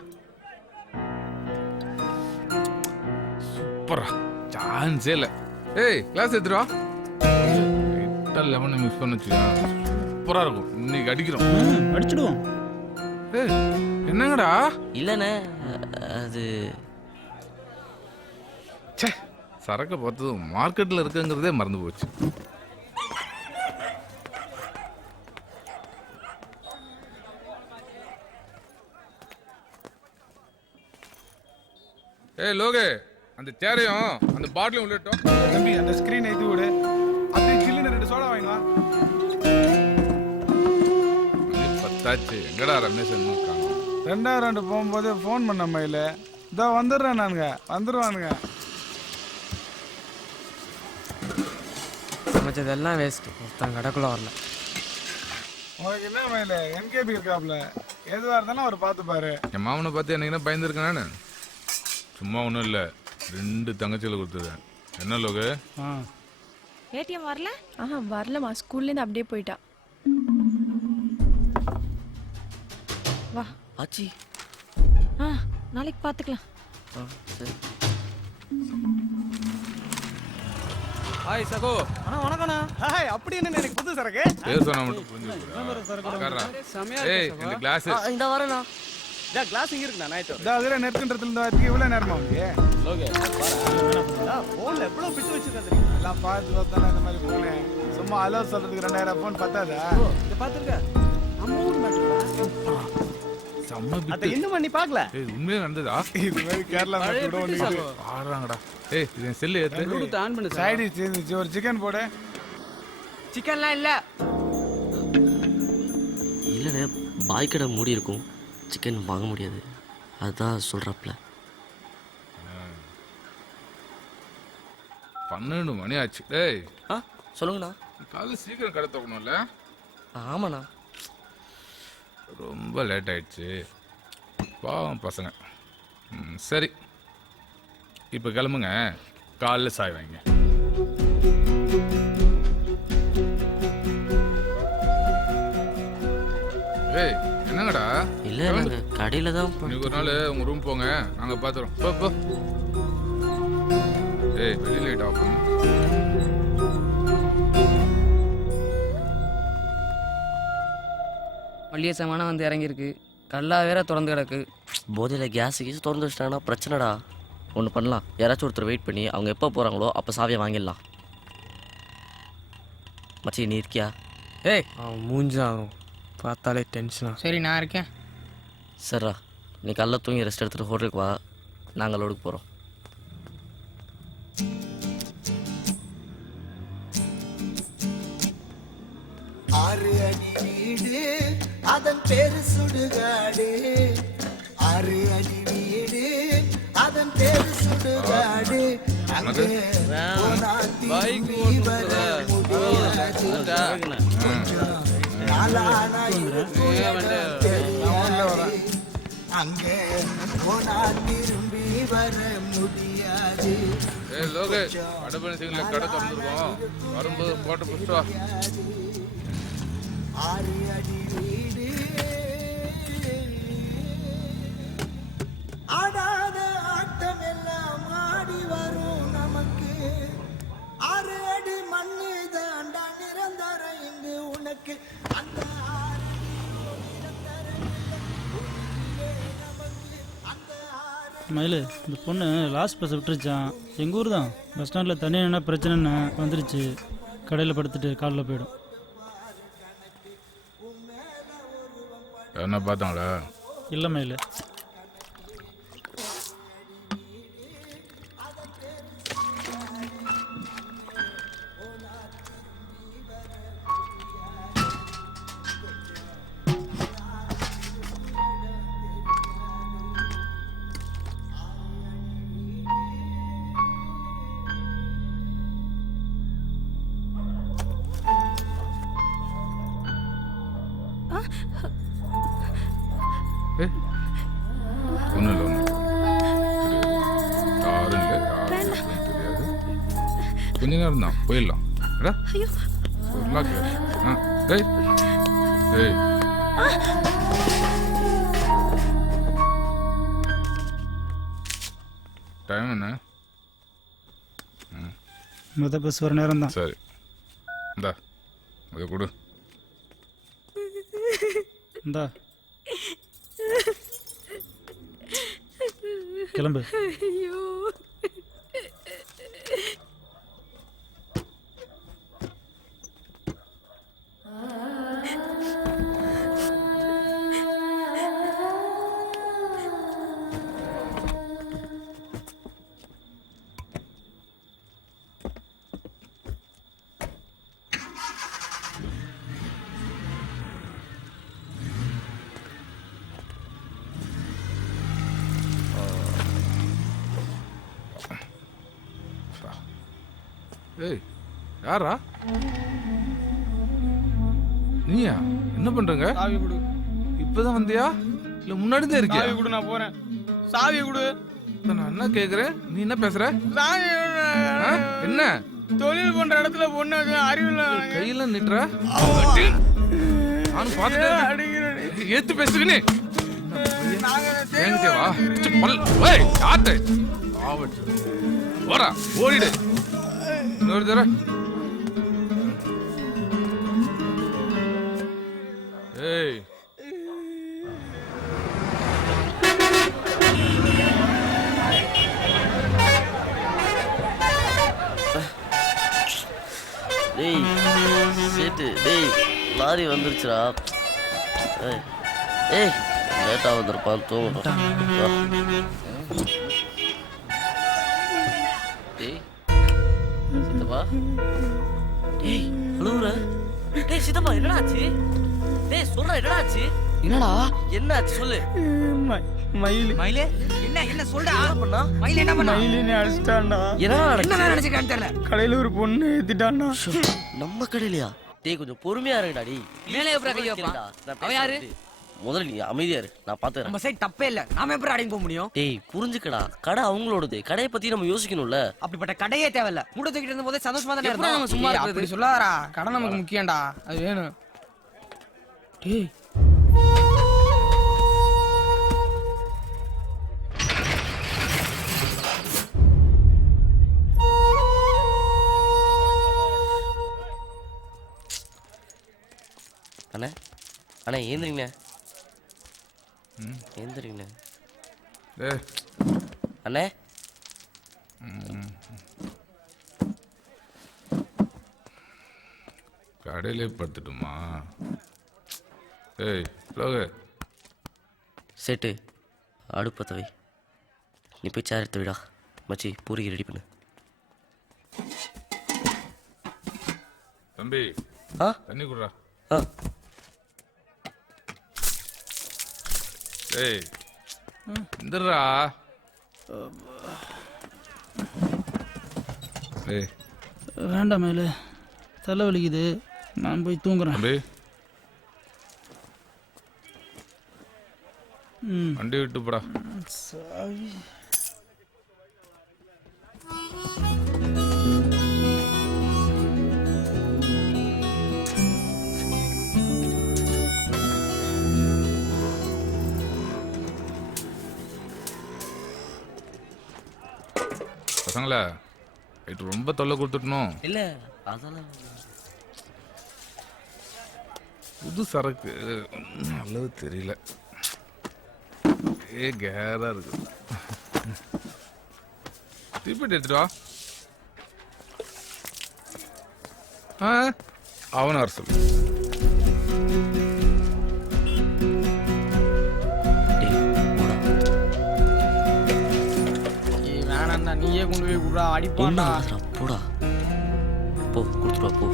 சூப்பரா, சான்ஸே இல்லை. ஏய் கிளாஸ் எடுத்துட்டு வா. லெமனை மிக்ஸ் பண்ண வச்சுக்கா, சூப்பரா இருக்கும். இன்னைக்கு அடிக்கிறோம், அடிச்சிடுவோம். ஏய் என்னங்கடா? இல்லண்ணே, அது சரக்கு பார்த்தது மார்க்கெட்டில் இருக்குங்கிறதே மறந்து போச்சு. ஏய் லோகே, அந்த சேரையும் அந்த பாட்டிலையும் உள்ளிட்டோம். தம்பி அந்த ஸ்கிரீன் ஏத்தி விடு. அப்படியே ஜில்லுன்னு 2 சோடா வாங்கிவா. பத்தாச்சு. எங்கடா ரமேஷ் இன்னும் காணோம்? 2ஆம் ரவுண்டு போகும்போது ஃபோன் பண்ண மயில, இதோ வந்துடுறேன் நானுங்க, வந்துடுவானுங்க. சமைச்சதெல்லாம் வேஸ்ட், ஒருத்தன் கடைக்குள்ள வரல. உனக்கு என்ன மயில, என்கேபி இருக்காப்ல, எதுவாக இருந்தாலும் அவர் பார்த்து பாரு. என் மாமனை பார்த்து எனக்கு என்ன பயந்துருக்கேன் நான்? சும்மா ஒன்றும் இல்லை, 2 தங்கச்சியில் கொடுத்துருக்கேன். என்ன லோகு? ஏடிஎம் வரல? வரலமா, ஸ்கூல்லேருந்து அப்படியே போயிட்டா. வா ஆச்சி. நாளைக்கு பார்த்துக்கலாம். சரி. ஹாய் சகோ. அண்ணா வணக்கம்ண்ணா. ஹாய், அப்படி என்ன எனக்கு புது சரக்கு? பேர் சொன்னா மட்டும் புரிஞ்சுக்கிறேன். ஏய் இந்த கிளாஸ். இந்த வரேண்ணா. கிளாஸ் இங்க இருக்குண்ணா, நைட்டு. அதில் நெருக்கின்றதுல இந்த வாரத்துக்கு இவ்வளோ நேரமா உங்களுக்கு? ஃபோனில் எவ்வளோ பிட்டு வச்சிருக்காங்க. எல்லாம் பார்த்து பார்த்தானே இந்த மாதிரி போனேன். சும்மா அலோ சொல்றதுக்கு 2000 ஃபோன் பத்தாதா? இதை பார்த்துருக்க நம்ம ஊர் மேட்ருடா. செம்ம அதை பிட்டு. இன்னும் பண்ணி பார்க்கல. ஏய் உண்மையே நடந்ததா? இது மாதிரி கேரளா மேட்ச் கூட ஒன்று ஆடுறாங்கடா. ஏய் இது என் செல்லு ஏத்து. ஆன் பண்ணு. சைடு இருந்துச்சு, ஒரு சிக்கன் போடு. சிக்கன்லாம் இல்லை. இல்லைண்ணே, பாய் கடை மூடி இருக்கும், சிக்கன் வாங்க முடியாது, அதுதான் சொல்கிறாப்ல. 12 மணி ஆச்சு. டேய் சொல்லுங்கண்ணா. காலையில் சீக்கிரம் கடை தரணும்ல? ஆமாண்ணா. ரொம்ப லேட் ஆயிடுச்சு, பாவம் பசங்க. சரி இப்போ கிளம்புங்க, காலைல சாய் வாங்க. ஏய் என்னங்கடா? இல்லை நாங்கள் கடையில் தான். இன்னைக்கு ஒரு நாள் உங்கள் ரூம் போங்க, நாங்கள் பார்த்துறோம். போ. ஏய் வெளியே லைட் ஆஃப் பண்ணு. மளிகை சாமானம் வந்து இறங்கியிருக்கு, கல்லா வேற திறந்து கிடக்கு. போதையில் கேஸ் திறந்து வச்சிட்டாங்கன்னா பிரச்சனைடா. ஒன்று பண்ணலாம், யாராச்சும் ஒருத்தர் வெயிட் பண்ணி அவங்க எப்போ போகிறாங்களோ அப்போ சாவியை வாங்கிடலாம். மச்சி நீ இருக்கியா? ஏய் அவன் மூஞ்சாகும் பார்த்தாலே டென்ஷனா. சரி நான் இருக்கேன். சரிடா, நீ காலைல தூங்கி ரெஸ்ட் எடுத்துகிட்டு ஹோட்டலுக்கு வா, நாங்கள் லோடுக்கு போகிறோம். ஆறு அடி வீடு, அதன் பேரு சுடுகாடு. 6 அடி வீடு, அதன் பேரு சுடுகாடு. அங்கே போனா திரும்பி வர முடியாது. நாளானா இருக்கும் இடம் தெரியாது. அங்கே போனா திரும்பி வர முடியாது. ஏய் லோகே, வடபழனி சிங்கில் கடை திறந்துருக்கோம், வரும்போது போட்டு பிடிச்சிட்டு வா. 6 அடி வீடு, ஆடாத ஆட்டம் எல்லாம் மயிலு இந்த பொண்ணு லாஸ்ட் பஸ்ஸை விட்டுருச்சான். எங்கள் ஊர் தான். பஸ் ஸ்டாண்டில் தனியாக என்ன பிரச்சனைன்னு வந்துருச்சு. கடையில் படுத்துட்டு காலில் போயிடும். என்ன பார்த்தாங்களா? இல்லை மயிலு. ஒன்றும் இல்லை, யாரும் இல்லை, யாரும் தெரியாது. கொஞ்ச நேரம் தான், போயிடலாம். டைம் என்ன? முதல் பஸ் ஒரு நேரம் தான். சரி, இந்தா அதை கொடு. இந்தா கிளம்பு. ஐயோ ஏய், யாரா நீயா? என்ன பண்றங்க? சாவி கொடு. இப்பதான் வந்தியா இல்ல முன்னாடி தான் இருக்கியா? சாவி கொடு, நான் போறேன். சாவி கொடு. நான் என்ன கேக்குறேன், நீ என்ன பேசுற? சாவி என்ன தொழில் பண்ற இடத்துல பொண்ணு அறிவில்ல கையில நிட்டுற? நானும் பாத்துட்டேன். ஏத்து பேசுறீங்க. என்கிட்ட வா. ஏய், யார்ட்ட? ஓடா, ஓடிடு. இன்னொரு தர. ஏய், டேய் சேட்டு, டேய் லாரி வந்துருச்சுடா. ஏய் லேட்டாக வந்திருப்பான், தூங்கட்டும். டேய் சித்தப்பா. டேய் அழுவுற? டேய் சித்தப்பா என்னடா ஆச்சு? டேய் சொல்றா என்னடா ஆச்சு? என்னடா என்ன ஆச்சு சொல்லு. மயிலு மயிலே என்ன சொல்றா? என்ன பண்ணா? மயில என்ன பண்ணா? மயிலினே அடிச்சிட்டான்டா. என்ன நினைச்சிருக்கான்னு தெரியல. கடையில ஒரு பொண்ணு ஏத்திட்டான்டா. நம்ம கடையிலயா? டேய் கொஞ்சம் பொறுமையா இருங்கடா. டேய் மேலே எப்பறா கை வைப்பா? அவன் யாரு? முதல்ல நீ அமைதியா இரு, நான் பாத்துறேன். நம்ம சைடு தப்பே இல்ல, நாம எப்படி அடங்கி போக முடியும்? டேய் புரிஞ்சுக்கடா, கடை அவங்களோடது. கடையை பத்தி நம்ம யோசிக்கணும்ல. அப்படிப்பட்ட கடையே தேவையில்ல. மூட தூக்கிட்டு இருந்த போதே சந்தோஷமா தானே இருந்தோம். நம்ம சும்மா அப்படி சொல்லாதடா. கடை நமக்கு முக்கியம்டா, அது வேணும். டேய் அண்ணே அண்ணே ஏந்திரிங்கண்ணே. ஏந்திரிங்கண்ணே. அண்ணே கடையிலே படுத்துட்டுமா? ஏய் லோக சேட்டு அடுப்பத்த வை. நீ போய் சேர் எடுத்து விடா. மச்சி பூரிக்கு ரெடி பண்ணு. தம்பி தண்ணி குடுறா. ஏய் இந்தரா. ஏய் வேண்டாம் மேலே, தலை வலிக்குது, நான் போய் தூங்குறேன். வண்டி விட்டு போடா. சாவி பசங்களா இது ரொம்ப தொல்லை கொடுத்துட்டணும். இல்ல அதெல்லாம் புது சரக்கு நல்லது தெரியல. கேரா இருக்கு. தீப்பெட்டி எடுத்துட்டு வா. அவனை வர சொல்லு. வேணாண்டா, நீயே கொண்டு போய் விடுறா, அடிப்பான்டா. போடா போ, கொடுத்துட்டு வா, போ.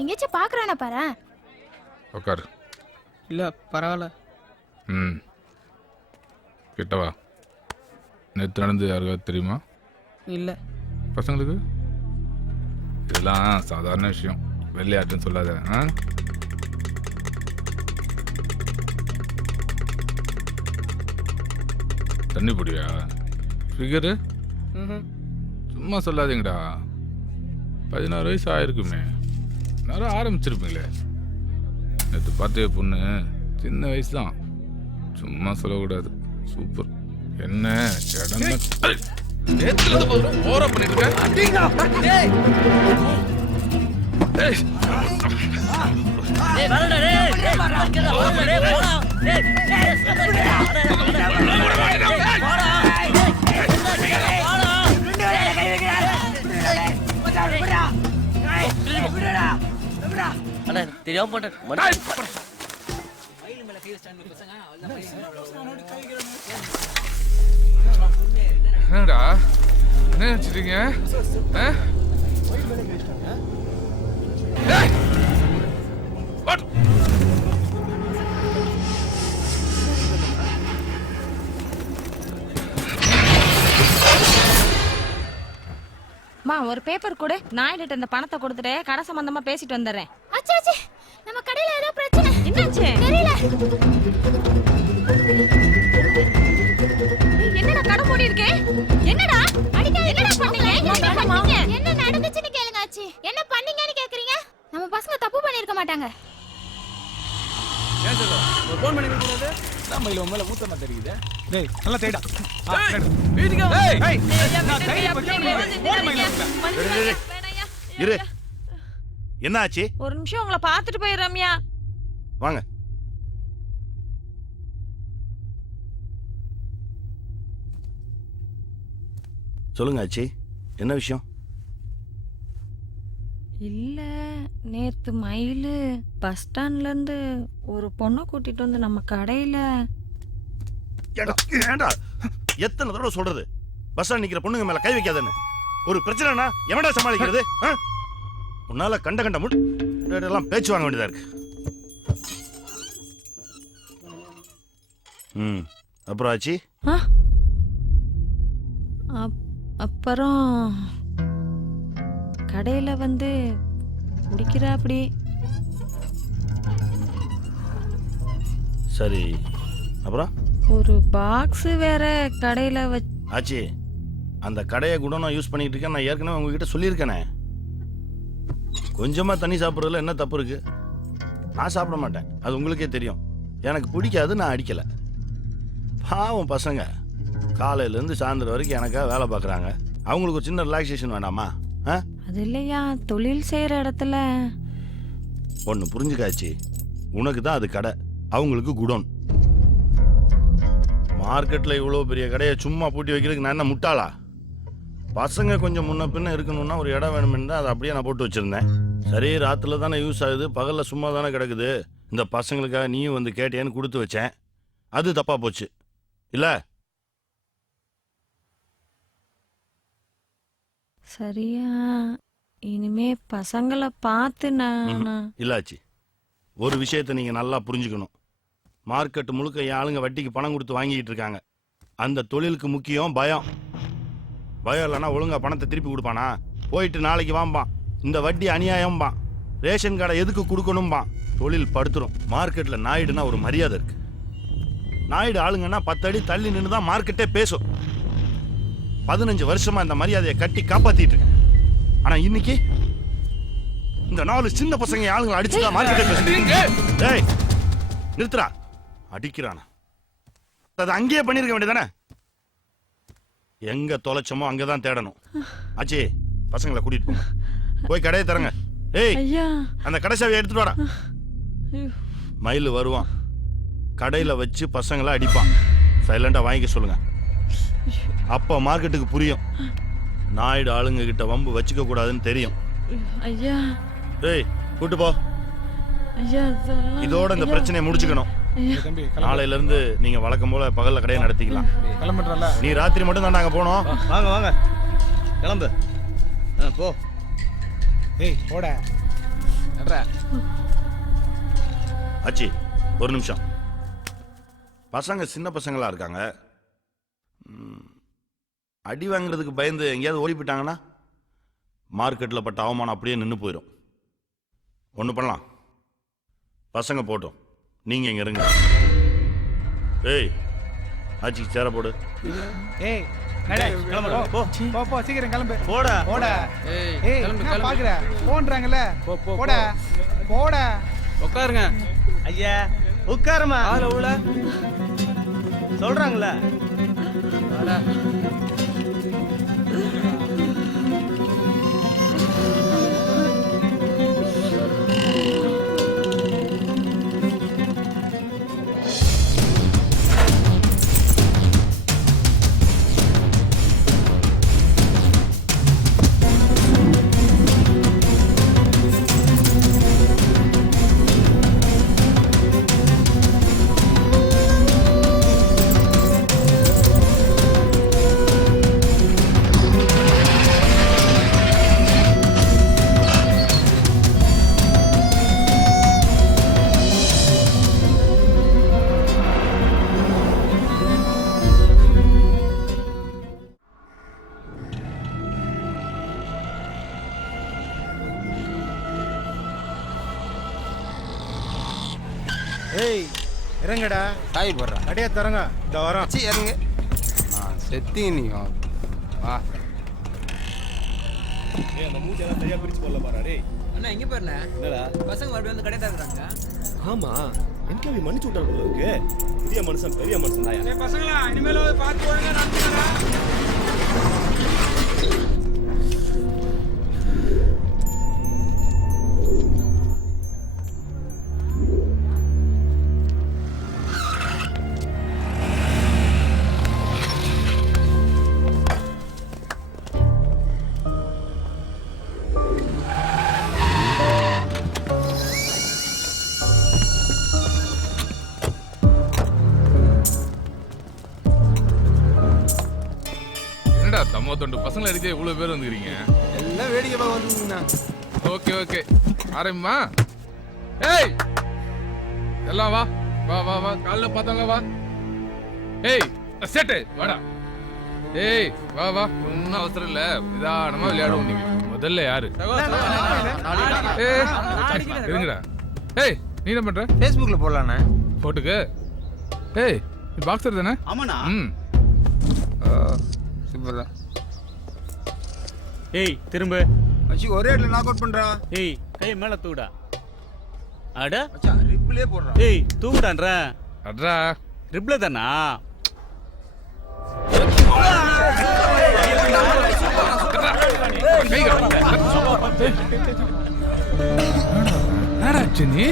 எங்கேயாச்சும் பாக்குறானா பாரு. உட்காரு. இல்ல பரவாயில்ல. கிட்டவா. நேற்று நடந்து யாருக்காவது தெரியுமா? இல்ல. பசங்களுக்கு இதெல்லாம் சாதாரண விஷயம், வெள்ளையாட்டுன்னு சொல்லாத. தண்ணி பிடியா ஃபிகரு? சும்மா சொல்லாதீங்கடா. 16 வயசு ஆயிருக்குமே, நேரம் ஆரம்பிச்சிருப்பீங்களே. நேற்று பார்த்த பொண்ணு சின்ன வயசு தான், சும்மா சொல்லக்கூடாது. சூப்பர். என்ன ஓரா பண்ணிட்டு தெரியாம போட்டேன். என்னடா என்ன நினைச்சிட்டீங்க? ஒரு பேப்பர் கொடு, நாயிட்ட இந்த பணத்தை கொடுத்துட்டு கடை சம்பந்தமா பேசிட்டு வந்துடுறேன். அச்சாச்சி, நம்ம கடையில ஏதோ பிரச்சனை. என்னாச்சு? தெரியல. என்னடா கடை மூடி இருக்கே? என்னடா அடிக்காத. என்னடா பண்ணீங்க? பண்ணீங்க? என்ன நடந்துச்சுன்னு கேளுங்க ஆச்சி. என்ன பண்ணீங்கன்னு கேக்குறீங்க? நம்ம பசங்க தப்பு பண்ணிருக்க மாட்டாங்க. ஏன் சொல்ற? ஒரு ஃபோன் பண்ணி கொடுக்குறது நம்ம இல்ல உண்மையில மூத்தமா தெரியுது. டேய் நல்லா தேடா. வீட்டுக்கு வா. ஏய் நான் கையில பச்சை ஃபோன் பண்ணி இரு. என்ன ஆச்சு? ஒரு நிமிஷம் உங்களை பார்த்துட்டு போய் ரம்யா. வாங்க. சொல்லுங்க ஆச்சி, என்ன விஷயம்? இல்ல, நேத்து மயிலு பஸ் ஸ்டாண்ட்ல இருந்து ஒரு பொண்ணை கூட்டிட்டு வந்து நம்ம கடையில. ஏண்டா எத்தனை தடவை சொல்றது பஸ் ஸ்டாண்ட் நிக்கிற பொண்ணுங்க மேல கை வைக்காதன்னு? ஒரு பிரச்சனைனா எவன்டா சமாளிக்கிறது? உன்னால கண்ட கண்ட எல்லாம் பேச்சு வாங்க வேண்டியதா இருக்கு. அப்புறம் ஆச்சி? அப்புறம் கடையில வந்து குடிக்கிறா. அப்படி சரி, அப்புறம் ஒரு பாக்ஸ் வேற கடையில ஆச்சி, அந்த கடையை கூட நான் யூஸ் பண்ணிட்டு இருக்கேன். நான் ஏற்கனவே உங்ககிட்ட சொல்லியிருக்கேனே. கொஞ்சமா தண்ணி சாப்பிட்றதுல என்ன தப்பு இருக்கு? நான் சாப்பிட மாட்டேன், அது உங்களுக்கே தெரியும். எனக்கு பிடிக்காது, நான் அடிக்கல. பாவம் பசங்க காலையிலேருந்து சாயந்தரம் வரைக்கும் எனக்காக வேலை பார்க்குறாங்க. அவங்களுக்கு ஒரு சின்ன ரிலாக்ஸேஷன் வேண்டாமா? அது இல்லையா, தொழில் செய்யற இடத்துல. ஒன்று புரிஞ்சுக்காச்சு, உனக்கு தான் அது கடை, அவங்களுக்கு குடோன். மார்க்கெட்டில் இவ்வளோ பெரிய கடையை சும்மா பூட்டி வைக்கிறதுக்கு நான் என்ன முட்டாளா? பசங்க கொஞ்சம் முன்ன பின்ன இருக்கணும்னா ஒரு இடம் வேணுமென்னு தான் அதை அப்படியே நான் போட்டு வச்சுருந்தேன். சரி, ராத்திரில தானே யூஸ் ஆகுது, பகலில் சும்மா தானே கிடக்குது. இந்த பசங்களுக்காக நீயும் வந்து கேட்டேன்னு கொடுத்து வச்சேன். அது தப்பாக போச்சு இல்லை? சரியா, இனிமே பசங்களை பார்த்து நான் இல்லாச்சு. ஒரு விஷயத்தை நீங்கள் நல்லா புரிஞ்சுக்கணும். மார்க்கெட் முழுக்க என் ஆளுங்க வட்டிக்கு பணம் கொடுத்து வாங்கிட்டு இருக்காங்க. அந்த தொழிலுக்கு முக்கியம் பயம். பயம் இல்லைன்னா ஒழுங்கா பணத்தை திருப்பி கொடுப்பானா? போயிட்டு நாளைக்கு வாம்பான், இந்த வட்டி அநியாயம்பான், ரேஷன் கார்டை எதுக்கு கொடுக்கணும்பான். தொழில் படுத்துரும். மார்க்கெட்டில் நாயுடுனா ஒரு மரியாதை இருக்கு. நாயுடு ஆளுங்கன்னா 10 அடி தள்ளி நின்று தான் மார்க்கெட்டே பேசும். 15 வருஷமா இந்த மரியாதையை கட்டி காப்பாத்திட்டு இருக்கேன். ஆனா இன்னைக்கு இந்த 4 சின்ன பசங்க ஆளுங்களை அடிச்சுதான் மார்க்கெட்டே பேசுறீங்க. டேய் நிறுத்துறா, அடிக்கிறானா? அதை அங்கேயே பண்ணிருக்க வேண்டியதானே? எங்க தொலைச்சமோ அங்கதான் தேடணும். ஆச்சி, பசங்களை கூட்டிட்டு போங்க, போய் கடையை தரங்க. ஏய், அந்த கடை சாவியை எடுத்துட்டு வாடா. மயில் வருவான், கடையில் வச்சு பசங்களை அடிப்பான். சைலண்டாக வாங்கிக்க சொல்லுங்க. அப்போ மார்க்கெட்டுக்கு புரியும் நாயுடு ஆளுங்க கிட்ட வம்பு வச்சுக்க கூடாதுன்னு தெரியும். ஐயா ஏய் கூட்டு போ. ஐயா இதோட இந்த பிரச்சனையை முடிச்சுக்கணும். நாளையில இருந்து நீங்க வழக்கம் போல பகல்ல கடையை நடத்திக்கலாம். கிளம்பிடுறல. நீ ராத்திரி மட்டும் தான் நாங்க போனோம். வாங்க வாங்க கிளம்பு. போ. ஏய் போட. ஆச்சி ஒரு நிமிஷம். பசங்க சின்ன பசங்களா இருக்காங்க. அடி வாங்குறதுக்கு பயந்து எங்கேயாவது ஓடி போயிட்டாங்கன்னா மார்க்கெட்டில் பட்ட அவமானம் அப்படியே நின்று போயிடும். ஒன்று பண்ணலாம், பசங்க போட்டோம், நீங்கள் இங்கே இருங்க. ஏய் ஆச்சிக்கு சேர போடு. ஏய் நடே கிளம்பு. போ போ போ சீக்கிரம் கிளம்பு. போடா போடா. ஏய் கிளம்பு, என்ன கிளம்பு. பாக்குற? போன்றாங்கல. போடா போடா. உட்காருங்க. ஐயா உட்காருமா. ஆள உள்ள சொல்றாங்கல்ல. ஏய் இறங்கடா. காய் போடுறா. அடியே தரங்க. இந்த வரோம். சி இறங்கு. செத்தி நீ வா. ஏய் அந்த மூஞ்செல்லாம் சரியா பிரிச்சு போடல பாரு. டேய் அண்ணா இங்க பாருல. என்னடா பசங்க மறுபடியும் வந்து கடை தரறாங்க. ஆமா எனக்கு அவ மன்னிச்சு விட்டாரு போல இருக்கு. பெரிய மனுஷன் தாயா. ஏய் பசங்களா இனிமேல பார்த்து ஒழுங்கா நடந்துக்கடா. தம்மா தொண்டு பசங்களை அடிக்க இவ்வளவு பேர் வந்துக்கிறீங்க. எல்லாம் வேடிக்கை பார்க்க வந்துருங்கண்ணா. Okay okay ஆரம்பிமா. ஏய் எல்லாம் வா வா வா வா. காலைல பார்த்தாங்க வா. ஏய் செட்டு வாடா. ஏய் வா வா. ஒன்றும் அவசரம் இல்லை, நிதானமா விளையாடுவோம். நீங்க முதல்ல யாரு? இருங்கடா. ஏய் நீ என்ன பண்ற? ஃபேஸ்புக்கில் போடலாண்ணே. போட்டுக்கு. ஏய் நீ பாக்ஸர் தானே? ஆமாண்ணா. சூப்பர் தான். ஏய் திரும்ப. மச்சி ஒரே இடத்துல நாக் அவுட் பண்றா. ஏய் கை மேல தூடா. அட மச்சான் ரிப்ளே போடுறா. ஏய் தூடான்ற. அட்ரா ரிப்ளே தானா? என்னடா நீ?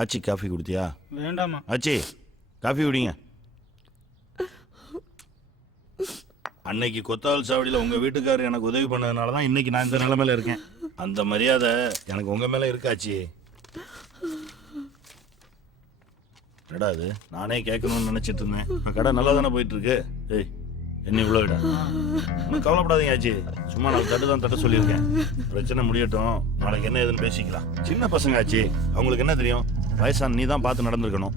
ஆச்சி காஃபி குடித்தியா? வேண்டாமா. ஆச்சி காஃபி குடிங்க. அன்னைக்கு கொத்தால் சாவடியில் உங்கள் வீட்டுக்காரர் எனக்கு உதவி பண்ணதுனால தான் இன்னைக்கு நான் இந்த நிலைமையில இருக்கேன். அந்த மரியாதை எனக்கு உங்கள் மேலே இருக்காச்சி. கடை அது நானே கேட்கணும்னு நினச்சிட்டு இருந்தேன். கடை நல்லா தானே போயிட்டு இருக்கு. ஏய் என்ன இவ்வளோ விட ஒன்றும் கவலைப்படாதீங்க ஆச்சி. சும்மா நான் தட்டு தான் தட்ட சொல்லியிருக்கேன். பிரச்சனை முடியட்டும், நாளைக்கு என்ன ஏதுன்னு பேசிக்கலாம். சின்ன பசங்க ஆச்சி, அவங்களுக்கு என்ன தெரியும்? வயசான நீ தான் பார்த்து நடந்துருக்கணும்.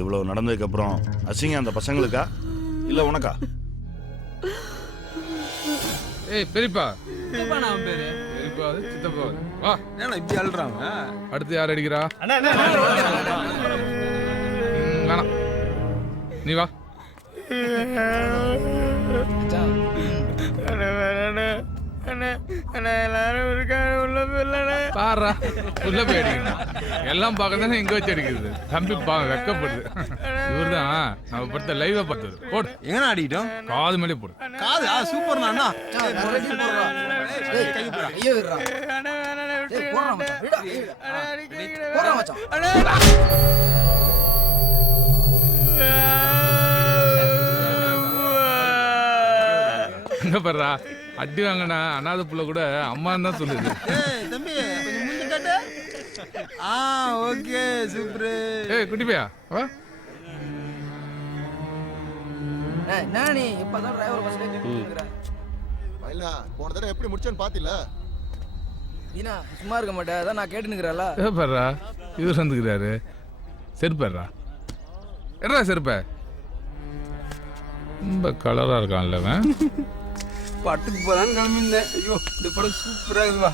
இவ்வளோ நடந்ததுக்கப்புறம் அசிங்க அந்த பசங்களுக்கா இல்லை உனக்கா? ஏய் பெரியப்பா. சித்தப்பா நான் பேரு. பெரியப்பா சித்தப்பா வா. ஏன்னா இப்படி அழுறாங்க? அடுத்து யார் அடிக்கிறா? வேணாம் நீ வா. எல்லாரும் இருக்காங்க உள்ள போயிடலண்ணே. பாரா உள்ள போய் அடிக்கணும். எல்லாம் பார்க்க தானே இங்க வச்சு அடிக்குது. தம்பி வெக்கப்படுது. இவர்தான் நம்ம படுத்த லைவா பார்த்தது. போடு எங்க அடிக்கிட்டோம் காது மேலே போடு. காது சூப்பர் அண்ணா. அங்க பாருடா அடி வாங்கினா அனாதை புள்ள கூட அம்மான்னு தான் சொல்லுது. தம்பி கொஞ்சம் முந்தி காட்டு. Okay super. ஏய் குட்டி பையா வா. நானே இப்பதான் டிரைவர் பஸ்ல நின்னுங்கற. பைலா போன தடவை எப்படி முடிச்சேன்னு பாத்தில? நீனா சும்மா இருக்க மாட்டே. அதான் நான் கேட்டு நிக்கறல. ஏ பாருடா இவர் வந்துக்கிறாரு. செருப்பேறா எடா செருப்பே. ரொம்ப கலரா இருக்கான்ல அவன். பட்டுக்கு போதான் கிளம்பிந்தேன். ஐயோ இந்த படம் சூப்பரா இருக்குவா.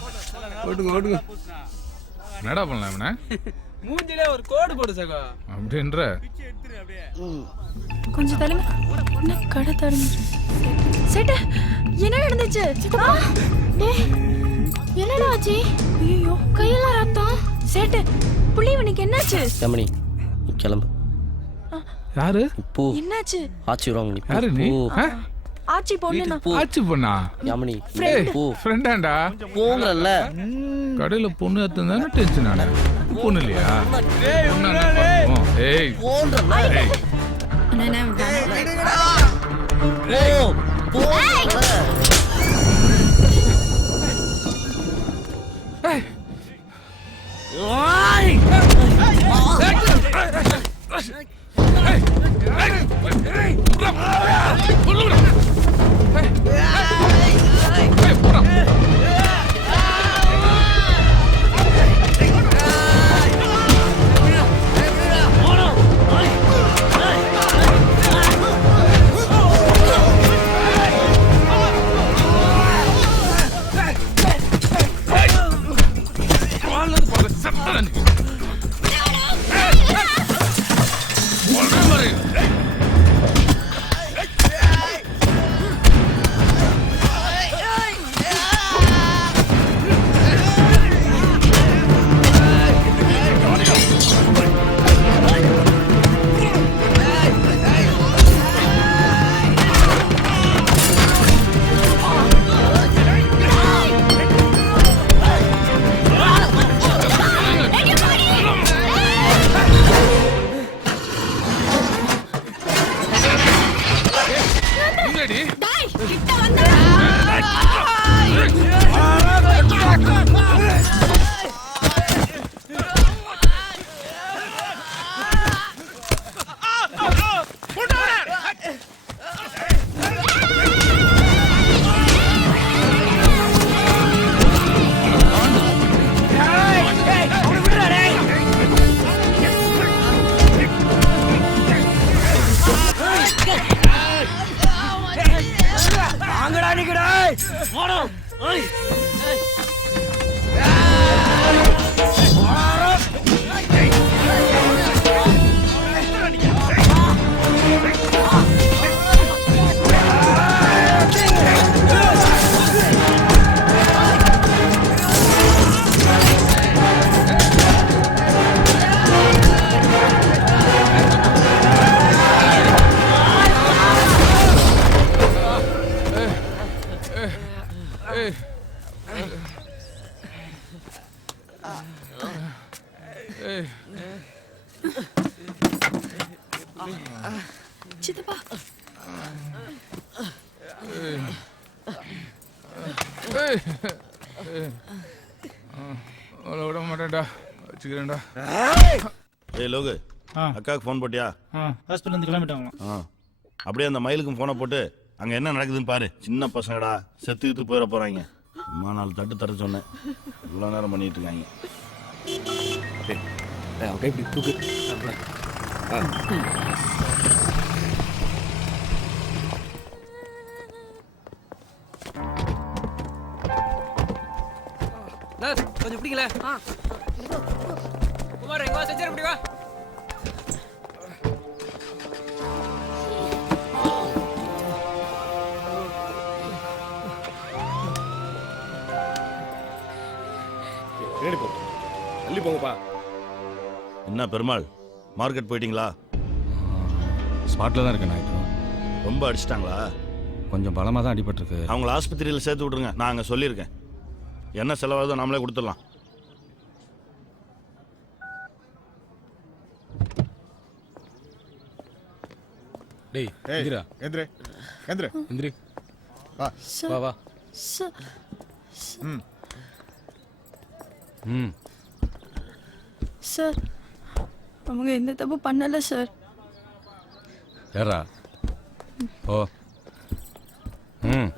ஓடுங்க. என்னடா பண்ணலாம் அவனை? மூஞ்சிலே ஒரு கோடு போடு சகோ. அப்படின்ற கொஞ்சம் தள்ளுங்க. என்ன கடை தரணும் சேட்டு? என்ன நடந்துச்சு? டேய் என்னடா ஆச்சு? ஐயோ கையெல்லாம் ரத்தம். சேட்டு புள்ளிவனுக்கு என்னாச்சு? ரமணி நீ கிளம்பு. யாரு? போ. என்னாச்சு? ஆச்சிடுவாங்க நீ. யாரு நீ? ஆச்சி பொண்ணுனா? ஆச்சி பொண்ணா? யாமினி போ. ஃப்ரெண்டாண்டா? போங்கல்ல. கடையில பொண்ணு எத்தனை டென்ஷன் ஆன. பொண்ணு இல்லையா? ஏய் போன்றல. ஏய் போ. சித்தப்பா விட மாட்டேன்டா வச்சுக்கிறேன்டா. ஏய் லோகு அக்காவுக்கு ஃபோன் போட்டியா? ஹாஸ்பிட்டல் கிளம்பிட்டாங்களாம். அப்படியே அந்த மயிலுக்கும் ஃபோனை போட்டு அங்கே என்ன நடக்குதுன்னு பாரு. சின்ன பசங்கடா செத்துக்கிட்டு போயிட போகிறாங்க. அம்மா 4 தட்டு தர சொன்னேன். இவ்வளோ நேரம் பண்ணிட்டு இருக்காங்க. இப்படி தூக்கு. கொஞ்சம் பிடிக்கல. குமார் எங்க வா செஞ்சு இப்படி வா. பின்னாடி போ தள்ளி போங்கப்பா. என்ன பெருமாள் மார்க்கெட் போயிட்டீங்களா? ஸ்பாட்டில் தான் இருக்கேன் நாயுடு. ரொம்ப அடிச்சிட்டாங்களா? கொஞ்சம் பலமாக தான் அடிபட்டிருக்கு. அவங்கள ஆஸ்பத்திரியில் சேர்த்து விட்ருங்க. நான் அங்கே சொல்லியிருக்கேன். என்ன செலவாகுதோ நாமளே கொடுத்துடலாம். டேய் எந்திரா. எந்திரே எந்திரே எந்திரி. வா வா வா. ம் சார் அவங்க எந்த தப்பு பண்ணல சார். ஏறா. ஓ. ம்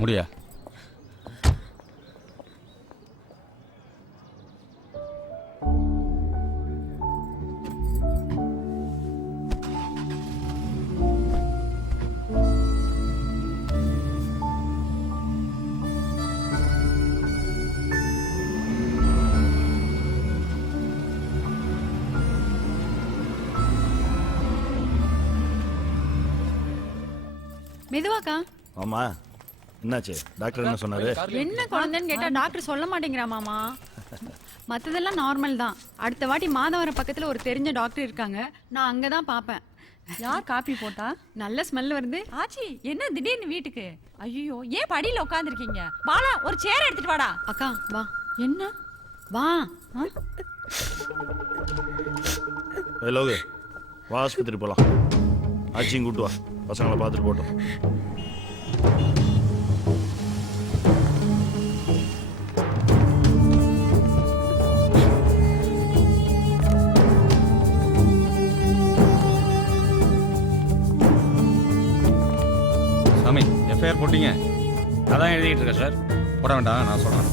முடியா. மெதுவாக்கா. ஆமா என்னாச்சு? டாக்டர் என்ன சொன்னாரு? என்ன குழந்தைன்னு கேட்டா டாக்டர் சொல்ல மாட்டேங்கிறா மாமா. மத்ததெல்லாம் நார்மல் தான். அடுத்த வாட்டி மாதவரம் பக்கத்துல ஒரு தெரிஞ்ச டாக்டர் இருக்காங்க, நான் அங்கதான் பாப்பேன். யார் காப்பி போட்டா? நல்ல ஸ்மெல் வருது. ஆச்சி என்ன திடீர்னு வீட்டுக்கு? ஐயோ ஏன் படியில உட்காந்துருக்கீங்க? பாலா ஒரு சேர் எடுத்துட்டு வாடா. அக்கா வா. என்ன வா. லோகு வா ஆஸ்பத்திரி போகலாம். ஆச்சியும் கூட்டு வா, பசங்களை பார்த்துட்டு போட்டோம். சாமி எஃப்ஐஆர் போட்டீங்க? அதான் எழுதிக்கிட்டு இருக்கேன் சார். போட வேண்டாம், நான் சொல்கிறேன்.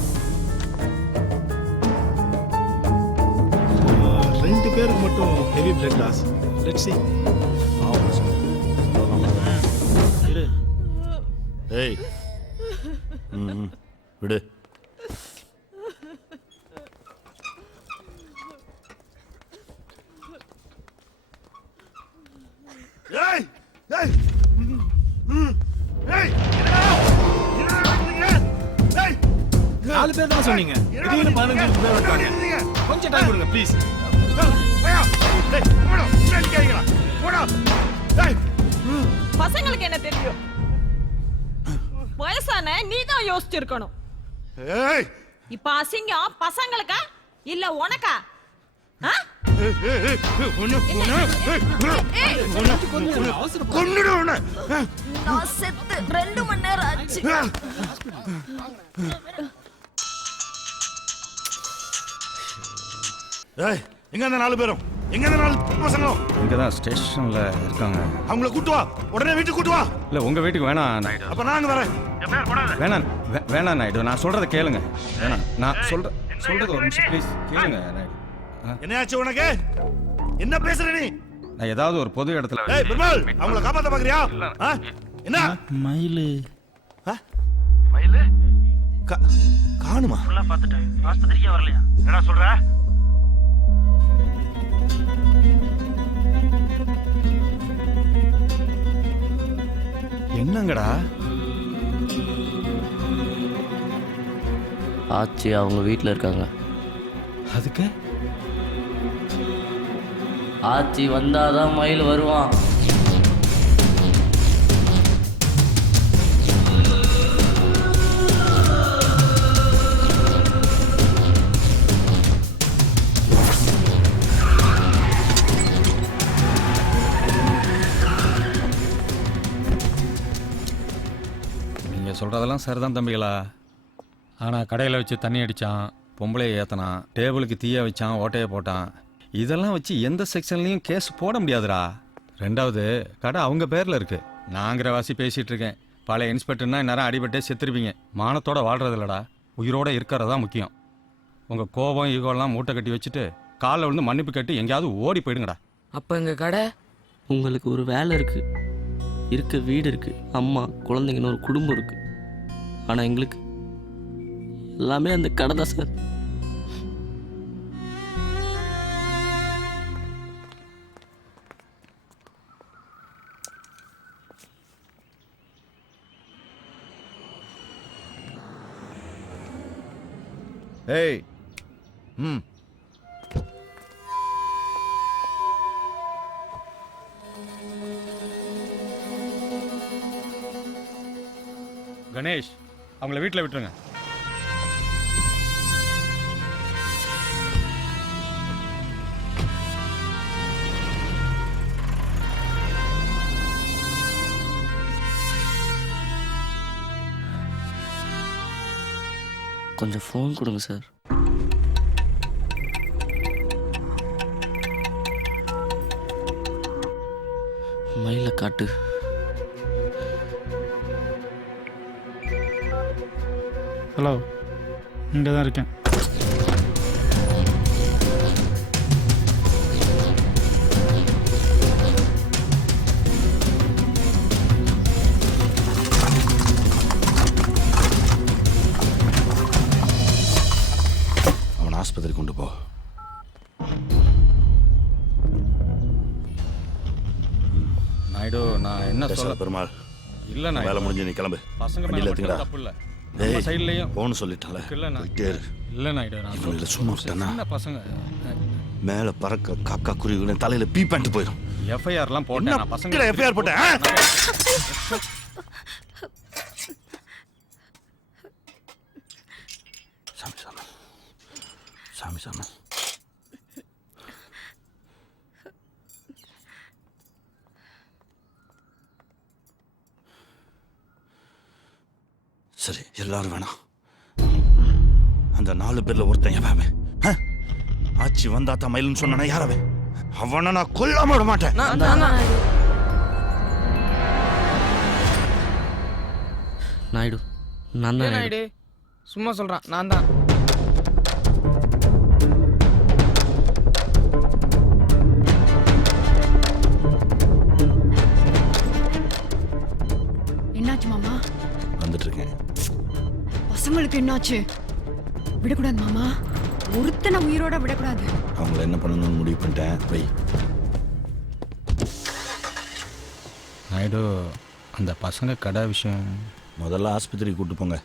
2 பேருக்கு மட்டும் heavy blood loss. Let's see. ஏய் விடு. ஏய் ஏய் ஏய் 4 பேர் தான் சொன்னீங்க. திடீர்னு 15 பேர் வந்தாங்க. கொஞ்சம் டைம் கொடுங்க ப்ளீஸ். பசங்களுக்கு என்ன தெரியும்? வயசான நீ தான் யோசிச்சிருக்கணும். இப்ப அசிங்கம் பசங்களுக்கா இல்ல உனக்கா? நான் செத்து 2 மணி நேரம் ஆச்சு. ஏய் எங்க அந்த 4 பேரும்? எங்க அந்த 4 பசங்களும்? இங்கே தான் ஸ்டேஷனில் இருக்காங்க. அவங்கள கூட்டு வா, உடனே வீட்டுக்கு கூட்டு வா. இல்லை உங்கள் வீட்டுக்கு வேணாம் நாயுடு. அப்ப நான் அங்க வரேன். வேணாம் வேணாம் நாயுடு, நான் சொல்கிறத கேளுங்க. வேணாம், நான் சொல்கிறது ஒரு நிமிஷம் ப்ளீஸ் கேளுங்க நாயுடு. என்னையாச்சு உனக்கு? என்ன பேசுற நீ? நான் ஏதாவது ஒரு பொது இடத்துல. ஏய் பெருமாள், அவங்கள காப்பாத்த பாக்குறியா? என்ன மயிலு மயிலு காணுமா? ஃபுல்லா பார்த்துட்டேன், ஆஸ்பத்திரிக்கே வரலையா? என்ன சொல்ற? என்னங்கடா? ஆச்சி அவங்க வீட்டில் இருக்காங்க. அதுக்கு ஆச்சி வந்தாதான் மயில் வருவான். நீங்கள் சொல்கிறதெல்லாம் சரிதான் தம்பிகளா. ஆனால் கடையில் வச்சு தண்ணி அடித்தான், பொம்பளையை ஏற்றினான், டேபிளுக்கு தீயை வச்சான், ஓட்டையை போட்டான். இதெல்லாம் வச்சு எந்த செக்ஷன்லையும் கேஸ் போட முடியாதுடா. 2வது கடை அவங்க பேரில் இருக்குது. நாங்கிற வாசி பேசிகிட்டு இருக்கேன். பழைய இன்ஸ்பெக்டர்னா இந்நேரம் அடிபட்டே செத்துருப்பீங்க. மானத்தோட வாழ்றது இல்லடா, உயிரோட இருக்கிறது தான் முக்கியம். உங்கள் கோபம் ஈகோலாம் மூட்டை கட்டி வச்சுட்டு காலில் விழுந்து மன்னிப்பு கட்டி எங்கேயாவது ஓடி போயிடுங்கடா. அப்போ எங்கள் கடை? உங்களுக்கு ஒரு வேலை இருக்கு, இருக்க வீடு இருக்கு, அம்மா குழந்தைங்கன்னு ஒரு குடும்பம் இருக்கு. ஆனால் எங்களுக்கு எல்லாமே அந்த கடை தான் சார். ஏய் ம் கணேஷ் அவங்கள வீட்டில் விட்டுருங்க. கொஞ்சம் ஃபோன் கொடுங்க சார். மயில காட்டு. ஹலோ, இங்கே தான் இருக்கேன். அவன் ஆஸ்பத்திரி கொண்டு போ. நாயுடு, நான் என்ன பேசல சொல்ல பெருமாள். இல்லை நான் வேலை முடிஞ்சு நீ கிளம்பு. பசங்க மேல வண்டியில மட்டும் ஏத்துங்கடா. தப்பு இல்லை. டேய், நம்ம சைட்லயும் போன்னு சொல்லிட்டால. இல்லை நான் போயிட்டே இரு. இல்லை நாயுடு, நான் இவனுல சும்மா விட்டேன்னா சின்ன பசங்க மேல பறக்க காக்கா குருவிகளின் தலையில பீ பேண்ட் போயிடும். எஃப்ஐஆர்லாம் போட்டேன். நான் பசங்க எஃப்ஐஆர் போட்டேன். சாமி சாமி சாமி சாமி. சரி, எல்லாரும் வேணாம். அந்த 4 பேர்ல ஒருத்தன் எவன்? ஆச்சி வந்தா தான் மயிலுன்னு சொன்னா யாரவன்? அவனை நான் கொல்லாம விட மாட்டேன். நாயுடு, நான் தான் நாயுடு. நாயுடு சும்மா சொல்றான், நான் தான். என்னாச்சு மாமா? வந்துட்டு இருக்கேன். பசங்களுக்கு என்னாச்சு? விடக்கூடாது மாமா, ஒருத்தனை உயிரோட விடக்கூடாது. அவங்கள என்ன பண்ணணும்னு முடிவு பண்ணிட்டேன். வை. நாயுடு, அந்த பசங்க கடை விஷயம் முதல்ல ஆஸ்பத்திரிக்கு கூட்டு போங்க.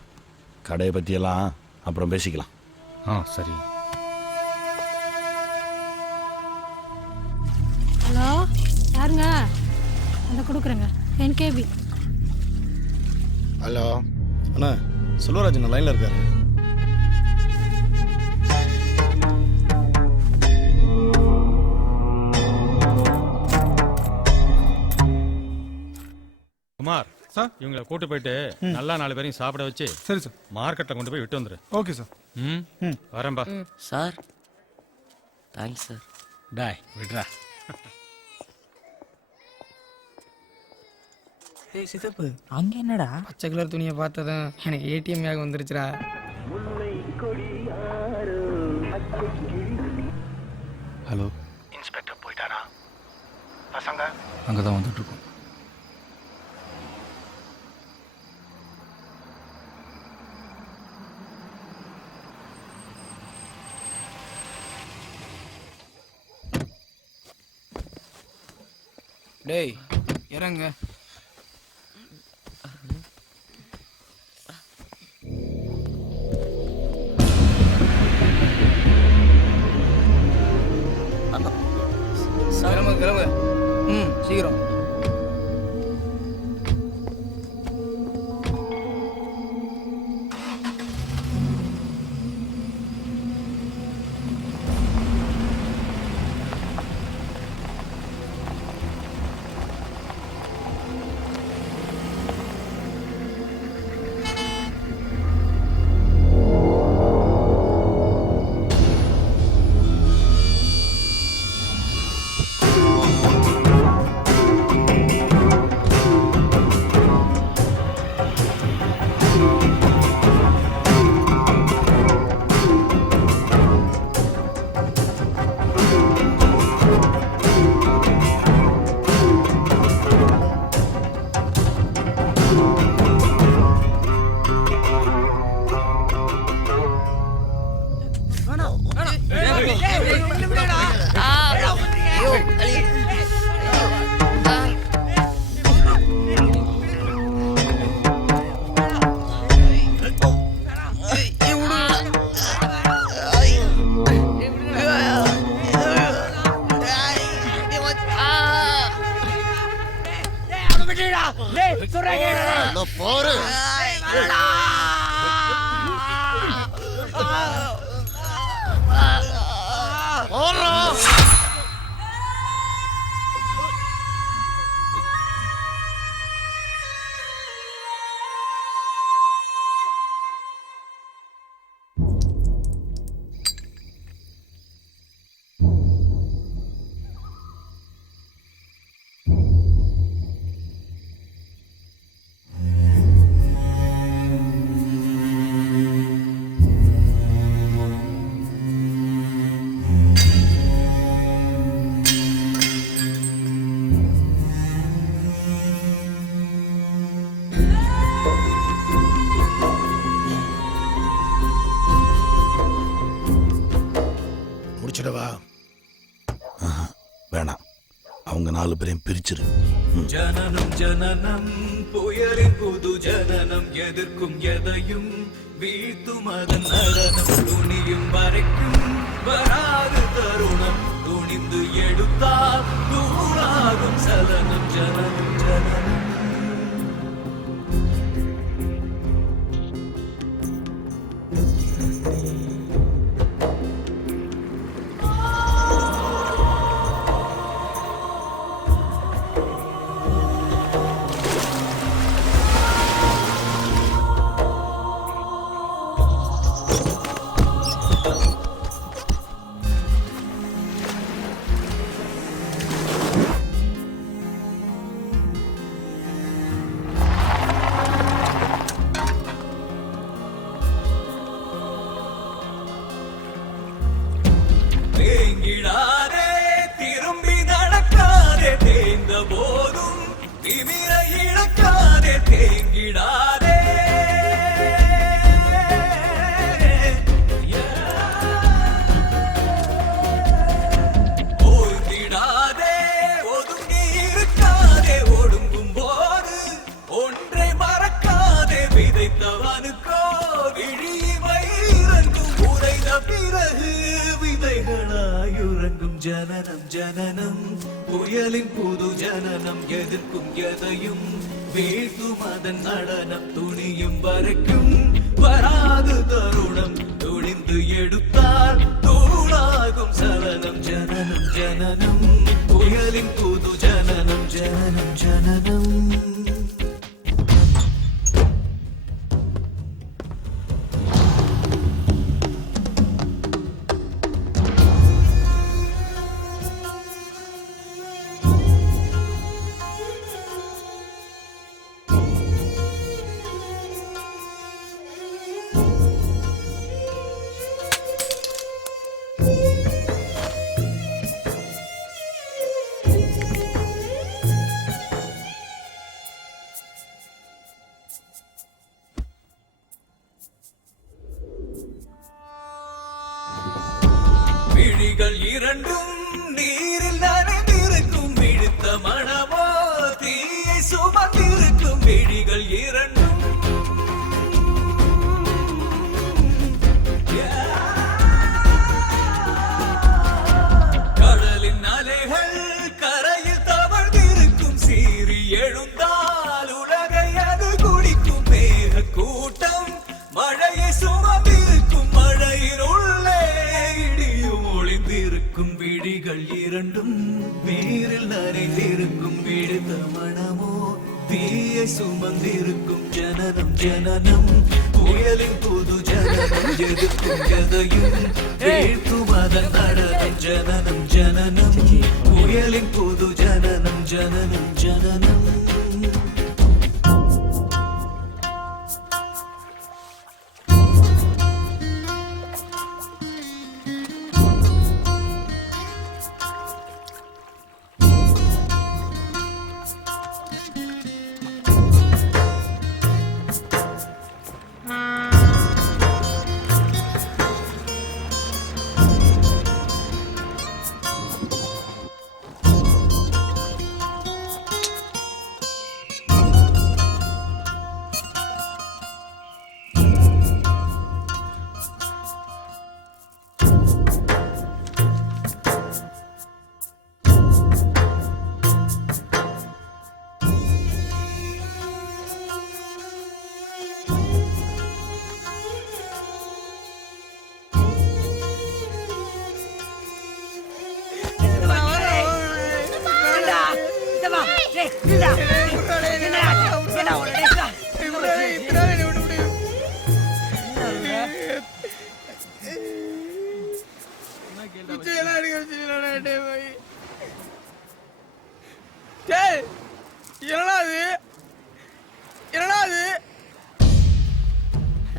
கடையை பற்றியெல்லாம் அப்புறம் பேசிக்கலாம். சரி. ஹலோ, யாருங்க? அதை கொடுக்குறேங்க. NKB. ஹலோ அண்ணா, செல்வராஜன் லைனில் இருக்காரு. குமார் சார், இவங்களை கூட்டு போயிட்டு நல்லா 4 பேரையும் சாப்பிட வச்சு சரி சார் மார்க்கெட்டில் கொண்டு போய் விட்டு வந்துரு. Okay sir. வரேன்பா. Sir, thanks sir. டாய் விட்றா. ஏய் சித்தப்பு, அங்க என்னடா? பச்சை கலர் துணியை பார்த்ததும் எனக்கு ஏடிஎம் யாக வந்துருச்சுடா. ஹலோ, இன்ஸ்பெக்டர் போயிட்டாரா? பசங்க அங்கே தான் வந்துட்டு இருக்கோம். டேய் இறங்க. கிளம்பு கிளம்பு. சீக்கிரம். போரு முடிச்சிடவா? வேணாம், அவங்க 4 பேரையும் பிரிச்சிரு. ஜனனம் ஜனனம் புயலின் புது ஜனனம் எதிர்க்கும் எதையும் வீழ்த்தும் அதன் நடனம் துணியும் வரைக்கும் வராது தருணம் துணிந்து எடுத்தால் தூளாகும் சலனம் ஜனனம் ஜனனம் தேங்கிடாதே திரும்பி நடக்காதே தேய்ந்த போதும் திமிர இழக்காதே தேங்கிடாதே ஓய்ந்திடாதே ஒதுங்கி இருக்காதே ஒடுங்கும் போது ஒன்றை மறக்காதே விதைத்தவனுக்கோ விழிமை இறங்கும் உரைத பிறகு விதைகளாயுறங்கும் ஜனனம் ஜனனம் புயலின் புது ஜனனம் எதிர்க்கும் எதையும் வீழ்த்தும் அதன் நடனம் துணியும் வரைக்கும் வராது தருணம் துணிந்து எடுத்தால் தூளாகும் சலனம் ஜனனம் ஜனனம் புயலின் புது ஜனனம் ஜனனம் ஜனனம் விழிகள் இரண்டும் நீரில் நனைந்திருக்கும் விழுத்த மனமோ தீயை சுமந்திருக்கும் விழிகள் இரண்டும் கடலின் அலைகள் கரையில் தவழ்ந்திருக்கும் சீறி எழுந்தால் உலகை அது குடிக்கும் மேக கூட்டம் மழையை சுமந்திருக்கும் மழையின் உள்ளே இடியும் ஒளிந்திருக்கும் விழிகள் இரண்டும் நீரில் நனைந்திருக்கும் விழுந்த மனமோ தீயை சுமந்திருக்கும் ஜனனம் ஜனனம் புயலின் புது ஜனனம் எதிர்க்கும் எதையும் வீழ்த்தும் அதன் நடனம் ஜனனம் ஜனனம் புயலின் புது ஜனனம் ஜனனம் ஜனனம்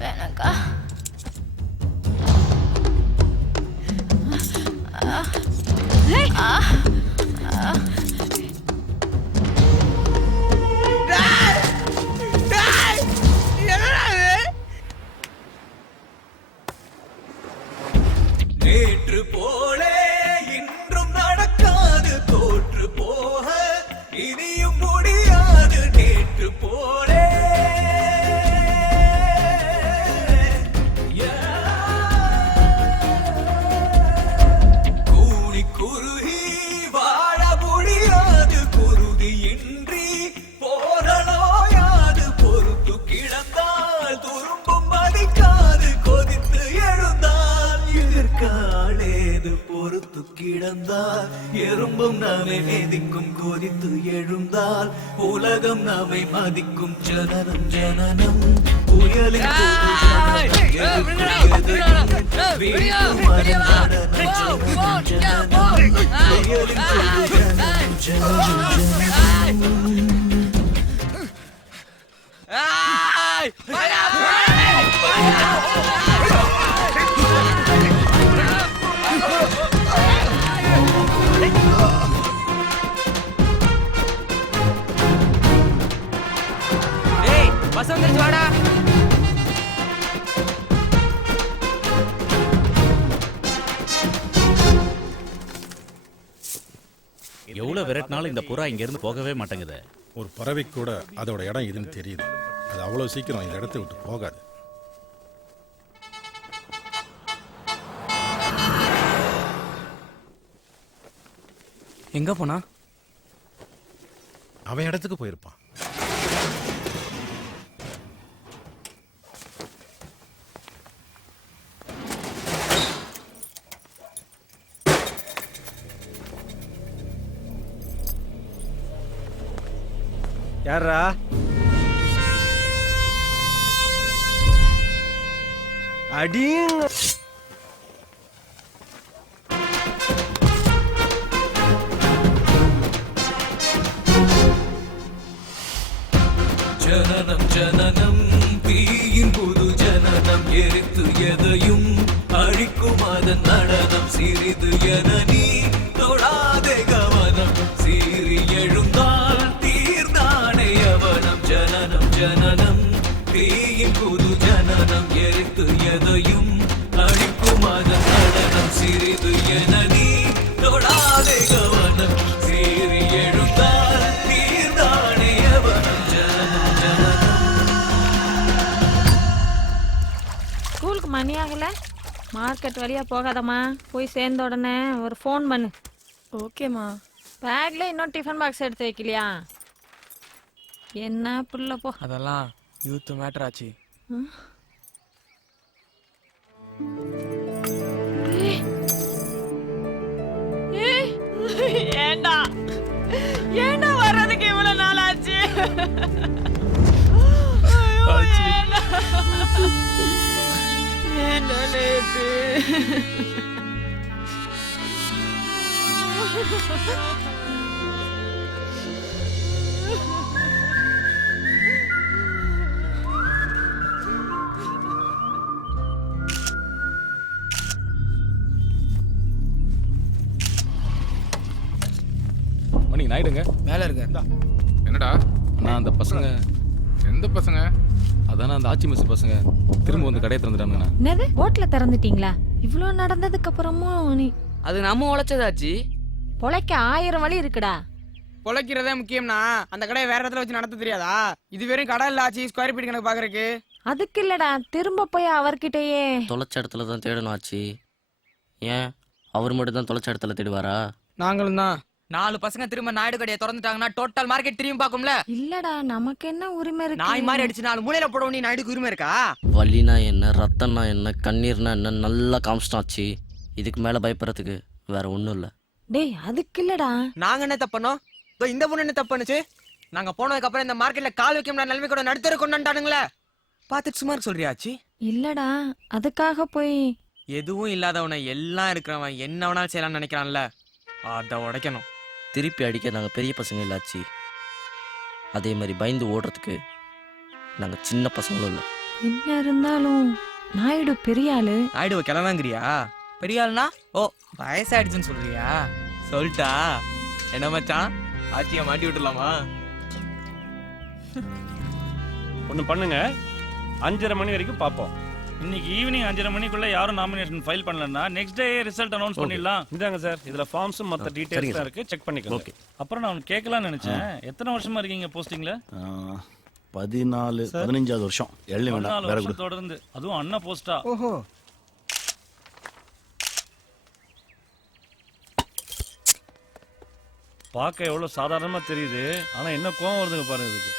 வேணாக்கா. நேற்று போலே இன்றும் நடக்காது, தோற்று போக இனியும் முடியாது. நேற்று போலே கூனி குறுகி வாழ முடியாது, குருதியின்றி போரலோயாது. பொறுத்து கிடந்தால் துரும்பும் மதிக்காது, கொதித்து எழுந்தால் எதிர்காலேது. பொறுத்து கிடந்தால் எறும்பும் நம்மை மேதிக்கும், கொதித்து எழுந்தால் உலகம் நம்மை மதிக்கும். ஜனனம் ஜனனம் புயலின் பஸ் வந்துருச்சு வாடா. எவ்வளவு விரட்டினாலும் இந்த புறா இங்க இருந்து போகவே மாட்டேங்குது. ஒரு பறவை கூட அதோட இடம் இதுன்னு தெரியுது. அது அவ்வளவு சீக்கிரம் இந்த இடத்தை விட்டு போகாது. எங்க போனா? அவன் இடத்துக்கு போயிருப்பான். யாரா? அடிங்க. ஜனனம் ஜனனம் தீயின் புது ஜனனம், எரித்து எதையும் அழிக்கும் அதன் நடனம். சிறிது என நீ தொடாதே கவனம், சீறி எழுந்தால் தீர்ந்தானே அவனம். ஜனனம் ஜனனம் தீயின் புது ஜனனம், எரித்து எதையும் அழிக்கும் அதன் நடனம். சிறிது என நீ தொடாதே கவனம், சீறி எழுந்தால் தீர்ந்தானே அவனம். ஜனனம் ஜனனம். ஸ்கூலுக்கு மணி ஆகல, மார்க்கெட் வழியா போகாதம்மா. போய் சேர்ந்த உடனே ஒரு ஃபோன் பண்ணு. ஓகேம்மா. பேக்ல இன்னும் டிஃபன் பாக்ஸ் எடுத்து வைக்கலையா? என்ன புள்ள போ. அதெல்லாம் யூத் மேட்டர் ஆச்சு. ஏண்டா ஏண்டா வர்றதுக்கு இவ்வளவு நாள் ஆச்சு? ஏண்டா லேட்டு? மணி நாயிடுங்க. மேல இருக்க. என்னடா நான் அந்த பசங்க. எந்த பசங்க? அதானே அந்த ஆச்சி மெஸ் பசங்க திரும்ப வந்து கடையை திறந்துட்டாங்கண்ணா. என்னது ஹோட்டல திறந்துட்டீங்களா? இவ்வளோ நடந்ததுக்கு அப்புறமும் நீ அது நம்ம உழைச்சதாச்சு. பொழைக்க 1000 வழி இருக்குடா. பொழைக்கிறதே முக்கியம்னா அந்த கடையை வேற இடத்துல வச்சு நடத்த தெரியாதா? இது வெறும் கடை இல்ல ஆச்சு, ஸ்கொயர் ஃபீட் கணக்கு பாக்குறதுக்கு. அதுக்கு இல்லடா, திரும்ப போய் அவர்கிட்டயே. தொலைச்ச இடத்துல தான் தேடணும் ஆச்சு. ஏன் அவர் மட்டும் தான் தொலைச்ச இடத்துல தேடுவாரா? நாங்களும் தான். 4 பசங்க திரும்ப நாயுடு கடையை திறந்துட்டாங்கன்னா டோட்டல் மார்க்கெட் திரும்பி பார்க்கும்ல. இல்லடா, நமக்கு என்ன உரிமை இருக்கு? நாய் மாதிரி அடிச்சு 4 மூலையில போட நீ நாயுடுக்கு உரிமை இருக்கா? வலினா என்ன, ரத்தம்னா என்ன, கண்ணீர்னா என்ன நல்லா காமிச்சிட்டாச்சு. இதுக்கு மேல பயப்படுறதுக்கு வேற ஒண்ணும் இல்ல. டேய் அதுக்கு இல்லடா. நாங்க என்ன தப்பனோம்? இந்த பொண்ணு என்ன தப்பு பண்ணுச்சு? நாங்க போனதுக்கு அப்புறம் இந்த மார்க்கெட்ல கால் வைக்க முடியாத நிலைமை கூட நடுத்தர கொண்டாண்டானுங்களே. பார்த்துட்டு சும்மா சொல்றியாச்சு? இல்லடா அதுக்காக போய் எதுவும் இல்லாதவனை எல்லாம் இருக்கிறவன் என்ன வேணாலும் செய்யலாம்னு நினைக்கிறான்ல, அதை உடைக்கணும். திருப்பி அடிக்க நாங்கள் பெரிய பசங்க இல்லாச்சு, அதே மாதிரி பயந்து ஓடுறதுக்கு நாங்கள் சின்ன பசங்களும் இல்லை. என்ன இருந்தாலும் நாயுடு பெரிய ஆளு. நாயுடுவை கிளவாங்கிறியா? பெரிய ஆளுனா ஓ வயசாயிடுச்சுன்னு சொல்றியா? சொல்லிட்டா என்ன மச்சான், ஆச்சியை மாட்டி விட்டுலாமா? ஒன்று பண்ணுங்க, 5:30 மணி வரைக்கும் பார்ப்போம். இன்னைக்கு ஈவினிங் 5:30 மணிக்குள்ள யாரும் நாமினேஷன் ஃபைல் பண்ணலன்னா நெக்ஸ்ட் டே ரிசல்ட் அனௌன்ஸ் பண்ணிடலாம். இதாங்க சார், இதுல ஃபார்ம்ஸும் மற்ற டீடைல்ஸ் தான் இருக்கு, செக் பண்ணிக்கோங்க. அப்புறம் நான் கேட்கலாம்னு நினைச்சேன், எத்தனை வருஷமா இருக்கீங்க போஸ்டிங்ல? 15 வருஷம். எள்ளி வேண்டாம், 14 வேற வருஷம் கொடு. தொடர்ந்து, அதுவும் அண்ணா போஸ்டா. ஓஹோ. பார்க்க எவ்வளவு சாதாரணமா தெரியுது, ஆனா என்ன கோவம் வருதுங்க பாருங்க இதுக்கு.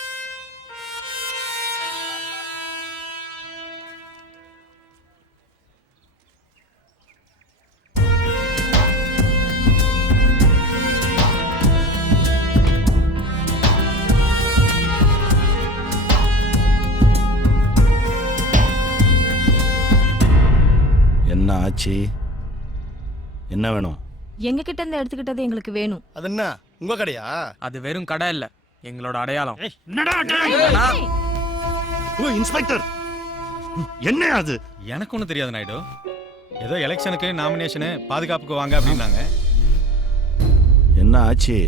என்ன ஆச்சு? என்ன வேணும்? எங்க கிட்ட இருந்து எடுத்துக்கிட்டது எங்களுக்கு வேணும். அது என்ன உங்க கடையா? அது வெறும் கடை இல்ல, எங்களோட அடையாளம். ஓ இன்ஸ்பெக்டர், என்ன அது? எனக்கு ஒன்றும் தெரியாது நாயுடு. ஏதோ எலெக்ஷனுக்கு நாமினேஷனு பாதுகாப்புக்கு வாங்க அப்படின்னாங்க. என்ன ஆச்சு?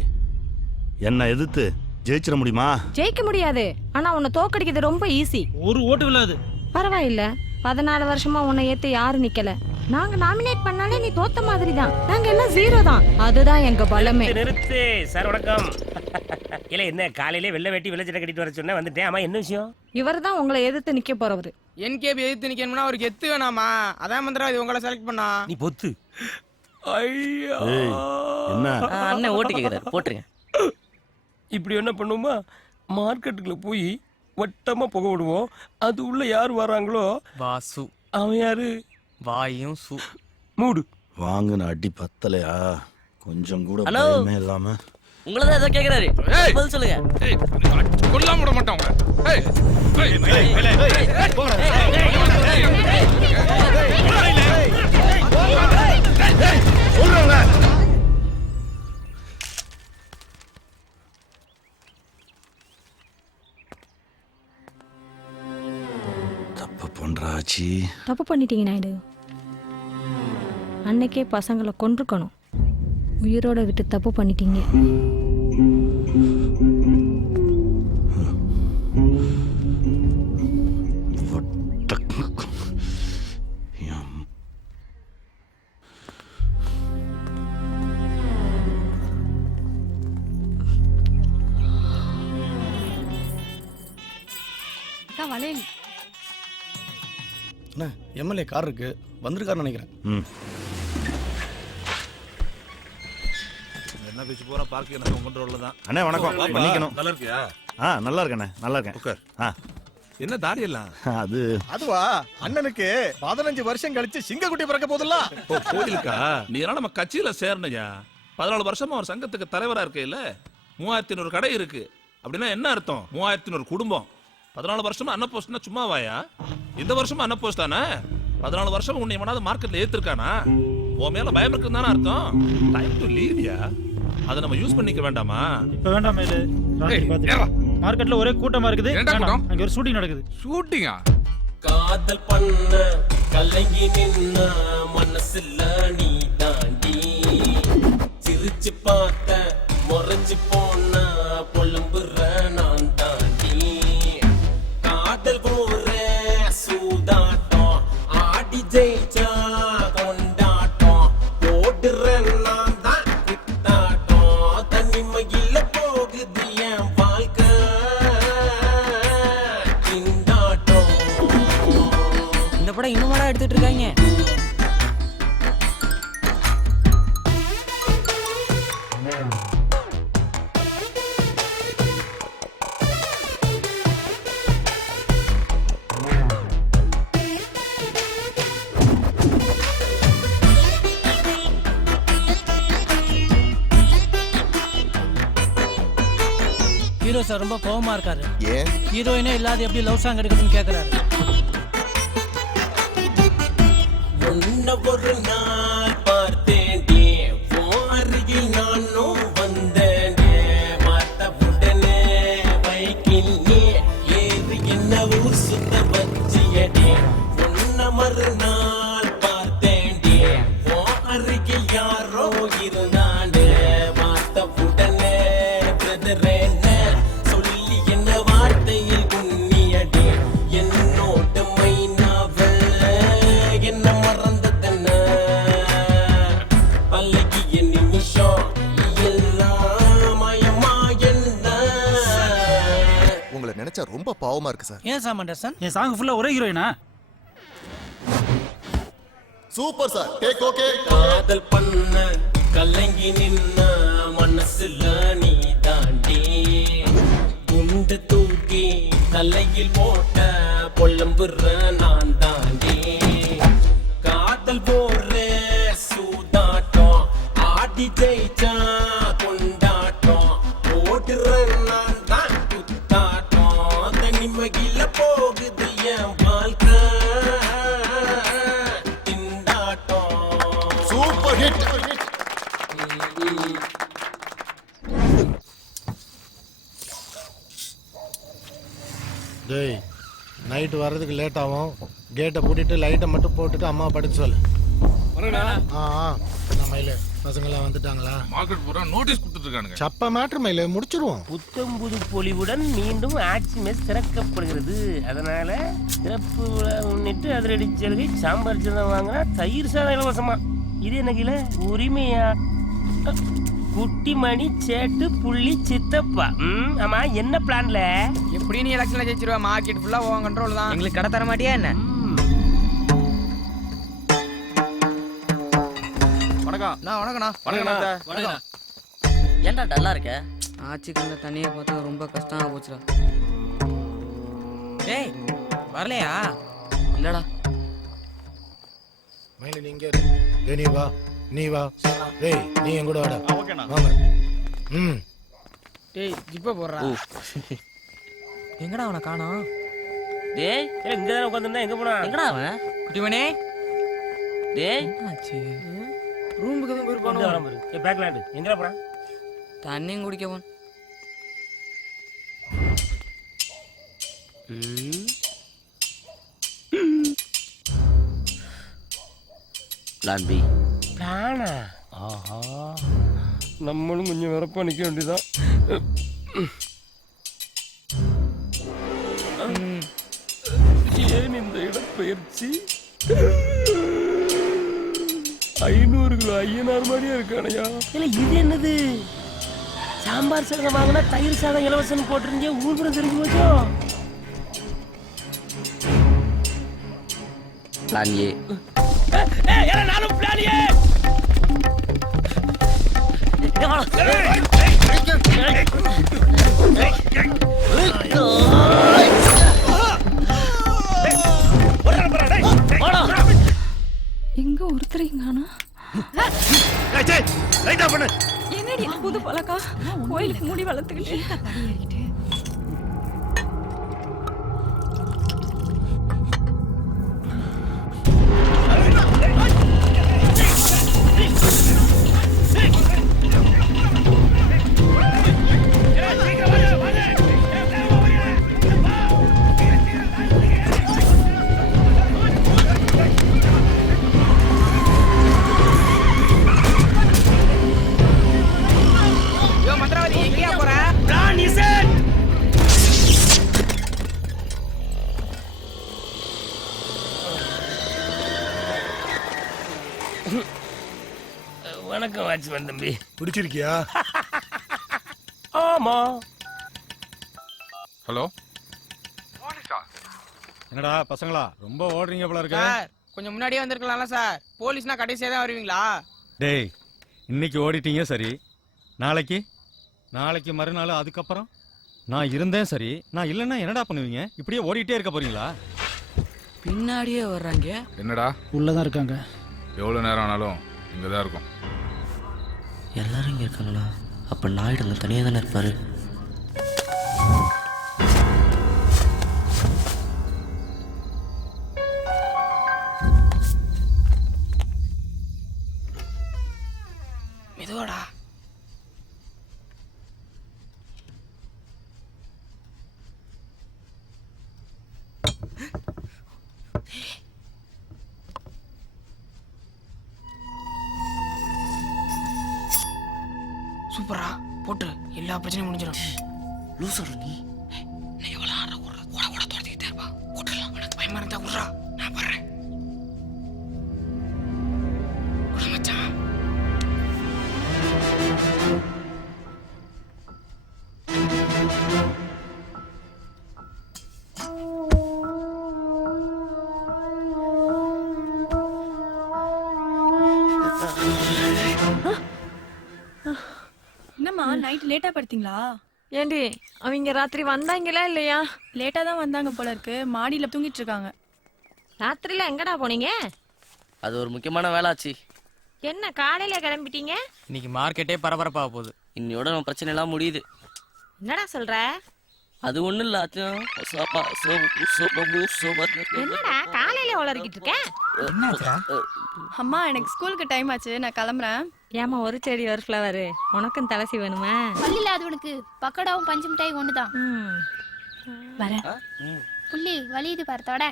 என்ன எதிர்த்து ஜெயிச்சிட முடியுமா? ஜெயிக்க முடியாது, ஆனா உன்னை தோக்கடிக்கிறது ரொம்ப ஈஸி. ஒரு ஓட்டு விழாது. பரவாயில்ல, 14 வருஷமா உன்னை ஏத்து யாரும் நிக்கல. நாங்க நாமினேட் பண்ணாலே நீ தோத்த மாதிரி தான். நாங்க எல்லாம் 0 தான். அதுதான் எங்க பலமே. நிறுத்து சார், வணக்கம். இல்ல என்ன காலையிலே வெள்ளை வெட்டி வெள்ளை சட்டை கட்டிட்டு வர சொன்னா வந்துட்டேன். ஆமா என்ன விஷயம்? இவர் தான் உங்களை எதிர்த்து நிக்க போறவரு. NKB எதிர்த்து நிக்கணும்னா அவருக்கு எத்து வேணாமா? அதான் மந்திரவாதி உங்களை செலக்ட் பண்ணா. நீ பொத்து. ஐயா என்ன அண்ணன் ஓட்டு கேக்குறாரு, போட்டுருங்க. இப்படி என்ன பண்ணுமா, மார்க்கெட்டுக்குள்ள போய் வட்டமா புகை விடுவோம், அது உள்ள யார் வராங்களோ வாசு. அவன் யாரு? வாயும் சு. மூடு. வாங்குன அடி பத்தலையா? கொஞ்சம் கூட ஹலோ. பயமே இல்லாம உங்களை தான் ஏதோ கேக்குறாரு, பதில் சொல்லுங்க. கொல்லாம விட மாட்டோம். தப்பு பண்றாச்சி. தப்பு பண்ணிட்டீங்க நாயுடு. அன்னைக்கே பசங்களை கொன்றுக்கணும், உயிரோட விட்டு தப்பு பண்ணிட்டீங்க. வளையல் அண்ணா எம்எல்ஏ கார் இருக்கு, வந்திருக்காருன்னு நினைக்கிறேன். என்ன பேச்சு போற பார்க்க நம்ம கண்ட்ரோல்ல தான். அண்ணே வணக்கம். மன்னிக்கணும். நல்லா இருக்கியா? நல்லா இருக்கேண்ணே, நல்லா இருக்கேன். உட்கார். என்ன தாடி எல்லாம்? அது அதுவா, அண்ணனுக்கு 15 வருஷம் கழிச்சு சிங்கக்குட்டி பிறக்க போதுல்ல. ஓ கோயிலுக்கா? நீ எல்லாம் நம்ம கட்சியில சேரணையா? 14 வருஷமா ஒரு சங்கத்துக்கு தலைவரா இருக்க இல்ல? 3100 கடை இருக்கு அப்படின்னா என்ன அர்த்தம்? 3100 குடும்பம். 14 வருஷமா அன்ன போஸ்ட்னா சும்மாவாயா? இந்த வருஷமா அன்ன போஸ்ட் தானே? 14 வருஷமா உன்னை எவனாவது மார்க்கெட்ல ஏத்திருக்கானா? உன் மேல பயம் இருக்குன்னு தானே அர்த்தம்? டைம் டு லீவ்யா. அதை நம்ம யூஸ் பண்ணிக்க வேண்டாமா? இப்ப வேண்டாம் மேலே. மார்க்கெட்ல ஒரே கூட்டமா இருக்குது. அங்க ஒரு ஷூட்டிங் நடக்குது. ஷூட்டிங்கா? காதல் பண்ண கலங்கி நின்ன மனசுல நீ தாண்டி, சிரிச்சு பார்த்த முறைஞ்சு போன பொழும்புற நான் தாண்டி, காதல் போற சூதாட்டம் ஆடி ஜெயிச்சா கொண்டாட்டம், போடுற நான் தான் கிட்டாட்டம், தனிமையில போகுது என் வாழ்க்கை திண்டாட்டம். இந்த படம் இன்னும் எடுத்துட்டு இருக்காங்க. டைரக்டர் சார் ரொம்ப கோவமா இருக்காரு. ஏன்? ஹீரோயினே இல்லாத எப்படி லவ் சாங் எடுக்குதுன்னு கேக்குறாரு. உன்ன ஒரு நாள் பார்த்தேன்டே, உன் அருகில் நானும் வந்தேன்டே, பார்த்த உடனே பைக்கிலே ஏறி என்ன ஊர் சுத்த வச்சியடே. உன்ன மறுநாள் பார்த்தேன்டே, உன் அருகில் யாரோ இருந்தாண்டே, பார்த்த உடனே பிரதரேன்னு சொல்லி என்ன வார்த்தையில் குன்னியடே. என்னோட மைனாவே என்ன மறந்ததென்ன, பழகிய நிமிஷம் எல்லாம் மயமா என்ன. உங்களை நினைச்சா ரொம்ப பாவமா இருக்கு சார். ஏன் சார் மண்டர்சன் என் சாங் ஃபுல்லா ஒரே ஹீரோயினா? Super sir. Take okay. காதல் பண்ண கலங்கி நின்ன மனசுல நீ தாண்டி, குண்டு தூக்கி தலையில் போட்ட பொல்லம்புற நான் தாண்டி. காதல் போற சூதாட்டம் ஆடி ஜெயிச்சா கொண்டாட்டம், ஓடுற நான் தான் குத்தாட்டம், தனிமகில போகுது என் வாழ்க்கை திண்டாட்டம். Super hit. டேய், நைட்டு வர்றதுக்கு லேட் ஆகும். கேட்டை பூட்டிட்டு லைட்டை மட்டும் போட்டுட்டு அம்மா படுத்து சொல்லு. என்ன மயில பசங்களாம் வந்துட்டாங்களா? மார்க்கெட் பூரா நோட்டீஸ் கொடுத்துட்டு இருக்கானுங்க. சப்ப மேட்ரு மயில முடிச்சிருவோம். புத்தம் புது பொலிவுடன் மீண்டும் ஆட்சி மெஸ் திறக்கப்படுகிறது. அதனால சிறப்பு விழா முன்னிட்டு அதிரடி சலுகை சாம்பார் சாதம் வாங்கினா தயிர் சாதம் இலவசமா. இது என்ன கீழே உரிமையா? குட்டி மணி சேட்டு புள்ளி சித்தப்பா. ஆமா, என்ன பிளான்ல? எப்படி நீ எலெக்ஷன்ல ஜெயிச்சிருவா? மார்க்கெட் ஃபுல்லா உன் கண்ட்ரோல் தான். எங்களுக்கு கடை தர மாட்டியா என்ன? வணக்கம். ஏன்டா டல்லா இருக்க? ஆச்சுக்கு இந்த தண்ணியை பார்த்து ரொம்ப கஷ்டமா போச்சுடா. டேய் வரலையா? இல்லடா. மயில நீங்க நீ வா, நீ வா. டேய், நீ என் கூட வாடா. வாங்க. டேய் ஜிப்ப போடுறா. எங்கடா அவனை காணோம்? டேய், இங்க தான் உட்கார்ந்திருந்தா எங்க போனா? எங்கடா அவன்? குட்டிமணி. டேய், ஆச்சு ரூமுக்கு தான் போயிருப்பானோ? இந்த வரம்பு. ஏய் பேக்லாண்ட் எங்கடா போறான்? தண்ணியும் குடிக்க போன். Plan B. பிளானா? ஆஹா, நம்மளும் கொஞ்சம் வரப்பா நிக்க வேண்டியதான். ஏன் இந்த இடப்பெயர்ச்சி? 500 கிலோ ஐயனார் மாதிரியா இருக்கானையா? இல்ல இது என்னது? சாம்பார் சாதம் வாங்கினா தயிர் சாதம் இலவசம் போட்டிருந்தே ஊர்புறம் தெரிஞ்சு போச்சோ? Plan A. நானும் பிளான் ஏ. எங்க ஒருத்தரையும் என்னடி புது பழக்கா? கோயிலுக்கு முடி வளர்த்துக்கிட்டு வணக்கம் வாட்ச்மேன் தம்பி. பிடிச்சிருக்கியா? ஆமா. ஹலோ. என்னடா பசங்களா ரொம்ப ஓடுறீங்க போல இருக்கு. சார் கொஞ்சம் முன்னாடியே வந்திருக்கலாம்ல சார். போலீஸ்னா கடைசியா தான் வருவீங்களா? டேய், இன்னைக்கு ஓடிட்டீங்க சரி, நாளைக்கு நாளைக்கு மறுநாள் அதுக்கப்புறம் நான் இருந்தேன் சரி, நான் இல்லைன்னா என்னடா பண்ணுவீங்க? இப்படியே ஓடிட்டே இருக்க போறீங்களா? பின்னாடியே வர்றாங்க. என்னடா உள்ளதான் இருக்காங்க. எவ்வளவு நேரம் ஆனாலும் இங்கதான் இருக்கும். எல்லாரும் இங்க இருக்காங்களா? அப்ப நாயுடு அங்க தனியா தானே இருப்பாரு. சூப்பரா போட்டு எல்லா பிரச்சனையும் முடிஞ்சிடும். லூசோட நீ நீ எவ்வளோ ஆடுற ஓட ஓட துரத்திக்கிட்டே இருப்பா. போட்டுடலாம். உனக்கு பயமா இருந்தா விட்றா, நான் வர்றேன். விட மச்சான். என்னம்மா நைட் லேட்டா படுத்தீங்களா? ஏண்டி அவங்க ராத்திரி வந்தாங்களா இல்லையா? லேட்டா தான் வந்தாங்க போல இருக்கு. மாடியில தூங்கிட்டு இருக்காங்க. ராத்திரில எங்கடா போனீங்க? அது ஒரு முக்கியமான வேலை ஆச்சு. என்ன காலையில கிளம்பிட்டீங்க? இன்னைக்கு மார்க்கெட்டே பரபரப்பாக போகுது. இன்னையோட நம்ம பிரச்சனை எல்லாம் முடியுது. என்னடா சொல்ற? அது ஒண்ணும் இல்ல அச்சம். என்னடா காலையில உளறிக்கிட்டு இருக்க? அம்மா எனக்கு ஸ்கூலுக்கு டைம் ஆச்சு, நான் கிளம்புறேன். ஏமா ஒரு செடி ஒரு ஃப்ளவர் உனக்கும் தலசி வேணுமா? பள்ளியில அது உனக்கு பக்கோடாவும் பஞ்சு மிட்டாய் ஒண்ணுதான். வரேன். புள்ளி வலியுது பார்த்தோட.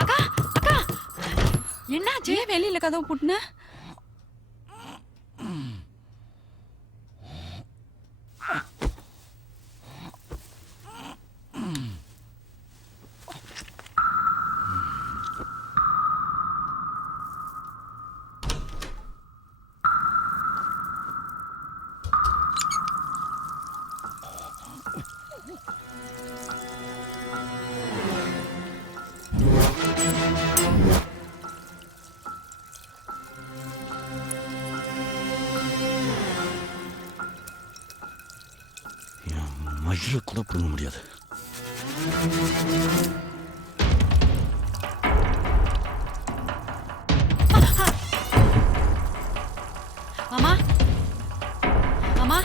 அக்கா அக்கா என்னாச்சு? வெளியில கதவு பூட்டின? மயில கூட பிடுங்க முடியாது. மாமா மாமா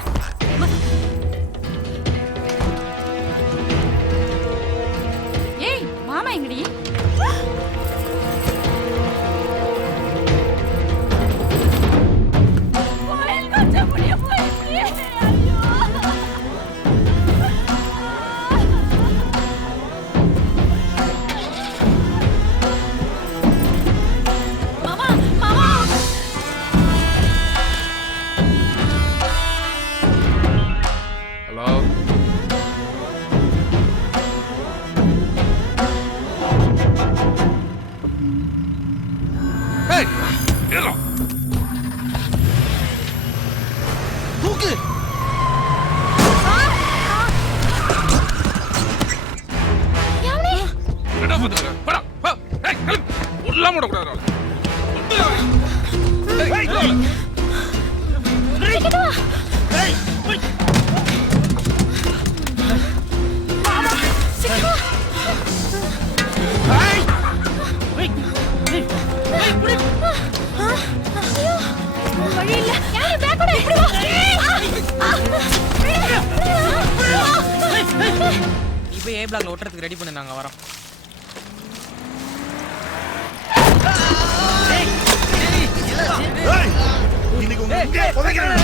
ஏய் மாமா எங்கடி? தூக்கு. என்ன பண்ணுங்க? வாடா, வா. ஏய், கிளம்பு. உள்ளாம விட கூடாது. ஏய், வழி இல்ல. யாரு பேக்கோட இப்படி வா. நீ போய் ஏ பிளாக்ல ஒட்டுறதுக்கு ரெடி பண்ணு, நாங்க வரோம். இன்னைக்கு உங்க இங்கே புதைக்கிறேன்.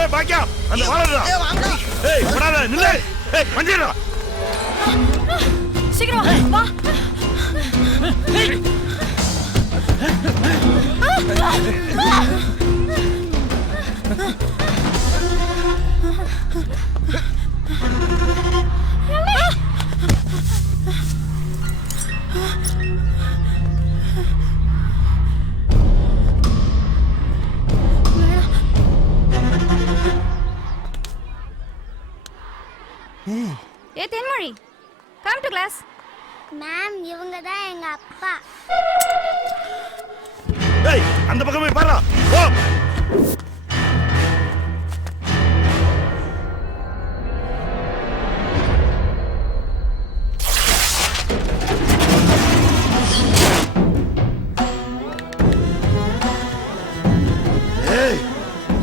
ஏய் பாக்கியா, அந்த வாழடா. ஏய் படாத, நில்லு. ஏய் மஞ்சிரா. சீக்கிரம் வா. ஏ தென்மொழி, கம் டு கிளாஸ். மேம் இவங்க தான் எங்க அப்பா. ஏய் அந்த பக்கம் போய் பாருடா. ஓ ஏய்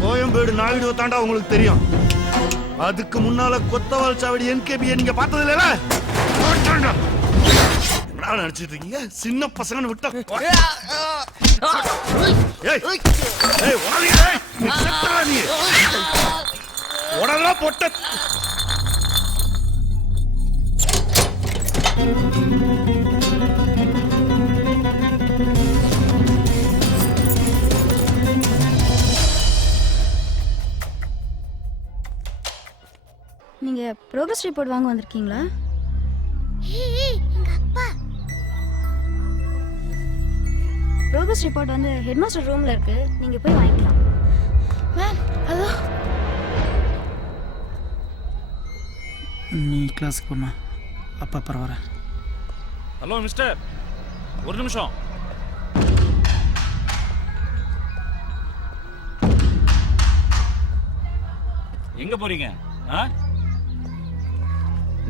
கோயம்பேடு நாயுடு தாண்டா உங்களுக்கு தெரியும். அதுக்கு முன்னால கொத்தவால் சாவடி NKB நீங்க பார்த்தது இல்ல? என்ன நினைச்சிட்டு இருக்கீங்க? சின்ன பசங்கன்னு விட்டா ஏய் ஏய் ஓடாதீங்க ஏய் நீ செத்தடா நீ ஓடாதடா பொட்ட நீங்க ப்ரோக்ரஸ் ரிப்போர்ட் வாங்க வந்திருக்கீங்களா? எங்க அப்பா ப்ரோக்ரஸ் ரிப்போர்ட் வந்து ஹெட்மாஸ்டர் ரூம்ல இருக்கு, நீங்க போய் வாங்கிக்கலாம். Ma'am hello. நீ கிளாஸுக்கு போமா, அப்பா அப்புறம் வரேன். ஹலோ மிஸ்டர், ஒரு நிமிஷம். எங்க போறீங்க?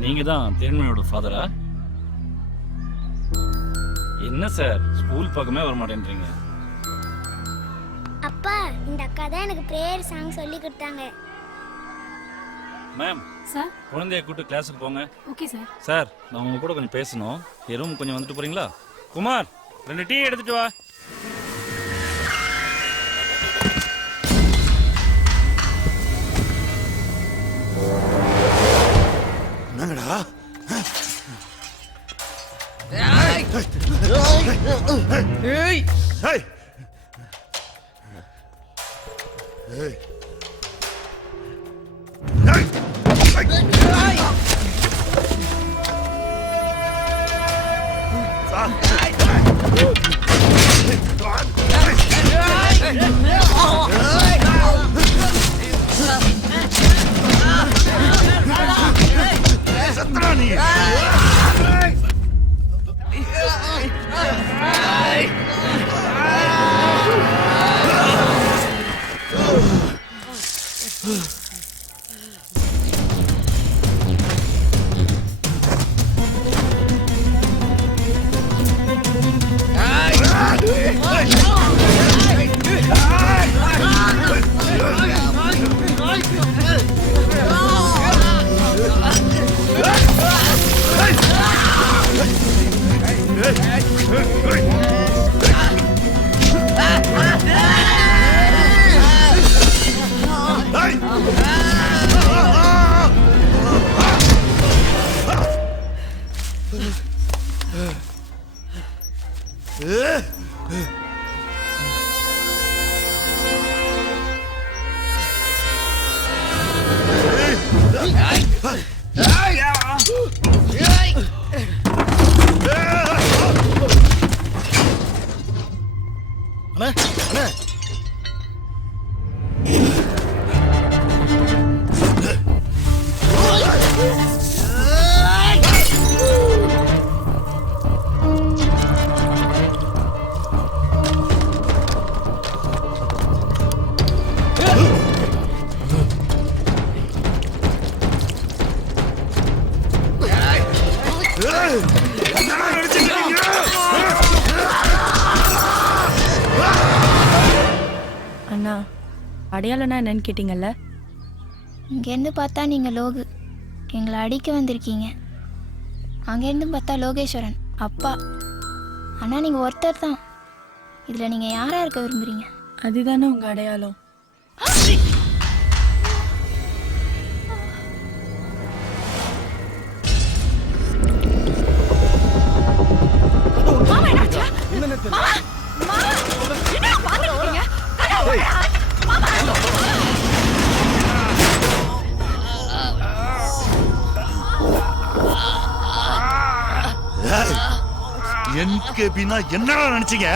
நீங்க தான் தேன்மொழியோட ஃபாதரா? என்ன சார் ஸ்கூல் பக்கமே வர மாட்டேன்றீங்க? அப்பா இந்த அக்கா தான் எனக்கு பிரேயர் சாங் சொல்லி கொடுத்தாங்க. மேம் சார் குழந்தைய கூட்டு கிளாஸுக்கு போங்க. Okay sir. சார் நான் உங்க கூட கொஞ்சம் பேசணும். என் ரூம் கொஞ்சம் வந்துட்டு போறீங்களா? குமார் 2 டீ எடுத்துட்டு வா. என்னங்கடா? ஏய் ஏய் ஏய் அண்ணா அடையாளம்னா என்னன்னு கேட்டீங்கல்ல? இங்கேருந்து பார்த்தா நீங்கள் லோகு எங்களை அடிக்க வந்திருக்கீங்க. அங்கேருந்து பார்த்தா லோகேஸ்வரன் அப்பா. ஆனால் நீங்கள் ஒருத்தர் தான். இதில் நீங்கள் யாராக இருக்க விரும்புகிறீங்க? அதுதானே உங்கள் அடையாளம். NKBனா என்னடா நினைச்சீங்க?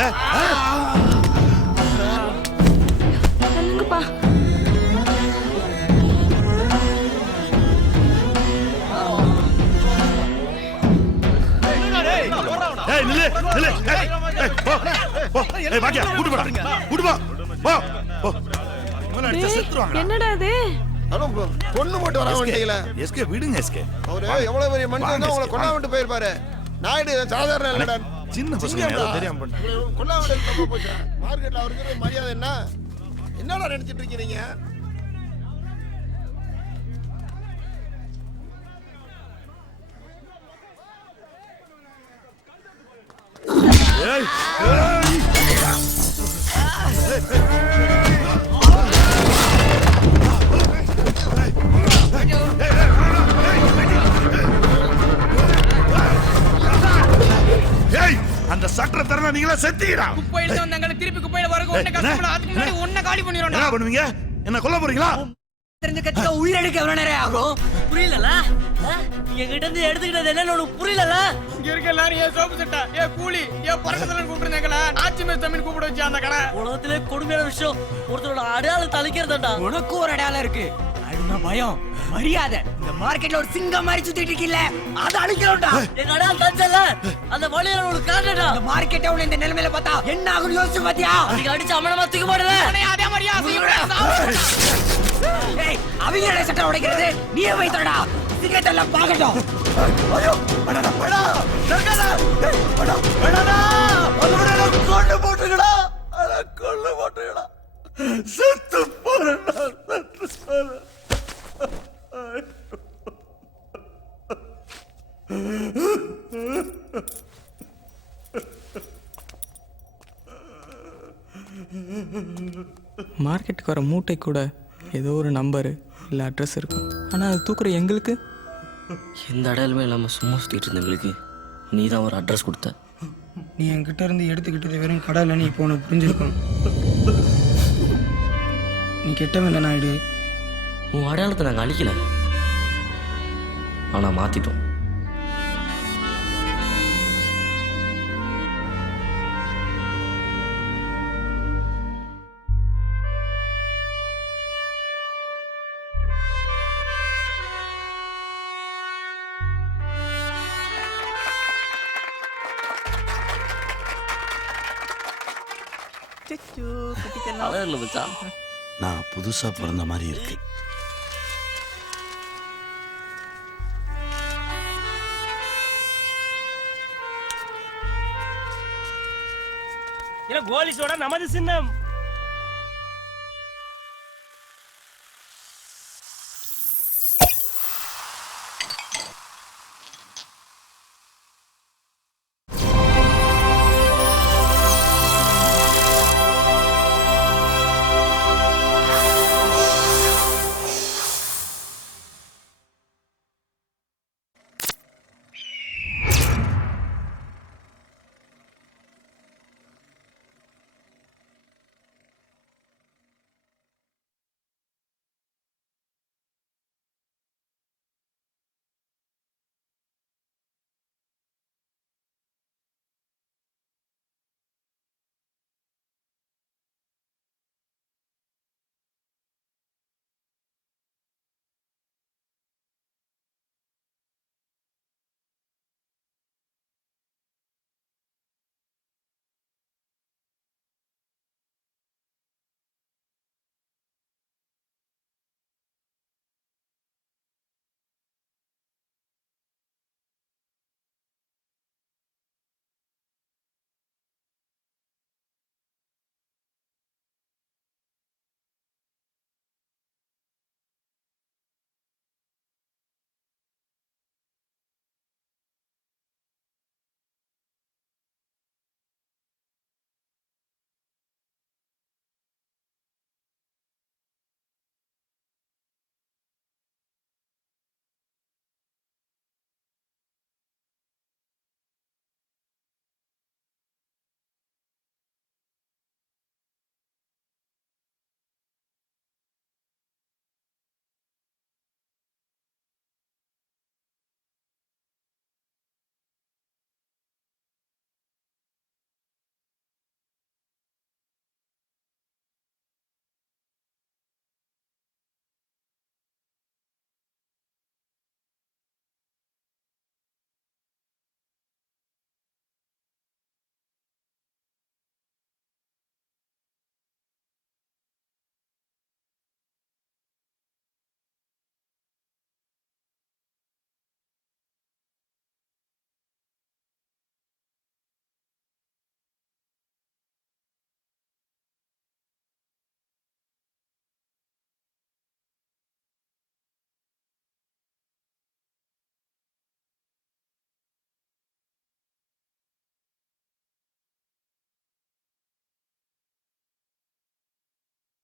சொல்லுங்கப்பா. ஏய் நில்லு நில்லு. ஏய் போ போ. ஏய் பாக்கியா கூட்டி போடா. கூட்டி போ. போ போ. இவன அடிச்சா செத்துறாங்க. என்னடா இது? ஹலோ பொண்ணு போட்டு வர வண்டியில எஸ்கே விடுங்க எஸ்கே. அவரு எவ்வளவு பெரிய மனுஷன் தான் உங்களை கொண்டாவிட்டு போயிருப்பாரு. நாயுடு சாதாரண இல்லடா. சின்ன பசங்க ஏதோ தெரியாம பண்ணிட்டாங்க. கொண்டாவிட்டு தப்பா போச்சு. மார்க்கெட்ல அவருக்கு மரியாதை என்ன? என்னடா நினைச்சிட்டு இருக்கீங்க? அந்த சட்டரை தரனா நீங்களா செத்தீங்கடா. குப்பையில வந்தாங்க திருப்பி குப்பையில வரக்கு ஒண்ணே கஷ்டப்பட அதுக்கு முன்னாடி ஒண்ணே காலி பண்ணிரோம்டா. என்ன பண்ணுவீங்க? என்ன கொல்ல போறீங்களா? தெரிஞ்ச கட்சிக்கு உயிரெடுக்க எவ்வளவு நேரம் ஆகும்? புரியலல என்கிட்ட இருந்து எடுத்துக்கிட்டது என்னன்னு உனக்கு புரியலல? இங்க இருக்க எல்லாரும் ஏன் சோப்பு சட்டா ஏன் கூலி ஏன் பறக்கதலன்னு கூப்பிடுறாங்கல ஆச்சி மேல் தமிழ் கூப்பிட வச்சு அந்த கடை உலகத்திலே கொடுமையான விஷயம் ஒருத்தரோட அடையாளம் தளிக்கிறதாண்டா. உனக்கு ஒரு அடையாளம் இருக்கு. அதுனா பயம் மரியாதை. இந்த மார்க்கெட்ல ஒரு சிங்கம் மாதிரி சுத்திட்டு இருக்கீல்ல அதை அழிக்கணும்டா. எங்க அடையாளம் தச்சல அந்த வழியில உனக்கு காட்டடா. இந்த மார்க்கெட்டை உன்னை இந்த நிலைமையில பார்த்தா என்ன ஆகும் யோசிச்சு பாத்தியா? அதுக்கு அடிச்சு அமனமா தூக்க மாட்டேன். அதே மாதிரியா ஏய் அவங்க சட்டை உடைக்கிறது நீயே வைத்தடா. டிக்கெட் எல்லாம் பாக்கட்டும். ஐயோ அடடா அடடா சர்க்கடா அடடா அடடா அடடா கொண்டு போட்டுடா. அட கொண்டு போட்டுடா. செத்து போறடா செத்து போற. மார்க்கெட்டுக்கு வர மூட்டை கூட ஏதோ ஒரு நம்பரு இல்லை அட்ரஸ் இருக்கும். ஆனால் அது தூக்குற எங்களுக்கு எந்த அடையாளமே இல்லாமல் சும்மா சுற்றிட்டு இருந்தவங்களுக்கு நீ தான் ஒரு அட்ரஸ் கொடுத்த. நீ என்கிட்ட இருந்து எடுத்துக்கிட்டது வெறும் கடலை நீ இப்போ உனக்கு புரிஞ்சிருக்கணும். நீ கெட்டவன் இல்லை நாயுடு. உன் அடையாளத்தை நாங்கள் அழிக்கல, ஆனால் மாற்றிட்டோம். அழகில் வச்சா நான் புதுசா பிறந்த மாதிரி இருக்கு. கோலி சோடா நமது சின்னம்.